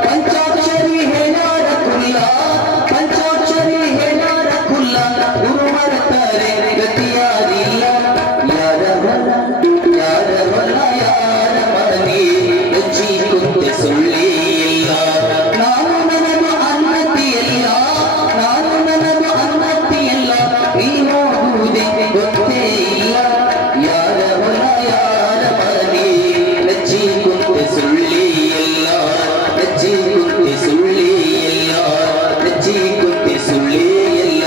ಪಂಚಾಕ್ಷರಿ ಹೇಳಾರ ಕುಲ್ಲ ಪಂಚಾಕ್ಷರಿ ಹೇಳಾರ ಕುಲ್ಲ ಗುರು ಮರೆತರೆ ಗತಿಯಾರಿಲ್ಲ ಯಾರ ಹೊಲ ಯಾರ ಮನೆ ಹಚ್ಚಿಕೊಂಡೆ ಸುಳ್ಳಿ ಇಲ್ಲ ನಾವು ನನಗೂ ಅನ್ನತಿಯಲ್ಲ ನಾನು ನನಗೂ ಅನ್ನತಿಯಲ್ಲ ನೀನು ಹೋಗುವುದೇ ಗೊತ್ತೇ ಇಲ್ಲ ಯಾರ ಹೊಲ ಯಾರ ಮನೆ ಹಚ್ಚಿಕೊಂಡೆ ಸುಳ್ಳಿ ಇಲ್ಲ ಹಚ್ಚಿಕೊಂಡೆ ಸುಳ್ಳಿ ಇಲ್ಲ ಹಚ್ಚಿಕೊಂಡೆ ಸುಳ್ಳಿ ಇಲ್ಲ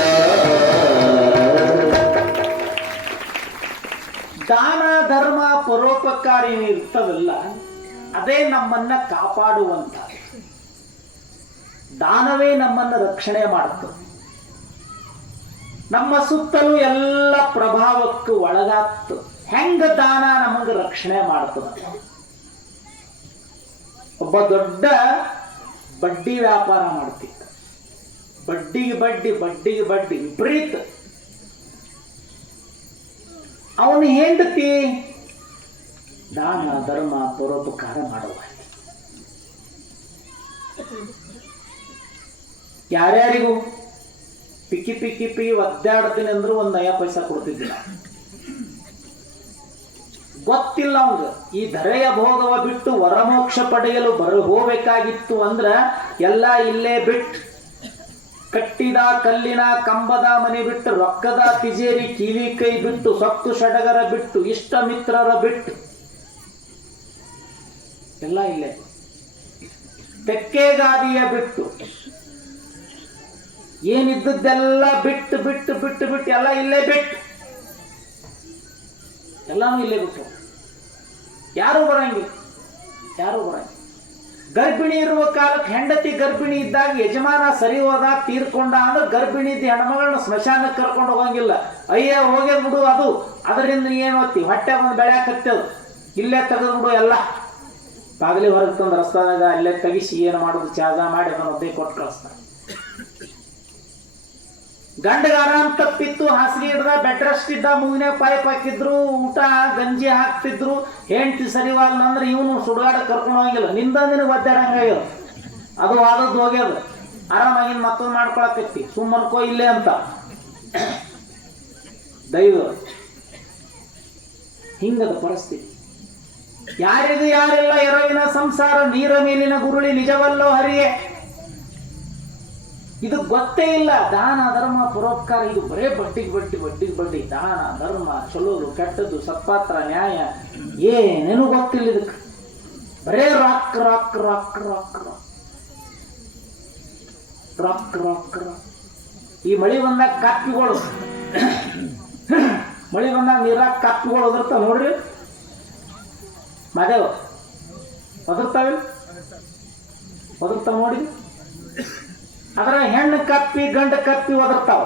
ದಾನ ಧರ್ಮ ಪರೋಪಕಾರಿ ಇರ್ತವಲ್ಲ ಅದೇ ನಮ್ಮನ್ನ ಕಾಪಾಡುವಂತ ದಾನವೇ ನಮ್ಮನ್ನು ರಕ್ಷಣೆ ಮಾಡುತ್ತದೆ ನಮ್ಮ ಸುತ್ತಲೂ ಎಲ್ಲ ಪ್ರಭಾವಕ್ಕೆ ಒಳಗಾಗ್ತದೆ ಹೆಂಗ ದಾನ ನಮಗೆ ರಕ್ಷಣೆ ಮಾಡ್ತದೆ ಒಬ್ಬ ದೊಡ್ಡ ಬಡ್ಡಿ ವ್ಯಾಪಾರ ಮಾಡ್ತಿದ್ದ ಬಡ್ಡಿಗೆ ಬಡ್ಡಿ ಬಡ್ಡಿಗೆ ಬಡ್ಡಿ ವಿಪರೀತ ಅವನು ಹೆಂಡತಿ ದಾನ ಧರ್ಮ ಪರೋಪಕಾರ ಮಾಡುವ ಯಾರ್ಯಾರಿಗೂ ಪಿಕ್ಕಿ ಪಿಕ್ಕಿ ಪಿಕ್ಕಿ ಒದ್ದಾಡ್ತೀನಿ ಅಂದ್ರೂ ಒಂದು ನಯ ಪೈಸಾ ಕೊಡ್ತಿದ್ದಿಲ್ಲ ಗೊತ್ತಿಲ್ಲ ಅವಂಗ ಈ ಧರೆಯ ಭೋಗವ ಬಿಟ್ಟು ವರಮೋಕ್ಷ ಪಡೆಯಲು ಹೋಗಬೇಕಾಗಿತ್ತು ಅಂದ್ರ ಎಲ್ಲ ಇಲ್ಲೇ ಬಿಟ್ಟು ಕಟ್ಟಿದ ಕಲ್ಲಿನ ಕಂಬದ ಮನೆ ಬಿಟ್ಟು ರೊಕ್ಕದ ತಿಜೇರಿ ಕಿವಿ ಕೈ ಬಿಟ್ಟು ಸೊತ್ತು ಸಡಗರ ಬಿಟ್ಟು ಇಷ್ಟ ಮಿತ್ರರ ಬಿಟ್ಟು ಎಲ್ಲ ಇಲ್ಲೇ ತೆಕ್ಕೆಗಾದಿಯ ಬಿಟ್ಟು ಏನಿದ್ದದ್ದೆಲ್ಲ ಬಿಟ್ಟು ಬಿಟ್ಟು ಬಿಟ್ಟು ಬಿಟ್ಟು ಎಲ್ಲ ಇಲ್ಲೇ ಬಿಟ್ಟು ಎಲ್ಲಾನು ಇಲ್ಲೇ ಬಿಟ್ಟು ಯಾರು ಬರಂಗಿಲ್ಲ ಯಾರು ಬರಂಗಿಲ್ಲ ಗರ್ಭಿಣಿ ಇರುವ ಕಾಲಕ್ಕೆ ಹೆಂಡತಿ ಗರ್ಭಿಣಿ ಇದ್ದಾಗ ಯಜಮಾನ ಸರಿ ಹೋದ ತೀರ್ಕೊಂಡ ಅಂದ್ರೆ ಗರ್ಭಿಣಿ ಇದ್ದ ಹೆಣ್ಮಗಳನ್ನ ಸ್ಮಶಾನಕ್ಕೆ ಕರ್ಕೊಂಡು ಹೋಗಂಗಿಲ್ಲ ಅಯ್ಯ ಹೋಗ್ಯದ್ ಬಿಡು ಅದು ಅದರಿಂದ ಏನು ಓದ್ತಿ ಹೊಟ್ಟೆ ಒಂದು ಬೆಳ್ಯಾಕತ್ತೇವು ಇಲ್ಲೇ ತೆಗೆದು ಬಿಡು ಎಲ್ಲ ಬಾಗಿಲಿ ಹೊರಗೆ ತಂದು ರಸ್ತಾದಾಗ ಅಲ್ಲೇ ತೆಗಿಸಿ ಏನು ಮಾಡೋದು ಚಾಗ ಮಾಡಿ ಅದನ್ನು ಒದ್ದೆ ಕೊಟ್ಟು ಕಳಿಸ್ತಾರೆ ಗಂಡಗ ಆರಾಮ್ ತಪ್ಪಿತ್ತು ಹಾಸಿಗೆ ಹಿಡ್ದ ಬೆಡ್ ರೆಸ್ಟ್ ಇದ್ದ ಮೂಗಿನ ಪೈಪ್ ಹಾಕಿದ್ರು ಊಟ ಗಂಜಿ ಹಾಕ್ತಿದ್ರು ಹೆಂಡತಿ ಸರಿವಾಲ್ಲ ಅಂದ್ರೆ ಇವನು ಸುಡುಗಾಡ ಕರ್ಕೊಂಡು ಹೋಗಿಲ್ಲ ನಿಂದ ನಿನಗೆ ಒದ್ದಾಡಂಗಾಗ್ಯದ ಅದು ಆದದ್ದು ಹೋಗ್ಯದ ಆರಾಮಾಗಿನ ಮತ್ತೊಂದು ಮಾಡ್ಕೊಳಕತ್ತಿ ಸುಮ್ಮನ್ಕೋ ಇಲ್ಲೇ ಅಂತ ದೈವ ಹಿಂಗದ ಪರಿಸ್ಥಿತಿ ಯಾರಿಗೂ ಯಾರಿಲ್ಲ ಎರವಿನ ಸಂಸಾರ ನೀರ ಮೇಲಿನ ಗುರುಳಿ ನಿಜವಲ್ಲೋ ಹರಿಯೇ ಇದು ಗೊತ್ತೇ ಇಲ್ಲ ದಾನ ಧರ್ಮ ಪರೋಪಕಾರ ಇದು ಬರೇ ಬಡ್ಡಿಗೆ ಬಡ್ಡಿ ಬಡ್ಡಿಗೆ ಬಡ್ಡಿ ದಾನ ಧರ್ಮ ಚಲೋದು ಕೆಟ್ಟದ್ದು ಸತ್ಪಾತ್ರ ನ್ಯಾಯ ಏನೇನು ಗೊತ್ತಿಲ್ಲ ಇದಕ್ಕೆ ಬರೇ rock rock rock rock rock rock rock ಈ ಮಳಿ ಬಂದಾಗ ಕಾಪಿಗಳು ಮಳಿ ಬಂದಾಗ ನೀರಾಗ ಕಾಪಿಗಳು ಒದರ್ತಾವ ನೋಡ್ರಿ ಮಾದೇವ ಒದರ್ತಾವಿಲ್ಲ ಒದರ್ತಾವ ನೋಡಿ ಅದರ ಹೆಣ್ಣು ಕಪ್ಪಿ ಗಂಡ ಕಪ್ಪಿ ಒದರ್ತಾವ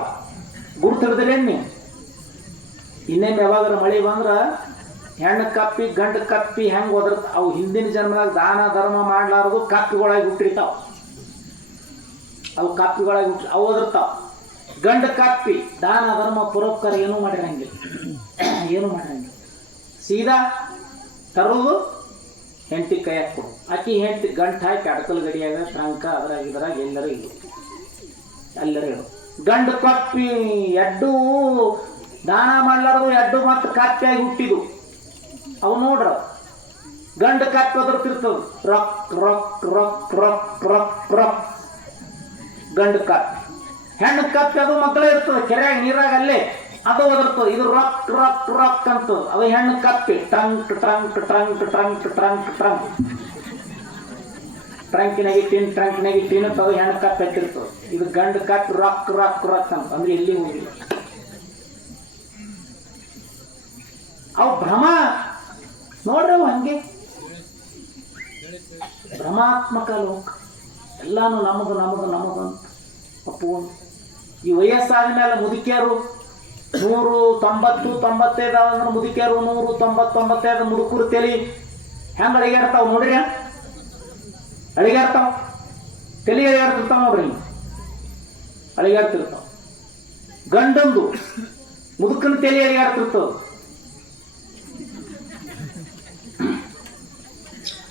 ಗುರುತಿಡ್ದಿರೇನು ನೀವು ಇನ್ನೇನು ಯಾವಾಗಾರ ಮಳೆ ಬಂದ್ರ ಹೆಣ್ಣು ಕಪ್ಪಿ ಗಂಡ ಕಪ್ಪಿ ಹೆಂಗೆ ಒದರ್ತಾವ ಅವು ಹಿಂದಿನ ಜನ್ಮದಾಗ ದಾನ ಧರ್ಮ ಮಾಡ್ಲಾರದು ಕಪ್ಪಿಗಳಾಗಿ ಹುಟ್ಟಿರ್ತಾವ ಅವು ಕಪ್ಪಿಗಳಾಗಿ ಹುಟ್ಟಿ ಅವು ಒದರ್ತಾವ ಗಂಡ ಕಪ್ಪಿ ದಾನ ಧರ್ಮ ಪರೋಪಕಾರ ಏನೂ ಮಾಡಿರಂಗಿಲ್ಲ ಏನೂ ಮಾಡಿರಂಗಿಲ್ಲ ಸೀದಾ ತರೋದು ಹೆಂಡತಿ ಕೈಯಾಗ ಕೊಡು ಆಕಿ ಹೆಂಡತಿ ಗಂಟು ಹಾಕಿ ಅಡಕಲ್ ಗಡಿಯಾಗ ಟ್ರಂಕ ಅದ್ರಾಗ ಇದ್ರಾಗ ಎಲ್ಲರ ಇಡು ಎಲ್ಲರ ಇಡು ಗಂಡು ಕಪ್ಪಿ ಎಡ್ಡು ದಾನ ಮಾಡ್ಲಾರ್ದು ಎಡ್ಡು ಮತ್ತು ಕಪ್ಪಿಯಾಗಿ ಹುಟ್ಟಿದು ಅವು ನೋಡ್ರ ಗಂಡು ಕಪ್ಪಿ ಒದರ್ತಿರ್ತದ ರೊಕ್ ರೊಕ್ ರೊಕ್ ರೊಕ್ ರೊಕ್ ರೊಕ್ ಗಂಡು ಕಪ್ಪಿ ಹೆಣ್ಣು ಕಪ್ಪಿ ಅದು ಮಕ್ಕಳೇ ಇರ್ತದೆ ಕೆರೆಯಾಗ ನೀರಾಗ ಅಲ್ಲೇ ಅದು ಒದರ್ತದೆ ಇದು ರೊಕ್ ರೊಕ್ ರೊಕ್ ಅಂತ ಅದು ಹೆಣ್ಣು ಕಪ್ಪಿ trunk trunk trunk trunk trunk trunk ಟ್ರಂಕಿನಾಗ ಇಟ್ಟಿನ ತಗೋ ಹೆಣ್ಣು ಕಪ್ಪು ಎತ್ತಿರ್ತದೆ. ಇದು ಗಂಡು ಕಪ್ಪು ರೊಕ್ಕ ರೊಕ್ಕ ರೊಕ್ಕ ಅಂತ ಅಂದ್ರೆ ಎಲ್ಲಿ ಹೋಗಿಲ್ಲ. ಅವು ಭ್ರಮ ನೋಡ್ರಿ, ಅವು ಹಂಗೆ ಭ್ರಮಾತ್ಮಕ ಲೋಕ. ಎಲ್ಲಾನು ನಮದು ನಮದು ನಮದು ಅಂತ ಒಪ್ಪುವಂತ. ಈ ವಯಸ್ಸಾದ ಮೇಲೆ ಮುದುಕಿಯರು 190-95 ಅಂದ್ರೆ ಮುದುಕಿಯರು 190-95 ಮುದುಕರು ತಲೆ ಹೆಂಗ ಅಳಿಗಾಡ್ತಾವ ನೋಡ್ರಿ, ಅಳಿಗಾಡ್ತಾವ ತಲೆ ಅಳಿಗಾಡ್ತಿರ್ತಾವ ನೋಡ್ರಿ, ಅಳಿಗಾಡ್ತಿರ್ತಾವ. ಗಂಡಂದು ಮುದುಕನ ತಲೆ ಅಳಿಗಾಡ್ತಿರ್ತಾವ,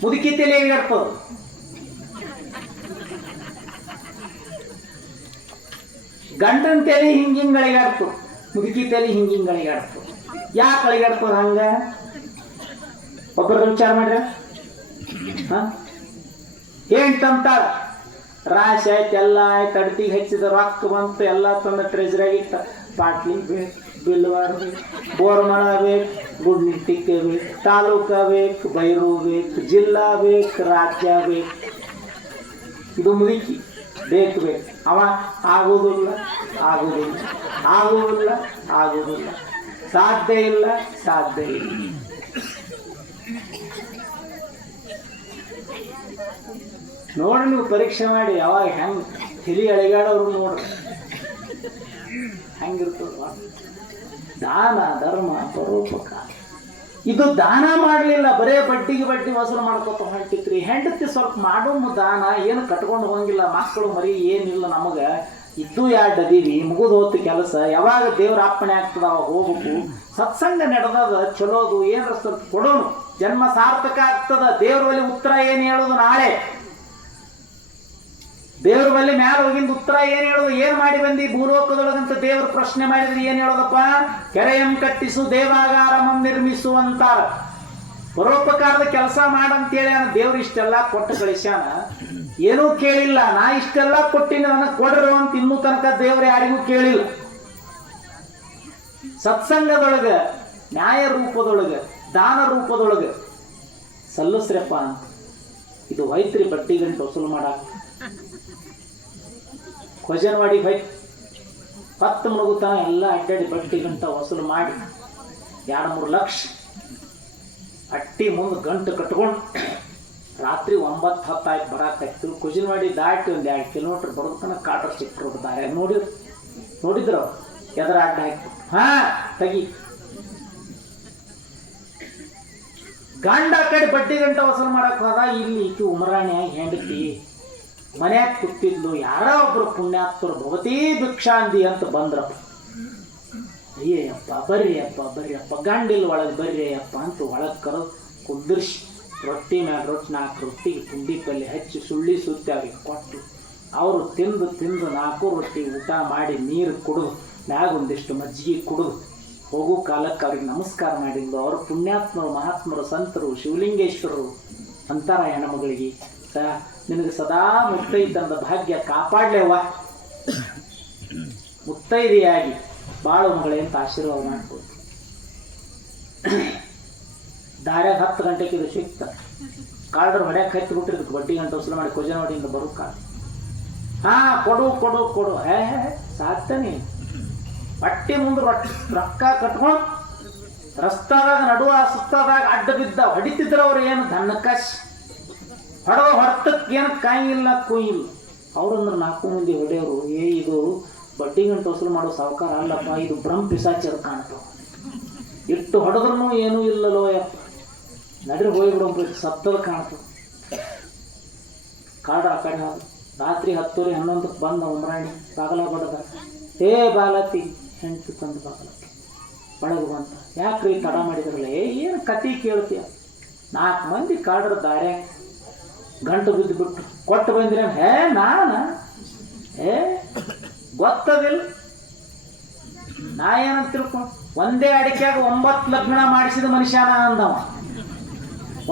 ಮುದುಕಿ ತಲೆ ಅಳಿಗಾಡ್ತಾವ. ಗಂಡನ ತಲೆ ಹಿಂಗಿಂಗ್ ಅಳಿಗಾಡ್ತು, ಮುದುಕಿ ತಲೆ ಹಿಂಗಿಂಗ್ ಅಳಿಗಾಡ್ತು. ಯಾಕೆ ಅಳಿಗಾಡ್ತದ ಹಂಗ? ಒಬ್ಬರ ವಿಚಾರ ಮಾಡ್ರ. ಹೇಳ್ತಂತಾಳ ರಾಶಿ ಆಯ್ತು, ಎಲ್ಲ ಆಯ್ತು, ಅಡ್ತಿಗೆ ಹಚ್ಚಿದ ರೊಕ್ಕ ಬಂತು, ಎಲ್ಲ ತಂದ ಟ್ರೆಜರಾಗಿ ಇಟ್ಟ. ಪಾಟ್ಲಿ ಬೇಕು, ಬಿಲ್ವಾರ ಬೇಕು, ಬೋರ್ಮಳ ಬೇಕು, ಗುಡ್ನಿಟ್ಟಿಕ್ಕೆ ಬೇಕು, ತಾಲೂಕ ಬೇಕು, ಬೈರು ಬೇಕು, ಜಿಲ್ಲಾ ಬೇಕು, ರಾಜ್ಯ ಬೇಕು. ಇದು ಮುದುಕಿ ಬೇಕು. ಅವ ಆಗುವುದಿಲ್ಲ, ಸಾಧ್ಯ ಇಲ್ಲ. ನೋಡ್ರಿ, ನೀವು ಪರೀಕ್ಷೆ ಮಾಡಿ ಯಾವಾಗ ಹೆಂಗ್ ತಲೆ ಅಳಿಗಾಡೋರು ನೋಡ್ರಿ, ಹೆಂಗಿರ್ತದ. ದಾನ ಧರ್ಮ ಪರೋಪಕಾರ. ಇದು ದಾನ ಮಾಡಲಿಲ್ಲ, ಬರೇ ಬಡ್ಡಿ ವಸೂಲು ಮಾಡ್ಕೊತ ಹೊಂಟಿತ್ರಿ. ಹೆಂಡತಿ ಸ್ವಲ್ಪ ಮಾಡೋ ದಾನ, ಏನು ಕಟ್ಕೊಂಡು ಹೋಗಂಗಿಲ್ಲ, ಮಕ್ಕಳು ಮರಿ ಏನಿಲ್ಲ, ನಮಗೆ ಇದ್ದು ಎರಡು ಅದೀವಿ, ಮುಗಿದು ಹೋತು ಕೆಲಸ. ಯಾವಾಗ ದೇವ್ರ ಅಪ್ಪಣೆ ಆಗ್ತದ ಅವಾಗ ಹೋಗ್ಬೇಕು. ಸತ್ಸಂಗ ನಡೆದದ ಚಲೋದು, ಏನಾರ ಸ್ವಲ್ಪ ಕೊಡೋನು, ಜನ್ಮ ಸಾರ್ಥಕ ಆಗ್ತದ. ದೇವ್ರ ಬಳಿ ಉತ್ತರ ಏನು ಹೇಳೋದು ನಾಳೆ? ದೇವ್ರ ಬಳಿ ಮ್ಯಾಲ ಹೋಗಿಂದ ಉತ್ತರ ಏನ್ ಹೇಳೋದು? ಏನ್ ಮಾಡಿ ಬಂದಿ ಭೂಲೋಕದೊಳಗಂತ ದೇವ್ರ ಪ್ರಶ್ನೆ ಮಾಡಿದ್ರೆ ಏನ್ ಹೇಳೋದಪ್ಪ? ಕೆರೆಯಂ ಕಟ್ಟಿಸು, ದೇವಾಗಾರಮಂ ನಿರ್ಮಿಸು ಅಂತಾರ. ಪರೋಪಕಾರದ ಕೆಲಸ ಮಾಡಂತೇಳಿ ದೇವ್ರು ಇಷ್ಟೆಲ್ಲ ಕೊಟ್ಟು ಕಳಿಸ್ಯಾನ, ಏನೂ ಕೇಳಿಲ್ಲ. ನಾ ಇಷ್ಟೆಲ್ಲ ಕೊಟ್ಟಿನ ನನಗೆ ಕೊಡ್ರು ಅಂತ ಇನ್ನೂ ತನಕ ದೇವ್ರ ಯಾರಿಗೂ ಕೇಳಿಲ್ಲ. ಸತ್ಸಂಗದೊಳಗ, ನ್ಯಾಯ ರೂಪದೊಳಗ, ದಾನ ರೂಪದೊಳಗ ಸಲ್ಲಿಸ್ರಪ್ಪ ಅಂತ. ಇದು ಹೋಯ್ತ್ರಿ ಬಡ್ಡಿ ಗಂಟು ವಸೂಲು ಮಾಡಾಕ. ಕೊಜನವಾಡಿಗೆ ಹೋಯ್ತು, 10 ಮುಳುಗುತ್ತಾನ ಎಲ್ಲ ಅಡ್ಡಾಡಿ ಬಡ್ಡಿ ಗಂಟ ವಸೂಲು ಮಾಡಿ 2-3 ಲಕ್ಷ ಅಟ್ಟಿ ಮುಂದೆ ಗಂಟು ಕಟ್ಕೊಂಡು ರಾತ್ರಿ 9-10 ಆಯ್ತು ಬರಾಕಾಯ್ತು. ಕುಜಿನವಾಡಿ ದಾಟಿ 1 2 ಕಿಲೋಮೀಟರ್ ಬರೋದಕ್ಕನ ಕಾಟರ್ ಸಿಕ್ಕರು ದಾರ ನೋಡಿದ್ರು ಎದರ ಅಡ್ಡ ಹಾಕ್ತು. ತೆಗಿ ಗಂಡ ಕಡೆ ಬಡ್ಡಿ ಗಂಟ ವಸೂಲು ಮಾಡಕ್ ಹೋದ. ಇಲ್ಲಿ ಈಕಿ ಉಮರಾಣಿಯಾಗಿ ಹೆಂಡತಿ ಮನ್ಯಾಗ ಕೂತಿದ್ಲು. ಯಾರೋ ಒಬ್ರು ಪುಣ್ಯಾತ್ಮರು ಭವತೀ ಭಿಕ್ಷಾಂದಿ ಅಂತ ಬಂದ್ರಪ್ಪ. ಅಯ್ಯಪ್ಪ ಬರ್ರಿಯಪ್ಪ ಗಂಡಿಲ್ ಒಳಗೆ ಬರ್ರಿಯಪ್ಪ ಅಂತ ಒಳಗೆ ಕರೆದು ಕುಂದಿರ್ಸಿ ರೊಟ್ಟಿ ಮ್ಯಾಗ ರೊಟ್ಟಿ 4 ರೊಟ್ಟಿಗೆ ಪುಂಡಿ ಪಲ್ಯ ಹಚ್ಚಿ ಸುಳ್ಳಿ ಸುತ್ತಿ ಅವ್ರಿಗೆ ಕೊಟ್ಟು ಅವರು ತಿಂದು 4 ರೊಟ್ಟಿ ಊಟ ಮಾಡಿ ನೀರು ಕುಡಿದು ಮ್ಯಾಗ ಒಂದಿಷ್ಟು ಮಜ್ಜಿಗೆ ಕುಡಿದು ಹೋಗೋ ಕಾಲಕ್ಕೆ ಅವ್ರಿಗೆ ನಮಸ್ಕಾರ ಮಾಡಿದ್ದು. ಅವರು ಪುಣ್ಯಾತ್ಮರು, ಮಹಾತ್ಮರು, ಸಂತರು, ಶಿವಲಿಂಗೇಶ್ವರರು ಅಂತಾರ ಹೆಣ್ಮಗಳಿಗೆ. ನಿನಗೆ ಸದಾ ಮುತ್ತೈದಂದ ಭಾಗ್ಯ ಕಾಪಾಡ್ಲೇವ, ಮುತ್ತೈದೆಯಾಗಿ ಬಾಳು ಮಗಳೇ ಅಂತ ಆಶೀರ್ವಾದ ಮಾಡ್ಬೋದು. ದಾರ್ಯಾಗ 10 ಗಂಟೆಗೆ ಇದು ಸಿಕ್ತ. ಕಾಲ್ಡ್ರು ಹೊಡ್ಯಾಕ ಹತ್ತಿ ಬಿಟ್ಟಿರ್ಬೇಕು ಬಡ್ಡಿ ಗಂಟೆ ವಸೂಲು ಮಾಡಿ ಕೊಜನವಾಡಿಯಿಂದ ಬರೋ ಕಾಲ. ಕೊಡು ಸಾಧ್ತಾನೆ. ಬಟ್ಟಿ ಮುಂದೆ ರೊಕ್ಕ ಕಟ್ಕೊಂಡು ರಸ್ತಾದಾಗ ನಡುವ ಸುತ್ತಾದಾಗ ಅಡ್ಡ ಬಿದ್ದ ಹೊಡಿತಿದ್ರು. ಅವ್ರು ಏನು ದನ್ನಕಾಶ್ ಹೊಡೆತಕ್ಕೆ ಏನು ಕಾಯಿಲ್ಲ ಕೂಯಿಲ್ಲ. ಅವ್ರಂದ್ರೆ 4 ಮಂದಿ ಹೊಡೆಯವರು, ಇದು ಬಡ್ಡಿ ಗಂಟು ವಸೂಲು ಮಾಡೋ ಸಾವುಕಾರ ಅಲ್ಲಪ್ಪ, ಇದು ಬ್ರಹ್ಮ ಪಿಸಾಚರ ಕಾಣ್ತಾವ. ಇಟ್ಟು ಹೊಡೆದ್ರೂ ಏನೂ ಇಲ್ಲಲೋ ಯಪ್ಪ, ನಡ್ರಿ ಹೋಗ್ಬಿಡೋ ಸತ್ತದ ಕಾಣ್ತದೆ. ಕಾಡ್ರ ಆ ಕಡೆ ಹೋದ. ರಾತ್ರಿ 10-11 ಬಂದ ಉಮ್ರಾಣಿ ಬಾಗಲ ಬಡದ. ಬಾಲತಿ ಹೆಂಡತಿ ತಂದು ಬಾಗಲಕ್ಕೆ ಒಳಗೆ ಬಂತ. ಯಾಕ್ರಿ ತಡ ಮಾಡಿದ್ರಲ್ಲ? ಏನು ಕತಿ ಕೇಳ್ತೀಯ? 4 ಮಂದಿ ಕಾಡ್ರ ದಾರ್ಯ ಗಂಟು ಬಿದ್ದು ಬಿಟ್ಟು ಕೊಟ್ಟು ಬಂದಿರ. ನಾನು ಗೊತ್ತದಿಲ್ಲ. ನಾ ಏನಂತ ತಿಳ್ಕೊಂಡು ಒಂದೇ ಅಡಿಕೆಯಾಗ 9 ಲಗ್ನ ಮಾಡಿಸಿದ ಮನುಷ್ಯನ ಅಂದವ.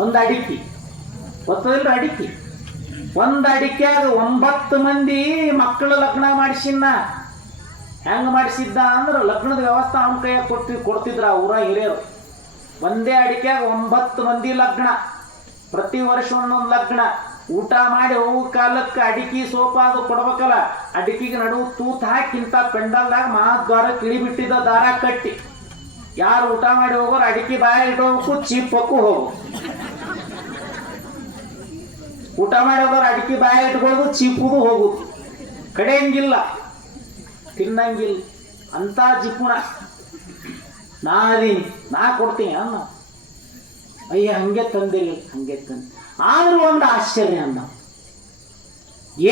ಒಂದು ಅಡಿಕೆ ಗೊತ್ತದಿಲ್ಲ? ಅಡಿಕೆ ಒಂದು ಅಡಿಕೆಯಾಗ 9 ಮಂದಿ ಮಕ್ಕಳ ಲಗ್ನ ಮಾಡಿಸಿನ. ಹೆಂಗೆ ಮಾಡಿಸಿದ್ದ ಅಂದ್ರೆ ಲಗ್ನದ ವ್ಯವಸ್ಥೆ ಅವನ ಕೈಯಾಗ ಕೊಡ್ತಿದ್ರ ಊರ ಹಿರಿಯರು. ಒಂದೇ ಅಡಿಕೆಯಾಗ 9 ಮಂದಿ ಲಗ್ನ, ಪ್ರತಿ ವರ್ಷ ಒಂದೊಂದು ಲಗ್ನ. ಊಟ ಮಾಡಿ ಹೋಗೋ ಕಾಲಕ್ಕೆ ಅಡಿಕೆ ಸೋಪ ಅದು ಕೊಡ್ಬೇಕಲ್ಲ, ಅಡಿಕೆಗೆ ನಡುವು ತೂತ್ ಹಾಕಿಂತ ಪೆಂಡಲ್ದಾಗ ಮಹಾದ್ವಾರಕ್ಕೆ ಇಳಿಬಿಟ್ಟಿದ್ದ ದಾರ ಕಟ್ಟಿ. ಯಾರು ಊಟ ಮಾಡಿ ಹೋಗೋರು ಅಡಿಕೆ ಬಾಯ ಇಟ್ಕೋಬೇಕು, ಚೀಪಕ್ಕೂ ಹೋಗು. ಊಟ ಮಾಡಿ ಹೋಗೋರು ಅಡಿಕೆ ಬಾಯ ಇಟ್ಕೊಳ್ಳೋದು, ಚೀಪುದು ಹೋಗುದು. ಕಡೆಯಂಗಿಲ್ಲ, ತಿನ್ನಂಗಿಲ್ಲ ಅಂತ ಜಿಪುಣ. ನಾ ಅದೀನಿ, ನಾ ಕೊಡ್ತೀನಿ ಅನ್ನ. ಅಯ್ಯ ಹಂಗೆ ತಂದಿಲ್ಲ, ಹಂಗೆ ತಂದೆ. ಆದ್ರೂ ಒಂದು ಆಶ್ಚರ್ಯ ಅನ್ನ,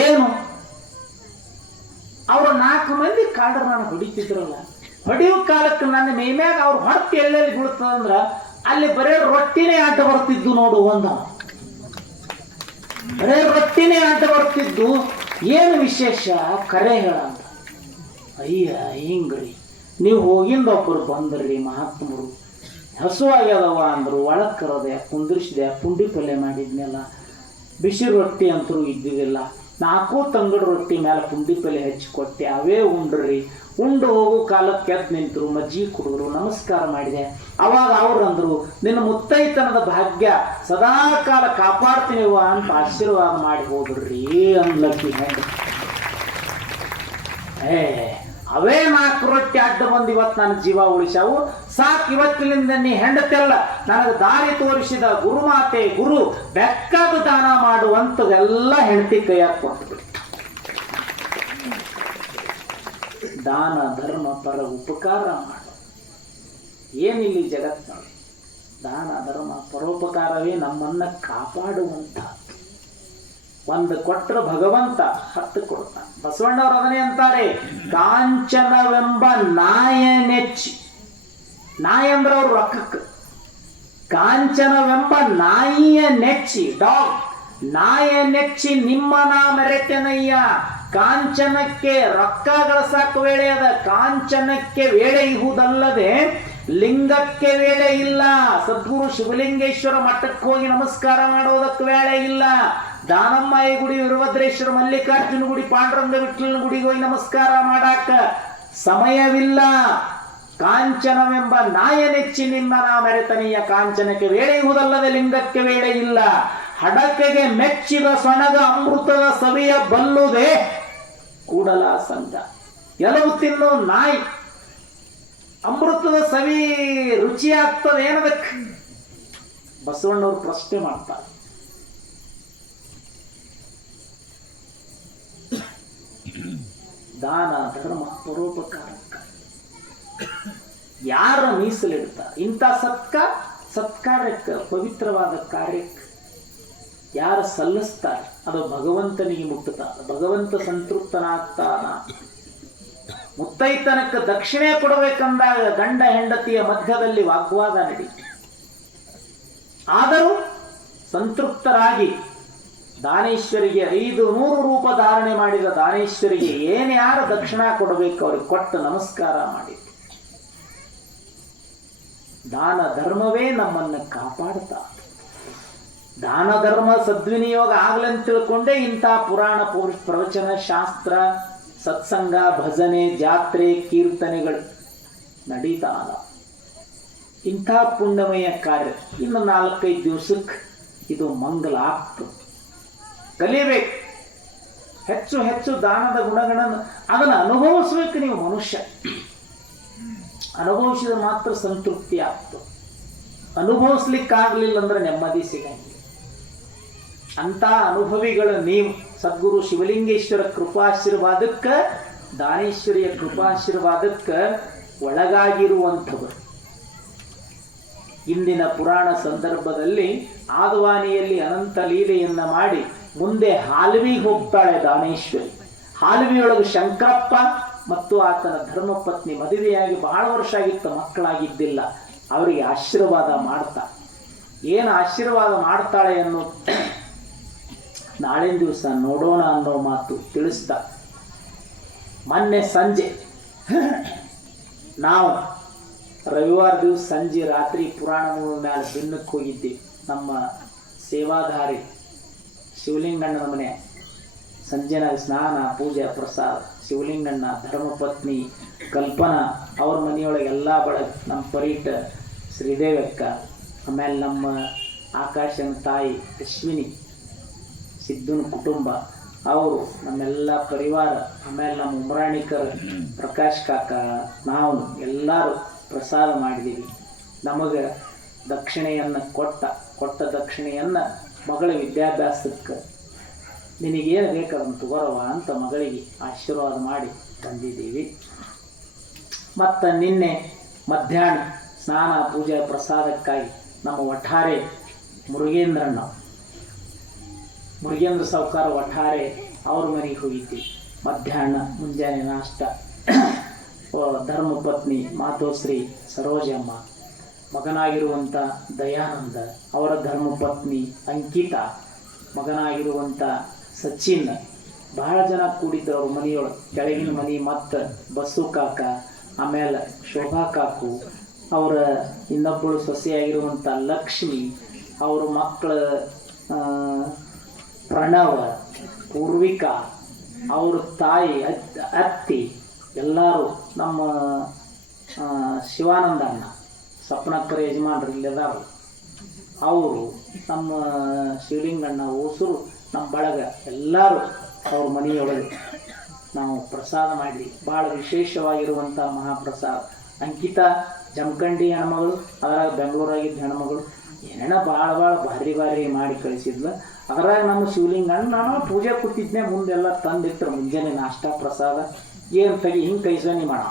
ಏನು ಅವ್ರು 4 ಮಂದಿ ಕಾಡ್ರ ನಾನು ಹೊಡಿತಿದ್ರಲ್ಲ, ಹೊಡಿಯೋ ಕಾಲಕ್ಕೆ ನನ್ನ ಮೇಮ್ಯಾಗ ಅವ್ರು ಹೊರತು ಎಲ್ಲೆಲ್ಲಿ ಬೀಳ್ತದಂದ್ರ ಅಲ್ಲಿ ಬರೇ ರೊಟ್ಟಿನೇ ಆಟ ಬರ್ತಿದ್ದು ನೋಡು. ಬರೇ ರೊಟ್ಟಿನೇ ಆಟ ಬರ್ತಿದ್ದು. ಏನು ವಿಶೇಷ ಕರೆ ಹೇಳ ಅಂತ. ಅಯ್ಯ ಹಿಂಗ್ರಿ, ನೀವು ಹೋಗಿಂದ ಒಬ್ಬರು ಬಂದ್ರಿ ಮಹಾತ್ಮರು, ಹಸುವಾಗ್ಯದವ ಅಂದರು. ಒಳಗೆ ಕರೋದೆ, ಕುಂದಿರಿಸಿದೆ, ಪುಂಡಿ ಪಲ್ಯ ಮಾಡಿದ್ನೆಲ್ಲ. ಬಿಸಿ ರೊಟ್ಟಿ ಅಂತರೂ ಇದ್ದಿದ್ದಿಲ್ಲ. 4 ತಂಗಡು ರೊಟ್ಟಿ ಮೇಲೆ ಪುಂಡಿ ಪಲ್ಯ ಹೆಚ್ಚಿ ಕೊಟ್ಟೆ, ಅವೇ ಉಂಡ್ರಿ. ಉಂಡು ಹೋಗೋ ಕಾಲಕ್ಕೆ ಎದ್ದು ನಿಂತರು, ಮಜ್ಜಿಗೆ ಕುಡಿದ್ರು, ನಮಸ್ಕಾರ ಮಾಡಿದೆ. ಅವಾಗ ಅವ್ರು ಅಂದರು, ನಿನ್ನ ಮುತ್ತೈತನದ ಭಾಗ್ಯ ಸದಾ ಕಾಲ ಕಾಪಾಡ್ತೀನಿವ ಅಂತ ಆಶೀರ್ವಾದ ಮಾಡಿ ಹೋದ್ರಿ ಅನ್ಲಕ್ಕಿ ಹೆಂಗೆ. ಅವೇ 4 ರೊಟ್ಟಿ ಅಡ್ಡ ಬಂದು ಇವತ್ತು ನನ್ನ ಜೀವ ಉಳಿಸಾವು. ಸಾಕು, ಇವತ್ತಿನಿಂದ ನೀ ಹೆಂಡತೆಲ್ಲ ನನಗೆ ದಾರಿ ತೋರಿಸಿದ ಗುರುಮಾತೆ ಗುರು, ಬೆಕ್ಕಾದ ದಾನ ಮಾಡುವಂಥದ್ದೆಲ್ಲ ಹೆಂಡತಿ ಕೈಯಾಗ ಕೊಟ್ಟು. ದಾನ ಧರ್ಮ ಪರ ಉಪಕಾರ ಮಾಡು. ಏನಿಲ್ಲಿ ಜಗತ್ತಿನಲ್ಲಿ ದಾನ ಧರ್ಮ ಪರೋಪಕಾರವೇ ನಮ್ಮನ್ನ ಕಾಪಾಡುವಂತ. ಒಂದು ಕೊಟ್ಟರೆ ಭಗವಂತ 10 ಕೊಡ್ತಾನೆ. ಬಸವಣ್ಣವರು ಅದನ್ನೇ ಅಂತಾರೆ, ಕಾಂಚನವೆಂಬ ನಾಯನೆಚ್ಚಿ. ನಾಯಿ ಅಂದ್ರೆ ಅವ್ರು ರೊಕ್ಕಕ್ಕೆ. ಕಾಂಚನವೆಂಬ ನಾಯಿಯ ನೆಚ್ಚಿ, ಡಾಗ್. ನಾಯ ನೆಚ್ಚಿ ನಿಮ್ಮನ ಮೆರೆತೆನಯ್ಯ. ಕಾಂಚನಕ್ಕೆ ರೊಕ್ಕ ಗಳಸಾಕ ವೇಳೆ ಅದ, ಕಾಂಚನಕ್ಕೆ ವೇಳೆ ಇಹುದಲ್ಲದೆ ಲಿಂಗಕ್ಕೆ ವೇಳೆ ಇಲ್ಲ. ಸದ್ಗುರು ಶಿವಲಿಂಗೇಶ್ವರ ಮಠಕ್ಕೆ ಹೋಗಿ ನಮಸ್ಕಾರ ಮಾಡೋದಕ್ಕೆ ವೇಳೆ ಇಲ್ಲ. ದಾನಮ್ಮಾಯಿ ಗುಡಿ, ವೀರಭದ್ರೇಶ್ವರ, ಮಲ್ಲಿಕಾರ್ಜುನ ಗುಡಿ, ಪಾಂಡುರಂಗ ವಿಠಲನ ಗುಡಿಗೆ ಹೋಗಿ ನಮಸ್ಕಾರ ಮಾಡಾಕ ಸಮಯವಿಲ್ಲ. ಕಾಂಚನವೆಂಬ ನಾಯನೆಚ್ಚಿ ನಿಮ್ಮನ ಮೆರೆತನೀಯ. ಕಾಂಚನಕ್ಕೆ ವೇಳೆ ಇಹುದಲ್ಲದೆ ಲಿಂಗಕ್ಕೆ ವೇಳೆ ಇಲ್ಲ. ಹಡಕೆಗೆ ಮೆಚ್ಚಿದ ಸೊಣಗ ಅಮೃತದ ಸವಿಯ ಬಲ್ಲುದೆ ಕೂಡಲ ಸಂಘ. ಎಲ್ಲವೂ ತಿನ್ನೋ ನಾಯಿ ಅಮೃತದ ಸವಿ ರುಚಿ ಆಗ್ತದೆ ಏನದಕ್ಕೆ? ಬಸವಣ್ಣವ್ರು ಪ್ರಶ್ನೆ ಮಾಡ್ತಾರೆ. ದಾನ ಧರ್ಮ ಪರೋಪಕಾರಕ್ಕೆ ಯಾರ ಮೀಸಲಿಡ್ತಾರೆ? ಇಂಥ ಸತ್ಕಾರ್ಯಕ್ಕೆ, ಪವಿತ್ರವಾದ ಕಾರ್ಯಕ್ಕೆ ಯಾರು ಸಲ್ಲಿಸ್ತಾರೆ ಅದು ಭಗವಂತನಿಗೆ ಮುಟ್ಟುತ್ತಾನೆ. ಭಗವಂತ ಸಂತೃಪ್ತನಾಗ್ತಾನ. ಮುತ್ತೈತನಕ್ಕೆ ದಕ್ಷಿಣೆ ಕೊಡಬೇಕಂದಾಗ ಗಂಡ ಹೆಂಡತಿಯ ಮಧ್ಯದಲ್ಲಿ ವಾಗ್ವಾದ ನಡೀತು. ಆದರೂ ಸಂತೃಪ್ತರಾಗಿ ದಾನೇಶ್ವರಿಗೆ 500 ರೂಪ ಧಾರಣೆ ಮಾಡಿದ ದಾನೇಶ್ವರಿಗೆ ಯಾರು ದಕ್ಷಿಣ ಕೊಡಬೇಕು ಅವ್ರಿಗೆ ಕೊಟ್ಟು ನಮಸ್ಕಾರ ಮಾಡಿ. ದಾನ ಧರ್ಮವೇ ನಮ್ಮನ್ನು ಕಾಪಾಡ್ತಾ. ದಾನ ಧರ್ಮ ಸದ್ವಿನಿಯೋಗ ಆಗ್ಲಂತ ತಿಳ್ಕೊಂಡೆ ಇಂಥ ಪುರಾಣ ಪ್ರವಚನ, ಶಾಸ್ತ್ರ, ಸತ್ಸಂಗ, ಭಜನೆ, ಜಾತ್ರೆ, ಕೀರ್ತನೆಗಳು ನಡೀತಾನ. ಇಂಥ ಪುಣ್ಯಮಯ ಕಾರ್ಯ ಇನ್ನು 4-5 ದಿವಸಕ್ಕೆ ಇದು ಮಂಗಲ ಆಗ್ತದೆ. ಕಲಿಯಬೇಕು. ಹೆಚ್ಚು ಹೆಚ್ಚು ದಾನದ ಗುಣಗಳನ್ನು ಅದನ್ನು ಅನುಭವಿಸ್ಬೇಕು. ನೀವು ಮನುಷ್ಯ ಅನುಭವಿಸಿದ ಮಾತ್ರ ಸಂತೃಪ್ತಿ ಆಗ್ತದೆ. ಅನುಭವಿಸ್ಲಿಕ್ಕಾಗಲಿಲ್ಲ ಅಂದ್ರೆ ನೆಮ್ಮದಿ ಸಿಗಂಗಿಲ್ಲ. ಅಂತ ಅನುಭವಿಗಳು ನೀವು. ಸದ್ಗುರು ಶಿವಲಿಂಗೇಶ್ವರ ಕೃಪಾಶೀರ್ವಾದಕ್ಕೆ, ದಾನೇಶ್ವರಿಯ ಕೃಪಾಶೀರ್ವಾದಕ್ಕೆ ಒಳಗಾಗಿರುವಂಥವರು. ಇಂದಿನ ಪುರಾಣ ಸಂದರ್ಭದಲ್ಲಿ ಆದವಾನಿಯಲ್ಲಿ ಅನಂತ ಲೀಲೆಯನ್ನ ಮಾಡಿ ಮುಂದೆ ಹಾಲ್ವಿಗೆ ಹೋಗ್ತಾಳೆ ದಾನೇಶ್ವರಿ. ಹಾಲ್ವಿಯೊಳಗೆ ಶಂಕರಪ್ಪ ಮತ್ತು ಆತನ ಧರ್ಮಪತ್ನಿ ಮದುವೆಯಾಗಿ ಬಹಳ ವರ್ಷ ಆಗಿತ್ತು, ಮಕ್ಕಳಾಗಿದ್ದಿಲ್ಲ. ಅವರಿಗೆ ಆಶೀರ್ವಾದ ಮಾಡ್ತಾ. ಏನು ಆಶೀರ್ವಾದ ಮಾಡ್ತಾಳೆ ಅನ್ನೋ ನಾಳಿನ ದಿವಸ ನೋಡೋಣ ಅನ್ನೋ ಮಾತು ತಿಳಿಸ್ತಾ, ಮೊನ್ನೆ ಸಂಜೆ ನಾವು ರವಿವಾರ ದಿವಸ ಸಂಜೆ ರಾತ್ರಿ ಪುರಾಣ ಮೂಲ ಮೇಲೆ ಬೆನ್ನಕ್ಕೆ ಹೋಗಿದ್ದೀವಿ. ನಮ್ಮ ಸೇವಾಧಾರಿ ಶಿವಲಿಂಗಣ್ಣನ ಮನೆ ಸಂಜೆನಾಗ ಸ್ನಾನ, ಪೂಜೆ, ಪ್ರಸಾದ. ಶಿವಲಿಂಗಣ್ಣ, ಧರ್ಮಪತ್ನಿ ಕಲ್ಪನಾ, ಅವ್ರ ಮನೆಯೊಳಗೆ ಎಲ್ಲ ಬಳಗ, ನಮ್ಮ ಪರೀಟ ಶ್ರೀದೇವಕ್ಕ, ಆಮೇಲೆ ನಮ್ಮ ಆಕಾಶನ ತಾಯಿ ಅಶ್ವಿನಿ, ಸಿದ್ದುನ ಕುಟುಂಬ ಅವರು ನಮ್ಮೆಲ್ಲ ಪರಿವಾರ, ಆಮೇಲೆ ನಮ್ಮ ಉಮ್ರಾಣಿಕರ್, ಪ್ರಕಾಶ್ ಕಾಕ, ನಾವು ಎಲ್ಲರೂ ಪ್ರಸಾದ ಮಾಡಿದ್ದೀವಿ. ನಮಗೆ ದಕ್ಷಿಣೆಯನ್ನು ಕೊಟ್ಟ ದಕ್ಷಿಣೆಯನ್ನು ಮಗಳ ವಿದ್ಯಾಭ್ಯಾಸಕ್ಕೆ ನಿನಗೇನು ಬೇಕಾದಂತ ತಗೋರವ ಅಂತ ಮಗಳಿಗೆ ಆಶೀರ್ವಾದ ಮಾಡಿ ತಂದಿದ್ದೀವಿ. ಮತ್ತು ನಿನ್ನೆ ಮಧ್ಯಾಹ್ನ ಸ್ನಾನ ಪೂಜೆ ಪ್ರಸಾದಕ್ಕಾಗಿ ನಮ್ಮ ಒಟ್ಟಾರೆ ಮುರುಗೇಂದ್ರ ಸಾವ್ಕಾರ ಒಟ್ಟಾರೆ ಅವ್ರ ಮನೆಗೆ ಹೋಗಿದ್ವಿ. ಮಧ್ಯಾಹ್ನ ಮುಂಜಾನೆ ನಾಷ್ಟ ಧರ್ಮಪತ್ನಿ ಮಾತೋಶ್ರೀ ಸರೋಜಮ್ಮ, ಮಗನಾಗಿರುವಂಥ ದಯಾನಂದ, ಅವರ ಧರ್ಮಪತ್ನಿ ಅಂಕಿತಾ, ಮಗನಾಗಿರುವಂಥ ಸಚಿನ್, ಬಹಳ ಜನ ಕೂಡಿದ್ರು ಅವ್ರ ಮನೆಯೊಳಗೆ. ಕೆಳಗಿನ ಮನೆ ಮತ್ತು ಬಸ್ಸು ಕಾಕ, ಆಮೇಲೆ ಶೋಭಾ ಕಾಕು, ಅವರ ಇನ್ನೊಬ್ಬಳು ಸೊಸೆಯಾಗಿರುವಂಥ ಲಕ್ಷ್ಮಿ, ಅವ್ರ ಮಕ್ಕಳ ಪ್ರಣವ, ಪೂರ್ವಿಕಾ, ಅವ್ರ ತಾಯಿ ಅತ್ತಿ, ಎಲ್ಲರೂ ನಮ್ಮ ಶಿವಾನಂದ ಅಣ್ಣ, ಸಪ್ನಕ್ಕರ ಯಜಮಾನ್ರು ಇಲ್ಲದಾರು, ಅವರು ನಮ್ಮ ಶಿವಲಿಂಗಣ್ಣ ಓಸರು, ನಮ್ಮ ಬಳಗ ಎಲ್ಲರೂ ಅವ್ರ ಮನೆಯೊಳಗೆ ನಾವು ಪ್ರಸಾದ ಮಾಡಿದ್ವಿ. ಭಾಳ ವಿಶೇಷವಾಗಿರುವಂಥ ಮಹಾಪ್ರಸಾದ. ಅಂಕಿತಾ ಜಮಖಂಡಿ ಹೆಣ್ಮಗಳು, ಅದರಾಗ ಬೆಂಗಳೂರಾಗಿದ್ದ ಹೆಣ್ಮಗಳು, ಏನೇನೋ ಭಾಳ ಭಾರಿ ಮಾಡಿ ಕಳಿಸಿದ್ಲು. ಅದರಾಗ ನಮ್ಮ ಶಿವಲಿಂಗಣ್ಣ ನಾನು ಪೂಜೆ ಕೂತಿದ್ನೆ, ಮುಂದೆಲ್ಲ ತಂದಿಟ್ರು ಮುಂಜಾನೆ ನಾಷ್ಟ ಪ್ರಸಾದ. ಏನು ತೆಗಿ ಹಿಂಗೆ ಕೈಸೋನಿ ಮಾಡ,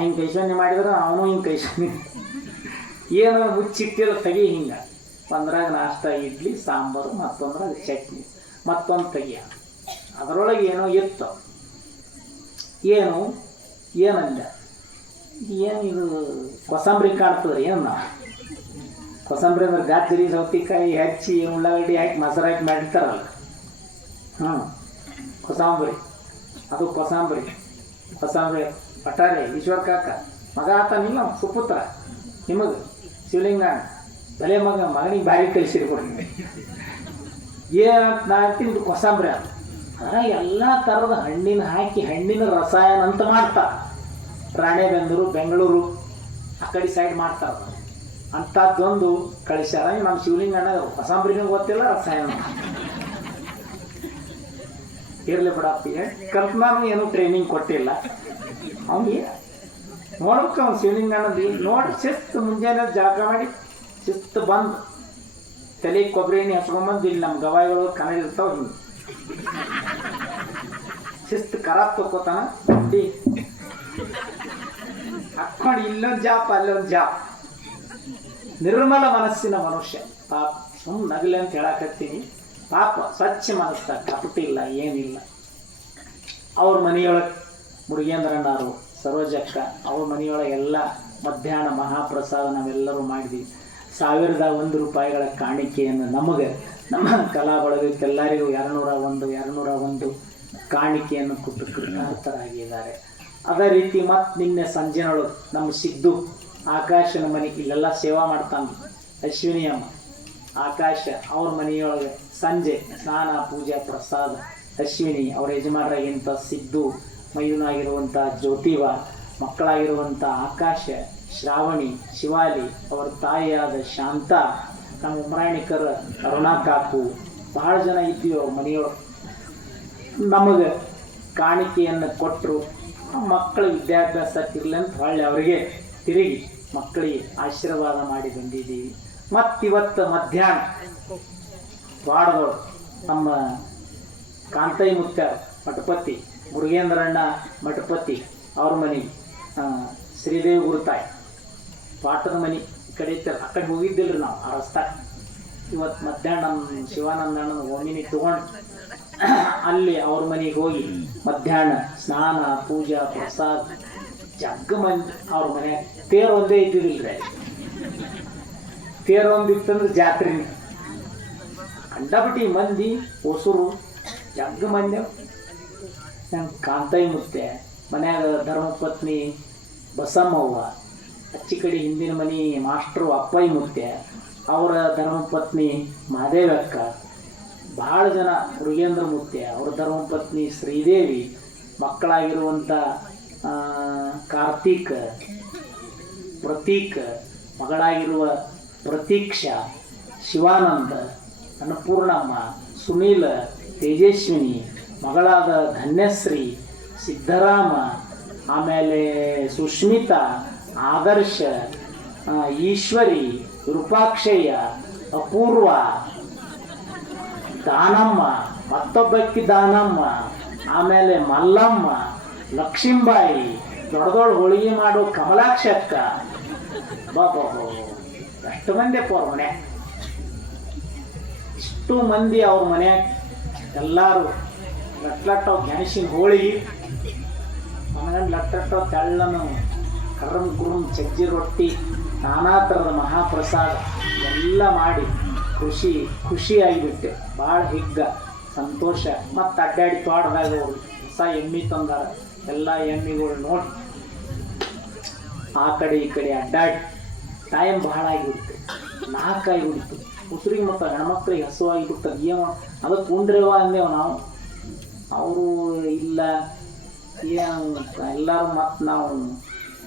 ಹಿಂಗೆ ಕೈಸೋನಿ ಮಾಡಿದ್ರೆ ಅವನು ಹಿಂಗೆ ಕೈಸೋನಿ, ಏನು ಮುಚ್ಚಿಟ್ಟಿಲ್ಲ ತೆಗಿ ಹಿಂಗೆ. ಒಂದ್ರಾಗ ನಾಷ್ಟ ಇಡ್ಲಿ ಸಾಂಬಾರು, ಮತ್ತೊಂದ್ರಾಗ ಚಟ್ನಿ, ಮತ್ತೊಂದು ತೆಗಿಯ. ಅದರೊಳಗೆ ಏನೋ ಇತ್ತು, ಏನಂದ, ಏನು ಇದು ಕೊಸಂಬರಿ ಕಾಣ್ತದೆ, ಏನು ನಾವು ಕೊಸಂಬರಿ ಅಂದ್ರೆ ಗಾಜರಿ ಸೌತಿಕಾಯಿ ಹಚ್ಚಿ ಉಳ್ಳಾಗಡ್ಡಿ ಹಾಕಿ ಮೊಸರು ಹಾಕಿ ಮಾಡಿರ್ತಾರಲ್ಲ, ಕೊಸಂಬರಿ, ಅದು ಕೊಸಂಬರಿ ಪಟಾರೆ ಈಶ್ವರ ಕಾಕ ಮಗ ಆತನಿಲ್ಲ ಸುಪುತ್ರ ನಿಮಗೆ ಶಿವಲಿಂಗಣ್ಣ, ಬಲೆ ಮಗನಿಗೆ ಭಾರಿ ಕಲಿಸಿರಿ ಕೊಡ್ತೀನಿ. ಏನಂತ ನಾ ಅಂತೀನಿ ಕೊಸಂಬರಿ ಅಂತ. ಅದ್ರಾಗ ಎಲ್ಲ ಥರದ ಹಣ್ಣಿನ ಹಾಕಿ ಹಣ್ಣಿನ ರಸಾಯನ ಅಂತ ಮಾಡ್ತಾರೆ. ರಾಣೆಬೆನ್ನೂರು, ಬೆಂಗಳೂರು ಆ ಕಡೆ ಸೈಡ್ ಮಾಡ್ತಾರೆ. ಅಂಥದ್ದೊಂದು ಕಳಿಸ್ಯಾರ. ನಮ್ಮ ಶಿವಲಿಂಗಣ್ಣ ಕೊಸಂಬರಿನೂ ಗೊತ್ತಿಲ್ಲ, ರಸಾಯನ ಇರಲಿ ಬಿಡಪ್ಪಿಗೆ ಕಲ್ಪನಾನು ಏನೂ ಟ್ರೈನಿಂಗ್ ಕೊಟ್ಟಿಲ್ಲ ಅವನಿಗೆ. ನೋಡ್ಬೇಕು ಅವ್ನು ಶಿವಲಿಂಗಣ್ಣದು ನೋಡಿ ಶಿಸ್ತು, ಮುಂಜಾನೆ ಜಳಕ ಮಾಡಿ ಶಿಸ್ತು ಬಂದು ತಲೆ ಕೊಬ್ಬರಿ ಎಣ್ಣೆ ಹಚ್ಕೊಂಬಂದು ಇಲ್ಲಿ ನಮ್ಮ ಗವಾಯಿಗಳು ಕನ್ನಡ ಇರ್ತಾವ, ಹಿಂಗೆ ಶಿಸ್ತು ಕರಾಬ್ ತಗೋತಾನ, ಬಡ್ಡಿ ಹಾಕ್ಕೊಂಡು ಇಲ್ಲೊಂದು ಜಾಪ್ ಅಲ್ಲೊಂದು ಜಾಪ್. ನಿರ್ಮಲ ಮನಸ್ಸಿನ ಮನುಷ್ಯ ಪಾಪ, ಸುಮ್ಮನೆ ನಗಲೆ ಅಂತ ಹೇಳಕತ್ತೀನಿ. ಪಾಪ ಸ್ವಚ್ಛ ಮನಸ್ಸಾಗ ಕಪಟಿಲ್ಲ, ಏನಿಲ್ಲ. ಅವ್ರ ಮನೆಯೊಳಗೆ ಮುರುಗೇಂದ್ರಣ್ಣರು, ಸರೋಜಕ್ಕ, ಅವ್ರ ಮನೆಯೊಳಗೆ ಎಲ್ಲ ಮಧ್ಯಾಹ್ನ ಮಹಾಪ್ರಸಾದ ನಾವೆಲ್ಲರೂ ಮಾಡಿದ್ವಿ. 1001 ರೂಪಾಯಿಗಳ ಕಾಣಿಕೆಯನ್ನು ನಮಗೆ, ನಮ್ಮ ಕಲಾ ಬಳಗಕ್ಕೆಲ್ಲರಿಗೂ 201 ಕಾಣಿಕೆಯನ್ನು ಕೊಟ್ಟು ಕೃತಾರ್ಥರಾಗಿದ್ದಾರೆ. ಅದೇ ರೀತಿ ಮತ್ತು ನಿನ್ನೆ ಸಂಜೆನೊಳಗೆ ನಮ್ಮ ಸಿದ್ದು ಆಕಾಶನ ಮನೆ, ಇಲ್ಲೆಲ್ಲ ಸೇವಾ ಮಾಡ್ತಾನೆ ಅಶ್ವಿನಿ ಅಮ್ಮ ಆಕಾಶ, ಅವ್ರ ಮನೆಯೊಳಗೆ ಸಂಜೆ ಸ್ನಾನ ಪೂಜೆ ಪ್ರಸಾದ. ಅಶ್ವಿನಿ ಅವ್ರ ಯಜಮಾನರಾಗಿಂಥ ಸಿದ್ದು, ಮೈದುನಾಗಿರುವಂಥ ಜ್ಯೋತಿವ, ಮಕ್ಕಳಾಗಿರುವಂಥ ಆಕಾಶ, ಶ್ರಾವಣಿ, ಶಿವಾಲಿ, ಅವರ ತಾಯಿಯಾದ ಶಾಂತ, ನಮ್ಮ ಉಮ್ರಾಣಿಕರ ಅರುಣಾ ಕಾಕು, ಬಹಳ ಜನ ಇದ್ದೀವಿ ಅವ್ರ ಮನೆಯೊಳಗೆ. ನಮಗೆ ಕಾಣಿಕೆಯನ್ನು ಕೊಟ್ಟರು. ಮಕ್ಕಳ ವಿದ್ಯಾಭ್ಯಾಸಕ್ಕಿರಲಿ ಅಂತ ಹೊಳ್ಳಿ ಅವರಿಗೆ ತಿರುಗಿ ಮಕ್ಕಳಿಗೆ ಆಶೀರ್ವಾದ ಮಾಡಿ ಬಂದಿದ್ದೀವಿ. ಮತ್ತಿವತ್ತು ಮಧ್ಯಾಹ್ನ ವಾಡದವರು ನಮ್ಮ ಕಾಂತೈ ಮುತ್ಯ ಮಠಪತಿ, ಮುರುಗೇಂದ್ರಣ್ಣ ಮಠಪತಿ ಅವ್ರ ಮನೆ, ಶ್ರೀದೇವಿ ಗುರುತಾಯಿ ಪಾಠದ ಮನೆ ಈ ಕಡೆ ಇರ್ತಾರೆ. ಆ ಕಡೆ ಹೋಗಿದ್ದಿಲ್ರಿ ನಾವು ಆ ರಸ್ತೆ. ಇವತ್ತು ಮಧ್ಯಾಹ್ನ ನಮ್ಮ ಶಿವಾನಂದಣ್ಣನ ಓಮಿನಿ ತೊಗೊಂಡು ಅಲ್ಲಿ ಅವ್ರ ಮನೆಗೆ ಹೋಗಿ ಮಧ್ಯಾಹ್ನ ಸ್ನಾನ ಪೂಜಾ ಪ್ರಸಾದ ಜಗ್ಗ ಮಂದಿ ಅವ್ರ ಮನೆ. ತೇರು ಒಂದೇ ಇದ್ದಿದ್ದಿಲ್ರಿ, ತೇರು ಒಂದಿತ್ತಂದ್ರೆ ಜಾತ್ರೆ ಕಂಡಬಿಟ್ಟು ಮಂದಿ ಹೊಸರು ಜಗ್ಗ ಮಂದಿ. ನಂಗೆ ಕಾಂತೈ ಮುತ್ತೆ ಮನ್ಯಾಗ ಧರ್ಮಪತ್ನಿ ಬಸಮ್ಮವ್ವ, ಅಚ್ಚಿ ಕಡೆ ಹಿಂದಿನ ಮನೆ ಮಾಸ್ಟ್ರು ಅಪ್ಪಯ್ಯ ಮುತ್ತೆ, ಅವರ ಧರ್ಮಪತ್ನಿ ಮಹಾದೇವಕ್ಕ, ಭಾಳ ಜನ ಮುರುಗೇಂದ್ರ ಮುತ್ತೆ, ಅವರ ಧರ್ಮಪತ್ನಿ ಶ್ರೀದೇವಿ, ಮಕ್ಕಳಾಗಿರುವಂಥ ಕಾರ್ತಿಕ್, ಪ್ರತೀಕ್, ಮಗಳಾಗಿರುವ ಪ್ರತೀಕ್ಷಾ, ಶಿವಾನಂದ, ಅನ್ನಪೂರ್ಣಮ್ಮ, ಸುನೀಲ, ತೇಜಸ್ವಿನಿ, ಮಗಳಾದ ಧನ್ಯಶ್ರೀ, ಸಿದ್ದರಾಮ, ಆಮೇಲೆ ಸುಷ್ಮಿತಾ, ಆದರ್ಶ, ಈಶ್ವರಿ, ರೂಪಾಕ್ಷಯ್ಯ, ಅಪೂರ್ವ, ದಾನಮ್ಮ, ಮತ್ತೊಬ್ಬಕ್ಕಿ ದಾನಮ್ಮ, ಆಮೇಲೆ ಮಲ್ಲಮ್ಮ, ಲಕ್ಷ್ಮೀಬಾಯಿ, ದೊಡ್ಡದೊಡ್ಡ ಹೋಳಿಗೆ ಮಾಡೋ ಕಮಲಾಕ್ಷ ಅಕ್ಕ, ಬಾಬಾ ಎಷ್ಟು ಮಂದಿ ಅಪ್ಪ ಅವ್ರ ಮನೆ, ಇಷ್ಟು ಮಂದಿ ಅವ್ರ ಮನ್ಯಾಗ ಎಲ್ಲರೂ ಲಟ್ಲಟ್ಟವ್ ಗೆಣಸಿನ ಹೋಳಿಗೆ, ಮನಗಂಡು ಲಟ್ಟಟ್ಟವ್ ತೆಳ್ಳನು ಕರ್ರಮ್ ಕುರುಮ್ ಸಜ್ಜಿ ರೊಟ್ಟಿ, ನಾನಾ ಥರದ ಮಹಾಪ್ರಸಾದ ಎಲ್ಲ ಮಾಡಿ ಖುಷಿಯಾಗಿಬಿಟ್ಟೆ. ಭಾಳ ಹಿಗ್ಗ ಸಂತೋಷ. ಮತ್ತು ಅಡ್ಡಾಡಿ ತೋಟದಾಗ ಅವರು ಹೊಸ ಎಮ್ಮೆ ತಂದಾರ. ಎಲ್ಲ ಎಮ್ಮಿಗಳು ನೋಡಿ ಆ ಕಡೆ ಈ ಕಡೆ ಅಡ್ಡಾಡಿ ಟೈಮ್ ಭಾಳ ಆಗಿಬಿಡುತ್ತೆ. 4 ಆಗಿಬಿಡ್ತು. ಉಸಿರಿಗೆ ಮತ್ತು ಹೆಣ್ಮಕ್ಳಿಗೆ ಹಸುವಾಗಿಬಿಡ್ತದೆ. ಏನು ಅದಕ್ಕೆ ಉಂಡ್ರೇವ ಅಂದೇವು ನಾವು. ಅವರು ಇಲ್ಲ ಏನು ಎಲ್ಲರೂ ಮತ್ತು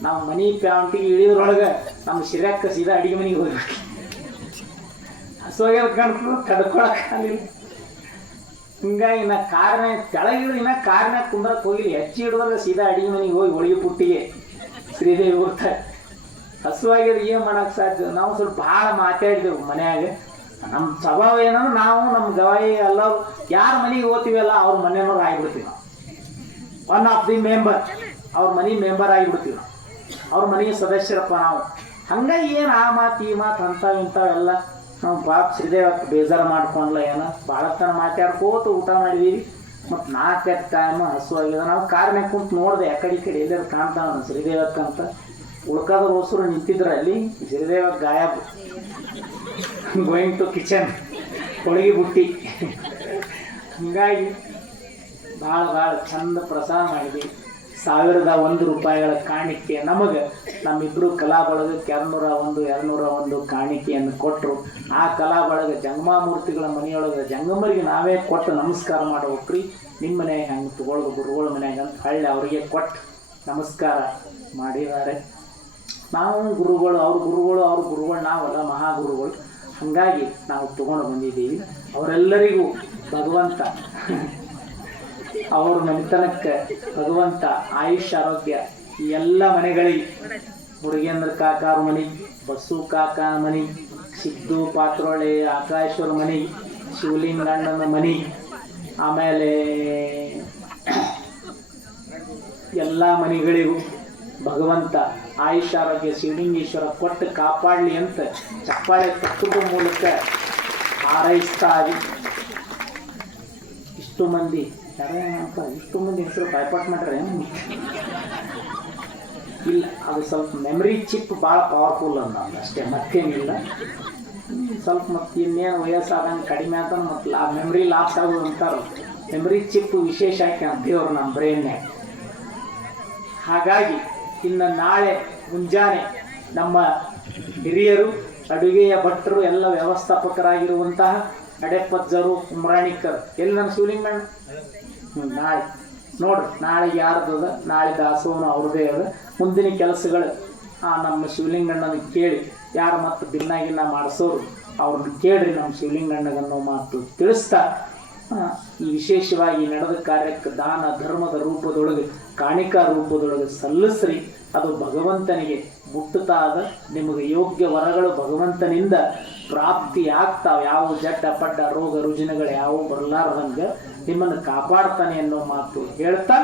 ನಾವು ಮನೆ ಪ್ಯಾಂಟಿಗೆ ಇಳಿದ್ರೊಳಗೆ ನಮ್ಮ ಶಿರ್ಯಾಕ ಸೀದಾ ಅಡುಗೆ ಮನೆಗೆ ಹೋಗ್ಬೇಕು. ಹಸುವಾಗ್ಯದ ಕಣ್ಕೊಂಡು ತಡ್ಕೊಳಕ್ಕಾಗಲಿಲ್ಲ. ಹಿಂಗಾಗಿ ನಾ ಕಾರ್ನಾಗ ಕೆಳಗಿಳಿದು ಇನ್ನ ಕಾರ್ನಾಗ ಕುಂದ್ರಕ್ಕೆ ಹೋಗಿಲ್ಲ. ಹೆಚ್ಚಿ ಹಿಡಿದ್ರೆ ಸೀದಾ ಅಡುಗೆ ಮನೆಗೆ ಹೋಗಿ ಹೋಳಿಗೆ ಪುಟ್ಟಿಗೆ ಶ್ರೀದೇವಿ ಹೋಗ್ತಾರೆ. ಹಸುವಾಗಿದ್ರೆ ಏನು ಮಾಡೋಕ್ಕೆ ಸಾಧ್ಯ. ನಾವು ಸ್ವಲ್ಪ ಭಾಳ ಮಾತಾಡಿದೆವು ಮನ್ಯಾಗ. ನಮ್ಮ ಸ್ವಭಾವ ಏನಂದ್ರೆ ನಾವು ನಮ್ಮ ಗವಾಯಿ ಎಲ್ಲರೂ ಯಾರ ಮನೆಗೆ ಹೋಗ್ತೀವಲ್ಲ ಅವ್ರ ಮನೆಯವ್ರು ಆಗಿಬಿಡ್ತೀವಿ ನಾವು. ಒನ್ ಆಫ್ ದಿ ಮೆಂಬರ್, ಅವ್ರ ಮನೆ ಮೆಂಬರ್ ಆಗಿಬಿಡ್ತೀವಿ ನಾವು. ಅವ್ರ ಮನೆಗೆ ಸದಸ್ಯರಪ್ಪ ನಾವು. ಹಂಗಾಗಿ ಏನು ಆ ಮಾತು ಈ ಮಾತು ಇಂಥವೆಲ್ಲ ನಾವು ಪಾಪ ಶ್ರೀದೇವಕ್ಕೆ ಬೇಜಾರು ಮಾಡ್ಕೊಂಡ್ಲ ಏನೋ ಭಾಳ ತನ ಮಾತಾಡ್ಕೋತ ಊಟ ಮಾಡಿದೀವಿ. ಮತ್ತು 4 ಟೈಮ್ ಹಸುವಾಗಿದೆ. ನಾವು ಕಾರ್ನಾಗ ಕುಂತು ನೋಡಿದೆ ಆ ಕಡೆ ಈ ಕಡೆ ಎಲ್ಲರೂ ಕಾಣ್ತಾವ ಶ್ರೀದೇವಕ್ಕಂತ. ಉಳ್ಕಾದ ಹೊಸರು ನಿಂತಿದ್ರೆ ಅಲ್ಲಿ ಶ್ರೀದೇವಕ್ಕೆ ಗಾಯಬ್ ಗೋಯಿಂಗ್ ಟು ಕಿಚನ್ ಹೋಳಿಗೆ ಬುಟ್ಟಿ. ಹಂಗಾಗಿ ಭಾಳ ಚಂದ ಪ್ರಸಾದ ಮಾಡಿದ್ವಿ. 1001 ರೂಪಾಯಿಗಳ ಕಾಣಿಕೆ ನಮಗೆ ನಮ್ಮಿಬ್ಬರು ಕಲಾ ಬಳಗಕ್ಕೆ 201 ಕಾಣಿಕೆಯನ್ನು ಕೊಟ್ಟರು. ಆ ಕಲಾ ಬಳಗ ಜಂಗಮಾಮೂರ್ತಿಗಳ ಮನೆಯೊಳಗೆ ಜಂಗಮರಿಗೆ ನಾವೇ ಕೊಟ್ಟು ನಮಸ್ಕಾರ ಮಾಡ್ಬೇಕ್ರಿ. ನಿಮ್ಮ ಮನೆಯಾಗ ಹಂಗೆ ತಗೊಳ್ಳೋದು ಗುರುಗಳ ಮನೆಯಾಗ ಅಂತ ಹಳ್ಳಿ ಅವರಿಗೆ ಕೊಟ್ಟು ನಮಸ್ಕಾರ ಮಾಡಿದ್ದಾರೆ. ನಾವು ಗುರುಗಳು, ಅವ್ರ ಗುರುಗಳು ನಾವಲ್ಲ ಮಹಾಗುರುಗಳು. ಹಾಗಾಗಿ ನಾವು ತಗೊಂಡು ಬಂದಿದ್ದೀವಿ. ಅವರೆಲ್ಲರಿಗೂ ಭಗವಂತ ಅವ್ರ ಮನೆತನಕ್ಕೆ ಭಗವಂತ ಆಯುಷ್ಯ ಆರೋಗ್ಯ ಈ ಎಲ್ಲ ಮನೆಗಳಿಗೆ, ಮುರುಗೇಂದ್ರ ಕಾಕಾರ ಮನೆ, ಬಸ್ಸು ಕಾಕನ ಮನೆ, ಸಿದ್ದು ಪಾತ್ರೋಳೆ ಆಕಾಶ್ವರ ಮನೆ, ಶಿವಲಿಂಗಣ್ಣನ ಮನೆ, ಆಮೇಲೆ ಎಲ್ಲ ಮನೆಗಳಿಗೂ ಭಗವಂತ ಆಯುಷ್ಯ ಆರೋಗ್ಯ ಶಿವಲಿಂಗೇಶ್ವರ ಕೊಟ್ಟು ಕಾಪಾಡಲಿ ಅಂತ ಚಪ್ಪಾಳೆ ತಟ್ಟುವ ಮೂಲಕ ಹಾರೈಸ್ತಾ ಇಷ್ಟು ಮಂದಿ ಇಷ್ಟು ಮಂದಿ ಹೆಸರು ಬಾಯ್ಪಾಟ್ ಮಾಡ್ರೆ ಇಲ್ಲ. ಅದು ಸ್ವಲ್ಪ ಮೆಮ್ರಿ ಚಿಪ್ ಭಾಳ ಪವರ್ಫುಲ್ ಅಂದ ಅಷ್ಟೇ, ಮತ್ತೇನಿಲ್ಲ. ಸ್ವಲ್ಪ ಮತ್ತು ಇನ್ನೇನು ವಯಸ್ಸಾದಂಗೆ ಕಡಿಮೆ ಆತ ಮತ್ತು ಮೆಮ್ರಿ ಲಾಸ್ ಆಗೋದು ಅಂತಾರೆ. ಮೆಮ್ರಿ ಚಿಪ್ ವಿಶೇಷ ಹಾಕಿ ದೇವ್ರು ನಮ್ಮ ಬ್ರೈನ್ಯಾಗ. ಹಾಗಾಗಿ ಇನ್ನು ನಾಳೆ ಮುಂಜಾನೆ ನಮ್ಮ ಹಿರಿಯರು, ಅಡುಗೆಯ ಭಟ್ರು, ಎಲ್ಲ ವ್ಯವಸ್ಥಾಪಕರಾಗಿರುವಂತಹ ಅಡೆಪ್ಪಜ್ಜರು, ಉಮ್ರಾಣಿಕರ್ ಎಲ್ಲಿ ನನ್ನ ಶಿವಲಿಂಗಣ್ಣ ನಾಳೆ ನೋಡ್ರಿ. ನಾಳೆಗೆ ಯಾರ್ದದ, ನಾಳೆ ದಾಸೋಹನ ಅವ್ರದ್ದೇ ಅದ. ಮುಂದಿನ ಕೆಲಸಗಳು ನಮ್ಮ ಶಿವಲಿಂಗಣ್ಣನ ಕೇಳಿ, ಯಾರು ಮತ್ತು ಭಿನ್ನಾಗಿನ್ನ ಮಾಡಿಸೋರು ಅವ್ರನ್ನ ಕೇಳ್ರಿ ನಮ್ಮ ಶಿವಲಿಂಗಣ್ಣಗನ್ನೋ ಮಾತು ತಿಳಿಸ್ತಾ ಈ ವಿಶೇಷವಾಗಿ ನಡೆದ ಕಾರ್ಯಕ್ಕೆ ದಾನ ಧರ್ಮದ ರೂಪದೊಳಗೆ ಕಾಣಿಕಾ ರೂಪದೊಳಗೆ ಸಲ್ಲಿಸ್ರಿ. ಅದು ಭಗವಂತನಿಗೆ ಮುಟ್ಟುತ್ತಾದ ನಿಮಗೆ ಯೋಗ್ಯ ವರಗಳು ಭಗವಂತನಿಂದ ಪ್ರಾಪ್ತಿಯಾಗ್ತಾವೆ. ಯಾವ ಜಡ್ಡ ಪಡ್ಡ ರೋಗ ರುಜಿನಗಳು ಯಾವ ಬರಲಾರ್ದಂಗೆ ನಿಮ್ಮನ್ನು ಕಾಪಾಡ್ತಾನೆ ಅನ್ನೋ ಮಾತು ಹೇಳ್ತಾ,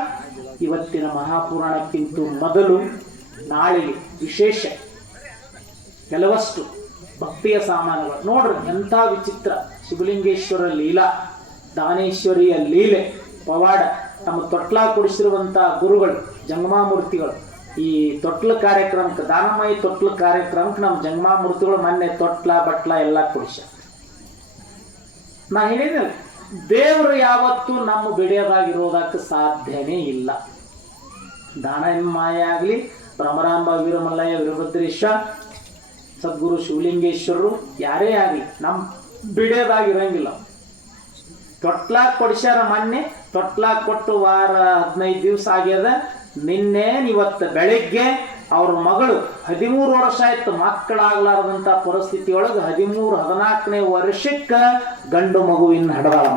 ಇವತ್ತಿನ ಮಹಾಪುರಾಣಕ್ಕಿಂತ ಮೊದಲು ನಾಳೆಗೆ ವಿಶೇಷ ಕೆಲವಷ್ಟು ಭಕ್ತಿಯ ಸಾಮಾನುಗಳು ನೋಡ್ರಿ. ಎಂಥ ವಿಚಿತ್ರ ಶಿವಲಿಂಗೇಶ್ವರ ಲೀಲಾ, ದಾನೇಶ್ವರಿಯ ಲೀಲೆ, ಪವಾಡ. ನಮ್ಮ ತೊಟ್ಲ ಕೊಡಿಸಿರುವಂಥ ಗುರುಗಳು ಜಂಗಮಾಮೂರ್ತಿಗಳು. ಈ ತೊಟ್ಲ ಕಾರ್ಯಕ್ರಮಕ್ಕೆ, ದಾನಮಯಿ ತೊಟ್ಲ ಕಾರ್ಯಕ್ರಮಕ್ಕೆ ನಮ್ಮ ಜಂಗಮಾಮೂರ್ತಿಗಳು ಮೊನ್ನೆ ತೊಟ್ಲ ಬಟ್ಲ ಎಲ್ಲ ಕೊಡಿಸ. ನಾ ಹೇಳಿದ್ನಲ್ಲ, ದೇವರು ಯಾವತ್ತೂ ನಮ್ಮ ಬಿಡಿಯೋದಾಗಿರೋದಕ್ಕೆ ಸಾಧ್ಯನೇ ಇಲ್ಲ. ದಾನಮಯ ಆಗಲಿ, ಭ್ರಮರಾಂಬ, ವೀರಮಲ್ಲಯ್ಯ, ವೀರಭದ್ರೇಶ್ವರ, ಸದ್ಗುರು ಶಿವಲಿಂಗೇಶ್ವರರು ಯಾರೇ ಆಗಲಿ ನಮ್ಮ ಬಿಡಿಯೋದಾಗಿರೋಂಗಿಲ್ಲ. ತೊಟ್ಲಾಕ್ ಕೊಡಿಸ್ಯಾರ ಮೊನ್ನೆ. ತೊಟ್ಲಾಕ್ ಕೊಟ್ಟು ವಾರ 15 ದಿವಸ ಆಗ್ಯದ. ನಿನ್ನೆ ಇವತ್ತು ಬೆಳಗ್ಗೆ ಅವ್ರ ಮಗಳು 13 ವರ್ಷ ಆಯ್ತು ಮಕ್ಕಳಾಗ್ಲಾರ್ದಂಥ ಪರಿಸ್ಥಿತಿ ಒಳಗೆ 13-14ನೇ ವರ್ಷಕ್ಕೆ ಗಂಡು ಮಗುವಿನ ಹಡದಾಳ.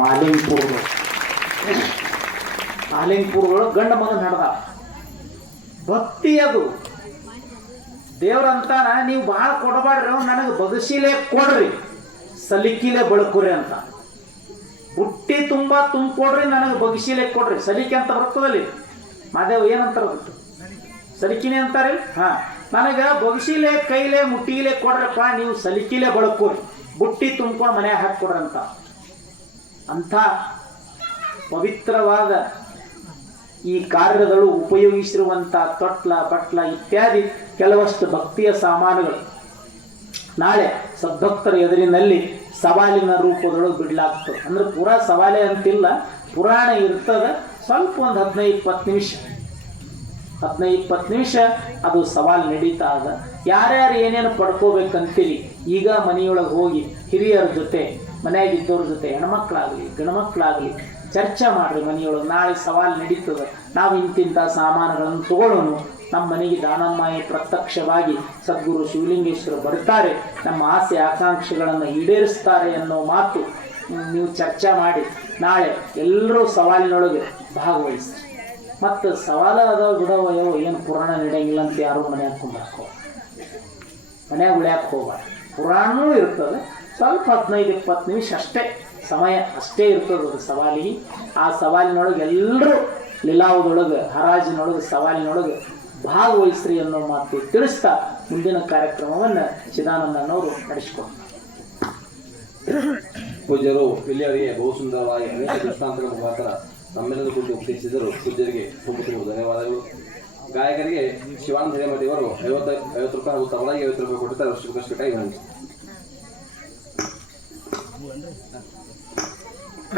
ಮಾಲಿಂಗ್ಪುರಗಳು ಗಂಡು ಮಗನ ಹಡದ. ಭಕ್ತಿ ಅದು. ದೇವ್ರಂತಾನ ನೀವು ಭಾಳ ಕೊಡಬಾಡ್ರಿ, ನನಗೆ ಬಗಸಿಲೆ ಕೊಡ್ರಿ, ಸಲಿಕಿಲೆ ಬಳಕುರಿ ಅಂತ. ಬುಟ್ಟಿ ತುಂಬ ತುಂಬಿಕೊಡ್ರಿ, ನನಗೆ ಬಗಸಿಲೆ ಕೊಡ್ರಿ. ಸಲಿಕೆ ಅಂತ ಬರ್ತದಲ್ಲಿ ಮಾದೇವ್ ಏನಂತಾರ ಗೊತ್ತು? ಸಲಿಕಿನೇ ಅಂತಾರೆ. ಹಾಂ, ನನಗೆ ಬಗಸಿಲೆ ಕೈಲೆ ಮುಟ್ಟಿಗಿಲೆ ಕೊಡ್ರಪ್ಪ, ನೀವು ಸಲಿಕಿಲೆ ಬಳಕೋರಿ, ಬುಟ್ಟಿ ತುಂಬ್ಕೊಂಡು ಮನೆಯಾಗ ಹಾಕ್ಕೊಡ್ರಿ ಅಂತ. ಅಂಥ ಪವಿತ್ರವಾದ ಈ ಕಾರ್ಯಗಳು ಉಪಯೋಗಿಸಿರುವಂಥ ತೊಟ್ಲ, ಬಟ್ಲ ಇತ್ಯಾದಿ ಕೆಲವಷ್ಟು ಭಕ್ತಿಯ ಸಾಮಾನುಗಳು ನಾಳೆ ಸದ್ಭಕ್ತರ ಎದುರಿನಲ್ಲಿ ಸವಾಲಿನ ರೂಪದೊಳಗೆ ಬಿಡಲಾಗ್ತದೆ. ಅಂದ್ರೆ ಪೂರಾ ಸವಾಲೆ ಅಂತಿಲ್ಲ, ಪುರಾಣ ಇರ್ತದೆ. ಸ್ವಲ್ಪ ಒಂದು 15-20 ನಿಮಿಷ ಅದು ಸವಾಲು ನಡೀತಾ ಅದ. ಯಾರ್ಯಾರು ಏನೇನು ಪಡ್ಕೋಬೇಕಂತೀರಿ ಈಗ ಮನೆಯೊಳಗೆ ಹೋಗಿ ಹಿರಿಯರ ಜೊತೆ, ಮನೆಯಾಗಿದ್ದವ್ರ ಜೊತೆ, ಹೆಣ್ಮಕ್ಳಾಗಲಿ ಗಂಡ್ಮಕ್ಳಾಗಲಿ ಚರ್ಚೆ ಮಾಡ್ರಿ. ಮನೆಯೊಳಗೆ ನಾಳೆ ಸವಾಲು ನಡೀತದೆ, ನಾವು ಇಂತಿಂಥ ಸಾಮಾನುಗಳನ್ನು ತಗೊಳ್ಳೋನು, ನಮ್ಮ ಮನೆಗೆ ದಾನಮ್ಮಾಯಿ ಪ್ರತ್ಯಕ್ಷವಾಗಿ ಸದ್ಗುರು ಶಿವಲಿಂಗೇಶ್ವರ ಬರ್ತಾರೆ, ನಮ್ಮ ಆಸೆ ಆಕಾಂಕ್ಷೆಗಳನ್ನು ಈಡೇರಿಸ್ತಾರೆ ಅನ್ನೋ ಮಾತು ನೀವು ಚರ್ಚೆ ಮಾಡಿ ನಾಳೆ ಎಲ್ಲರೂ ಸವಾಲಿನೊಳಗೆ ಭಾಗವಹಿಸಿ. ಮತ್ತು ಸವಾಲು ಅದಾವ ಬಿಡವ ಯಾವ ಏನು ಪುರಾಣ ನಡೆಯಂಗಿಲ್ಲ ಅಂತ ಯಾರೂ ಮನೆಯಾಗ ಕುಂಬಾಕೋ, ಮನೆಯಾಗ ಉಳಿಯಾಕೆ ಹೋಗ್ಬಾರ್ದು. ಪುರಾಣವೂ ಇರ್ತದೆ, ಸ್ವಲ್ಪ 15-20 ನಿಮಿಷ ಅಷ್ಟೇ ಸಮಯ ಅಷ್ಟೇ ಇರ್ತದೆ ಅದು ಸವಾಲಿಗೆ. ಆ ಸವಾಲಿನೊಳಗೆ ಎಲ್ಲರೂ ಲೀಲಾವದೊಳಗೆ, ಹರಾಜಿನೊಳಗೆ, ಸವಾಲಿನೊಳಗೆ ಭಾಗವಹಿಸ್ರಿ ಅನ್ನೋ ಮಾತು ತಿಳಿಸ್ತಾ ಮುಂದಿನ ಕಾರ್ಯಕ್ರಮವನ್ನು ಚಿದಾನಂದನವರು ನಡೆಸಿಕೊಡ್ತಾರೆ. ಪೂಜ್ಯರು ಇಲ್ಲಿಯವರಿಗೆ ಬಹು ಸುಂದರವಾಗಿ ಅನೇಕ ದೃಷ್ಟಾಂತಗಳ ಮುಖಾಂತರ ನಮ್ಮೆಲ್ಲರೂ ಕುರಿತು ಉಪದೇಶಿಸಿದರು. ಪೂಜ್ಯರಿಗೆ ತುಂಬ ಧನ್ಯವಾದಗಳು. ಗಾಯಕರಿಗೆ ಶಿವಾನಂದ ಹಿರೇಮಠಿಯವರು 50 ರೂಪಾಯಿ ಹಾಗೂ ತಬಲಾಗಿ 50 ರೂಪಾಯಿ ಕೊಟ್ಟಿದ್ದಾರೆ. ಅಷ್ಟುಕಷ್ಟುಕಾಗಿ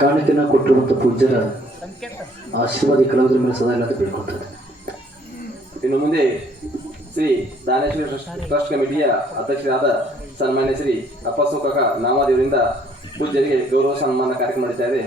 ಕಾಣಿಕೆನ ಕೊಟ್ಟಿರುವಂಥ ಪೂಜ್ಯರ ಆಶೀರ್ವಾದ ಕಲಾವಿದರ ಮೇಲೆ ಸದಾ ಇಲ್ಲ ಅಂತ ಬೇಡ್ಕೊಳ್ತಾರೆ. ಇನ್ನು ಮುಂದೆ ಶ್ರೀ ದಾನೇಶ್ವರಿ ಟ್ರಸ್ಟ್ ಕಮಿಟಿಯ ಅಧ್ಯಕ್ಷರಾದ ಸನ್ಮಾನ್ಯ ಶ್ರೀ ಅಪ್ಪಸು ಕಾಕ ನಾಮಾದೇವರಿಂದ ಪೂಜ್ಯರಿಗೆ ಗೌರವ ಸನ್ಮಾನ ಕಾರ್ಯಕ್ರಮ ನಡೀತಾ ಇದೆ.